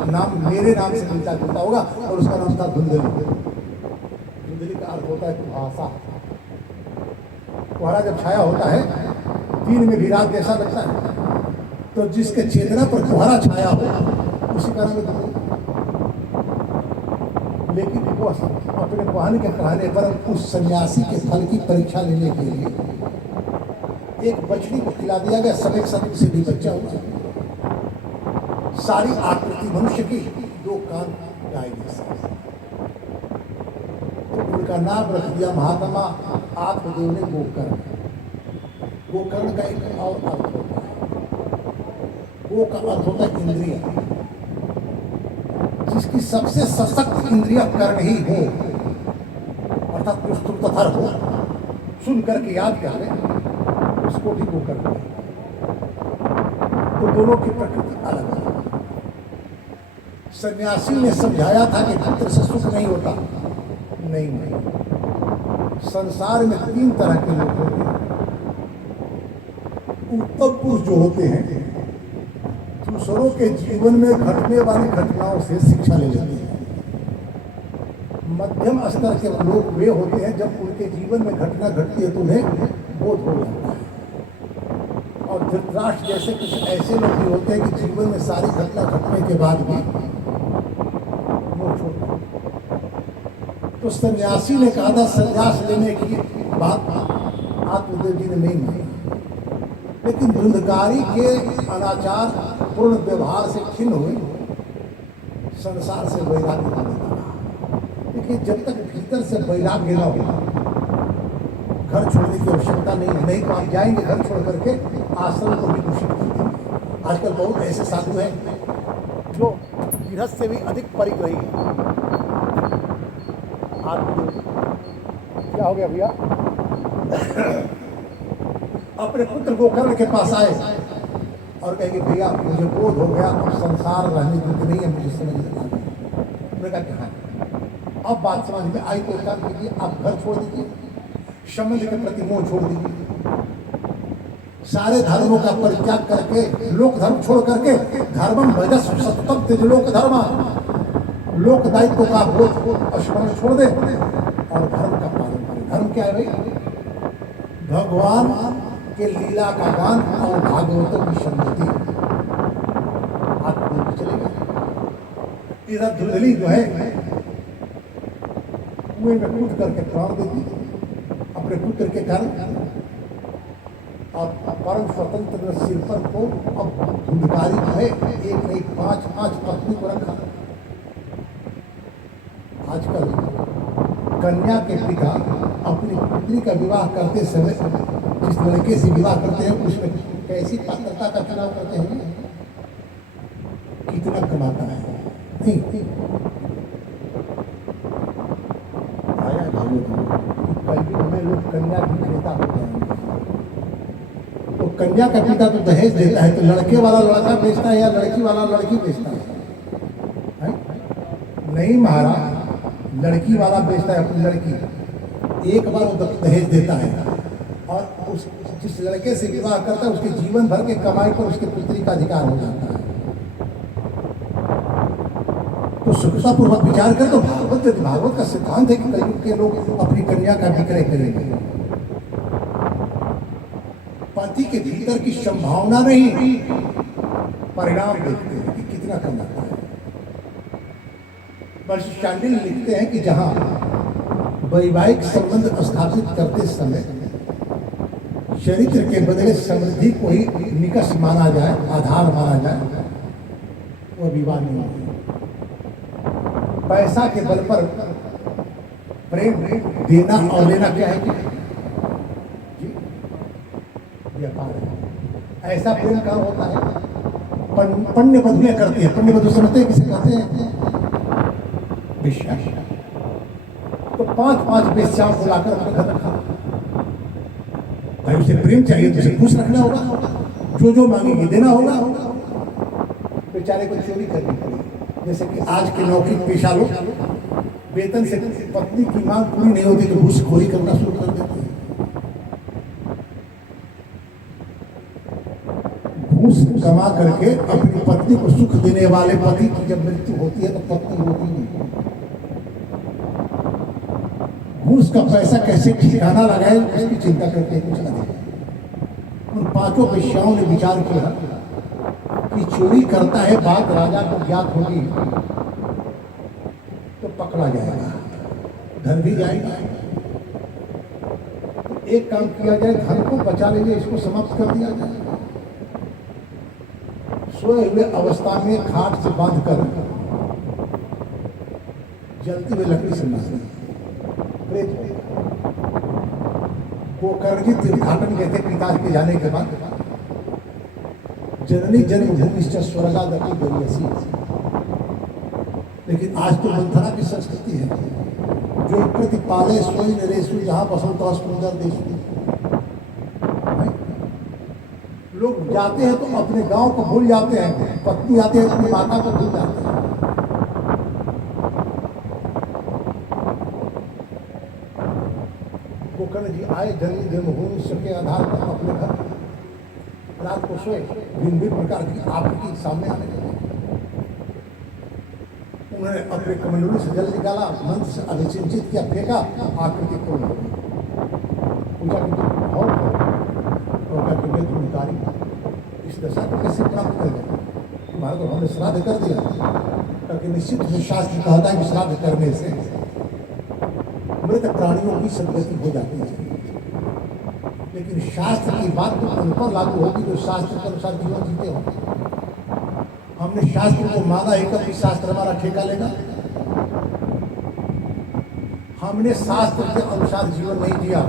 नाम मेरे नाम से मिलता जुलता होगा, और उसका नाम था धुंधली। धुंधली का अर्थ होता है कुहासा। कुहारा जब छाया होता है, दिन में भी रात जैसा लगता है, तो जिसके चेतना पर कुहारा छाया हो उसी का नाम है धुंधली। लेकिन वो अपने बहन के कहने पर उस सन्यासी के फल की परीक्षा लेने के लिए एक बछड़ी को खिला दिया गया। सब एक साथ से भी बच्चा हुआ, सारी आकृति मनुष्य की, दो कान गाय जैसा। तो उनका नाम रख दिया महात्मा आत्मदेव ने गोकर्ण। गोकर्ण का एक और अर्थ होता है, गो का अर्थ होता है इंद्रिय। जिसकी सबसे सशक्त इंद्रिय कर्ण ही हो, अर्थात जो स्तुतधर हो, सुन करके याद कर ले, उसको भी गोकर्ण। तो दोनों की प्रकृति अलग है। सन्यासी ने समझाया था कि पुत्र से सुख नहीं होता। नहीं, संसार में तीन तरह के लोग होते हैं। उत्तम पुरुष जो होते हैं, दूसरों के जीवन में घटने वाली घटनाओं से शिक्षा ले लेते हैं। मध्यम स्तर के लोग वे होते हैं जब उनके जीवन में घटना घटती है तो उन्हें बोध हो जाता है। और धृतराष्ट्र जैसे कुछ ऐसे लोग भी होते हैं कि जीवन में सारी घटना घटने के बाद भी वो छोड़ते हैं। तो सन्यासी ने कहा था संन्यास लेने की बात आत्मदेव जी ने नहीं मानी, लेकिन धुंधकारी के अनाचार पूर्ण व्यवहार से खिन्न हुई, संसार से वैराग्य होने लगा। देखिए, जब तक भीतर से वैराग्य न हो, घर छोड़ने की आवश्यकता नहीं तो आप जाएंगे घर छोड़ करके आश्रम को भी दूषित करते हैं। आजकल बहुत ऐसे साधु हैं जो गृहस्थ से भी अधिक परिग्रही हैं। क्या हो गया भैया? अपने पुत्र गोकर्ण के पास आए और कहेंगे भैया मुझे बोध हो गया, अब संसार रहने योग्य नहीं है, मुझे समझ में आ गया। मैंने कहा कहाँ? अब बात समझ में आई तो काम कीजिए, आप घर छोड़ दीजिए, संबंध के प्रति मोह छोड़ दीजिए, सारे धर्मों का परित्याग करके, लोक धर्म छोड़ करके, धर्मम भजस्व सततम त्यज लोक धर्म, लोक दायित्व का बोध स्मरण छोड़ दे और धर्म का पालन करें। धर्म क्या है भाई? भगवान के लीला का गान और भागवतों की सम्मति। आप चलेगा इधर धुंधली जो है कुएं में कूद करके प्राण देती अपने पुत्र के कारण, और परम स्वतंत्र सिरपर को अब धुंधकारी जो है एक नहीं पांच पत्नी को रखा। आजकल कन्या के पिता अपनी पुत्री का विवाह करते समय जिस लड़के से विवाह करते हैं उसमें कैसी पात्रता का चुनाव करते हैं, कितना कमाता है। नहीं आया कल भी हमें लोग कन्या भी क्रेता हो जाएंगे। तो कन्या का पिता तो दहेज देता है, तो लड़के वाला लड़का बेचता है या लड़की वाला लड़की बेचता है? नहीं महाराज, लड़की वाला बेचता है अपनी लड़की। एक बार वो दहेज देता है और उस जिस लड़के से विवाह करता है उसके जीवन भर के कमाई पर उसके पुत्री का अधिकार हो जाता है। तो तो सुखतापूर्वक विचार कर, तो भागवत का सिद्धांत है कि कलयुग के लोग अपनी कन्या का विक्रय करेंगे। पति के भीतर की संभावना नहीं, परिणाम देखते हैं कि कितना कमाता है। महर्षि शांडिल्य लिखते हैं कि जहां वैवाहिक संबंध स्थापित करते समय चरित्र के बदले समृद्धि को ही निकष माना जाए, आधार माना जाए, वो विवाह नहीं है। पैसा के बल पर प्रेम देना और लेना क्या है? जी, व्यापार है। ऐसा प्रेम का होता है पुण्य वधुएं करती है। पुण्य वधु समझते हैं किसे कहते हैं? विश्वास। तो 5-5 वेश्याओं को लाकर अपने घर रखा। भाई उसे प्रेम चाहिए तो उसे खुश रखना होगा, जो मांगेगी देना होगा। बेचारे को चोरी करनी पड़ी। जैसे कि आज के नौकरी पेशा लोग वेतन से पत्नी की मांग पूरी नहीं होती तो घूसखोरी करना शुरू कर देते हैं। घूस कमा करके अपनी पत्नी को सुख देने वाले पति की जब मृत्यु होती है तो पत्नी होती नहीं। घूस का पैसा कैसे ठिकाना लगाए उसकी चिंता करते कुछ नहीं। उन 5 वेश्याओं ने विचार किया कि चोरी करता है, बात राजा को ज्ञात होगी तो पकड़ा जाएगा, धन भी जाएगा। तो एक काम किया जाए, धन को बचा लीजिए, इसको समाप्त कर दिया जाए। सोए हुए अवस्था में खाट से बांधकर जलती हुई लकड़ी से मार गोकर्ण जी तीर्थाटन गए थे पिता के जाने के बाद। जननी जन्मभूमि स्वर्गादपि गरीयसी। लेकिन आज तो मंथरा की संस्कृति है, जो प्रतिपाले सोई नरेशु जहां बसंत सुंदर देश। लोग जाते हैं तो अपने गांव को भूल जाते हैं, पत्नी आते हैं अपनी माता को भूल जाते हैं। गोकर्ण जी आए जननी जन्मभूमि के आधार पर अपने घर रात को सोए। भिन्न प्रकार की आपत्ति सामने आने लगी। उन्होंने अपने कमंडलू से जल निकाला, मंत्र से अभिसिंचित किया, फेंका, आकृति पूर्ण हो गई। पूजा की और इस दशा को कैसे प्राप्त कर गए? तुम्हारा तो हमने श्राद्ध कर दिया, ताकि निश्चित ही शास्त्र कहता है कि श्राद्ध करने से मृत प्राणियों की सदगति हो जाती है। लेकिन शास्त्र की बात तो उन पर लागू होगी जो शास्त्र के अनुसार जीवन जीते हो। हमने शास्त्र को माना ही कभी शास्त्र हमारा ठेका लेगा? हमने शास्त्र के अनुसार जीवन नहीं जिया।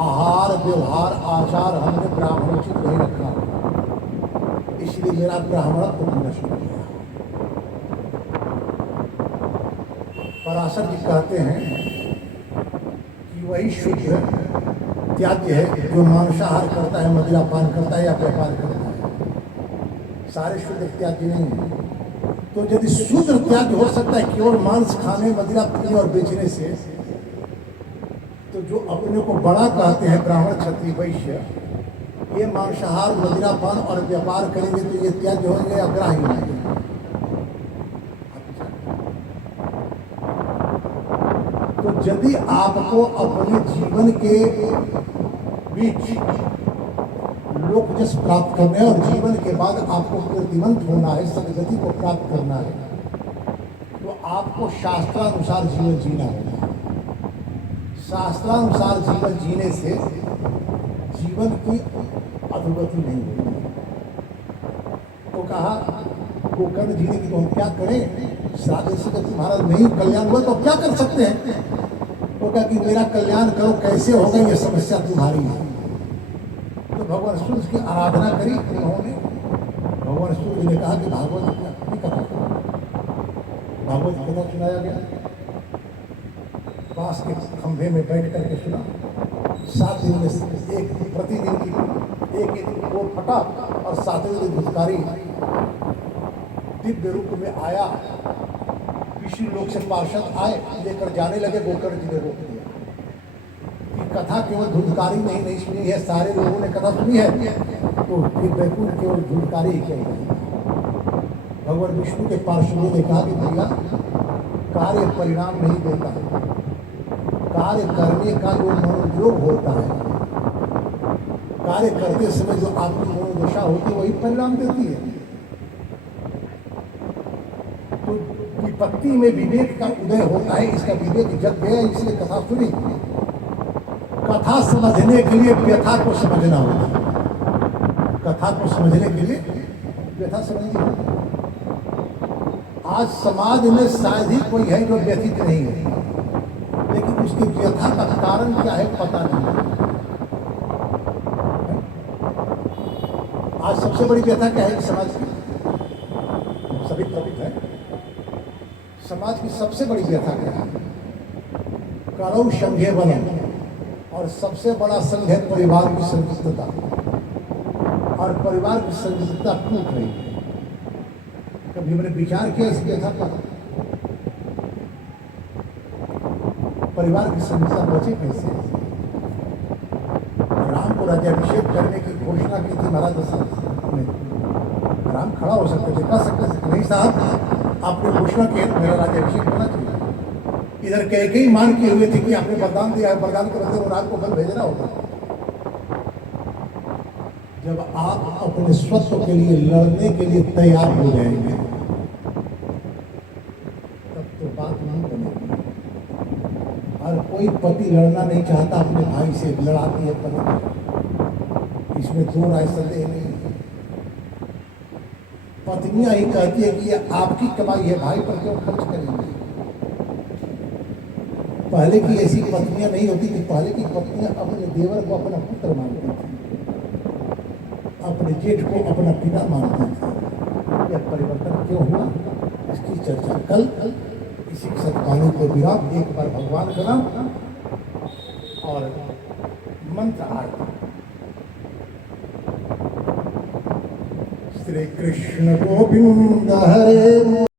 आहार व्यवहार आचार हमने ब्राह्मणोचित नहीं रखा, इसलिए मेरा ब्राह्मणत्व नष्ट हो गया। पराशर जी कहते हैं कि वही शुद्ध त्याज्य है जो मांसाहार करता है, मदिरा पान करता है या व्यापार करता है। सारे शुद्ध त्याज्य नहीं है। तो यदि शुद्ध त्याज्य हो सकता है केवल मांस खाने, मदिरा पीने और बेचने से, तो जो अपने को बड़ा कहते हैं ब्राह्मण क्षत्रिय वैश्य, ये मांसाहार मदिरा पान और व्यापार करेंगे तो ये त्याज्य होंगे या ग्राह्य होंगे? तो यदि आपको अपने जीवन के बीच लोकजस प्राप्त करना है और जीवन के बाद आपको कीर्तिमंत होना है, सदगति को प्राप्त करना है, तो आपको शास्त्रानुसार जीवन जीना होगा। शास्त्रानुसार जीवन जीने से जीवन की अधोगति नहीं होगी। तो कहा गोकर्ण जी ने कि तो हम क्या करें? श्राद्ध से तुम्हारा नहीं कल्याण हुआ तो क्या कर सकते हैं? तो कहा कि मेरा कल्याण करो, कैसे होगा ये समस्या तुम्हारी है। तो भगवान सूर्य की आराधना करी उन्होंने। भगवान सूर्य ने कहा कि भागवत की कथा करो। भागवत की कथा सुनाया गया, पास के खंभे में बैठ करके सुना। 7 दिन में एक प्रतिदिन की एक वो फटा और 7वें दिन धुतकारी दिव्य रूप में आया। विष्णु लोक से पार्षद आए, लेकर जाने लगे। गोकर्ण जी ने रोक दिया कि कथा केवल धुतकारी नहीं सुनी है, सारे लोगों ने कथा सुनी है, तो ये बैकुंठ केवल धुतकारी ही क्यों? भगवान विष्णु के पार्षदों ने कहा कि भैया कार्य परिणाम नहीं देता है, कार्य करने का जो मनोयोग होता है, कार्य करते समय जो आपकी मनोदशा होती है वही परिणाम देती है। तो विपत्ति में विवेक का उदय होता है, इसका विवेक जग गया, इसलिए कथा सुनी। कथा समझने के लिए व्यथा को समझना होगा, कथा को समझने के लिए व्यथा समझनी होगी। आज समाज में शायद ही कोई है जो व्यथित नहीं है, लेकिन उसकी व्यथा का कारण क्या है पता नहीं है। आज सबसे बड़ी व्यथा क्या है समाज की? सभी प्रवृत्त है। समाज की सबसे बड़ी व्यथा क्या है? करौ संघे बलम, और सबसे बड़ा संघ है परिवार की संयुक्तता, और परिवार की संयुक्तता टूट रही है। कभी मैंने विचार किया इस व्यथा पर? परिवार की संयुक्तता बचे कैसे? राम को राज्याभिषेक करने की घोषणा की थी महाराज दशरथ ने। राम खड़ा हो सकते थे, कह सकते थे नहीं साहब आपने घोषणा की मेरा राज्याभिषेक होना चाहिए। इधर कैकेयी मान किए हुए थे कि आपने वरदान दिया है, वरदान के बदले वो राम को बल भेजना होगा। जब आप अपने स्वत्व के लिए लड़ने के लिए तैयार हो जाएंगे तब तो बात नहीं बनेगी। और कोई पति लड़ना नहीं चाहता अपने भाई से, लड़ाती है पति, इसमें दो राय संदेह नहीं है। पत्नियां ही कहती है कि ये आपकी कमाई है, भाई पर क्यों खर्च करेंगे। पहले की ऐसी पत्नियां नहीं होती कि पहले की पत्नियां अपने देवर को अपना पुत्र मानती थी, अपने जेठ को अपना पिता मानती थी। यह परिवर्तन क्यों हुआ, इसकी चर्चा कल इसी सत्वाणी को विराम। एक बार भगवान का नाम और मंत्र आरती। श्री कृष्ण गोविंद हरे।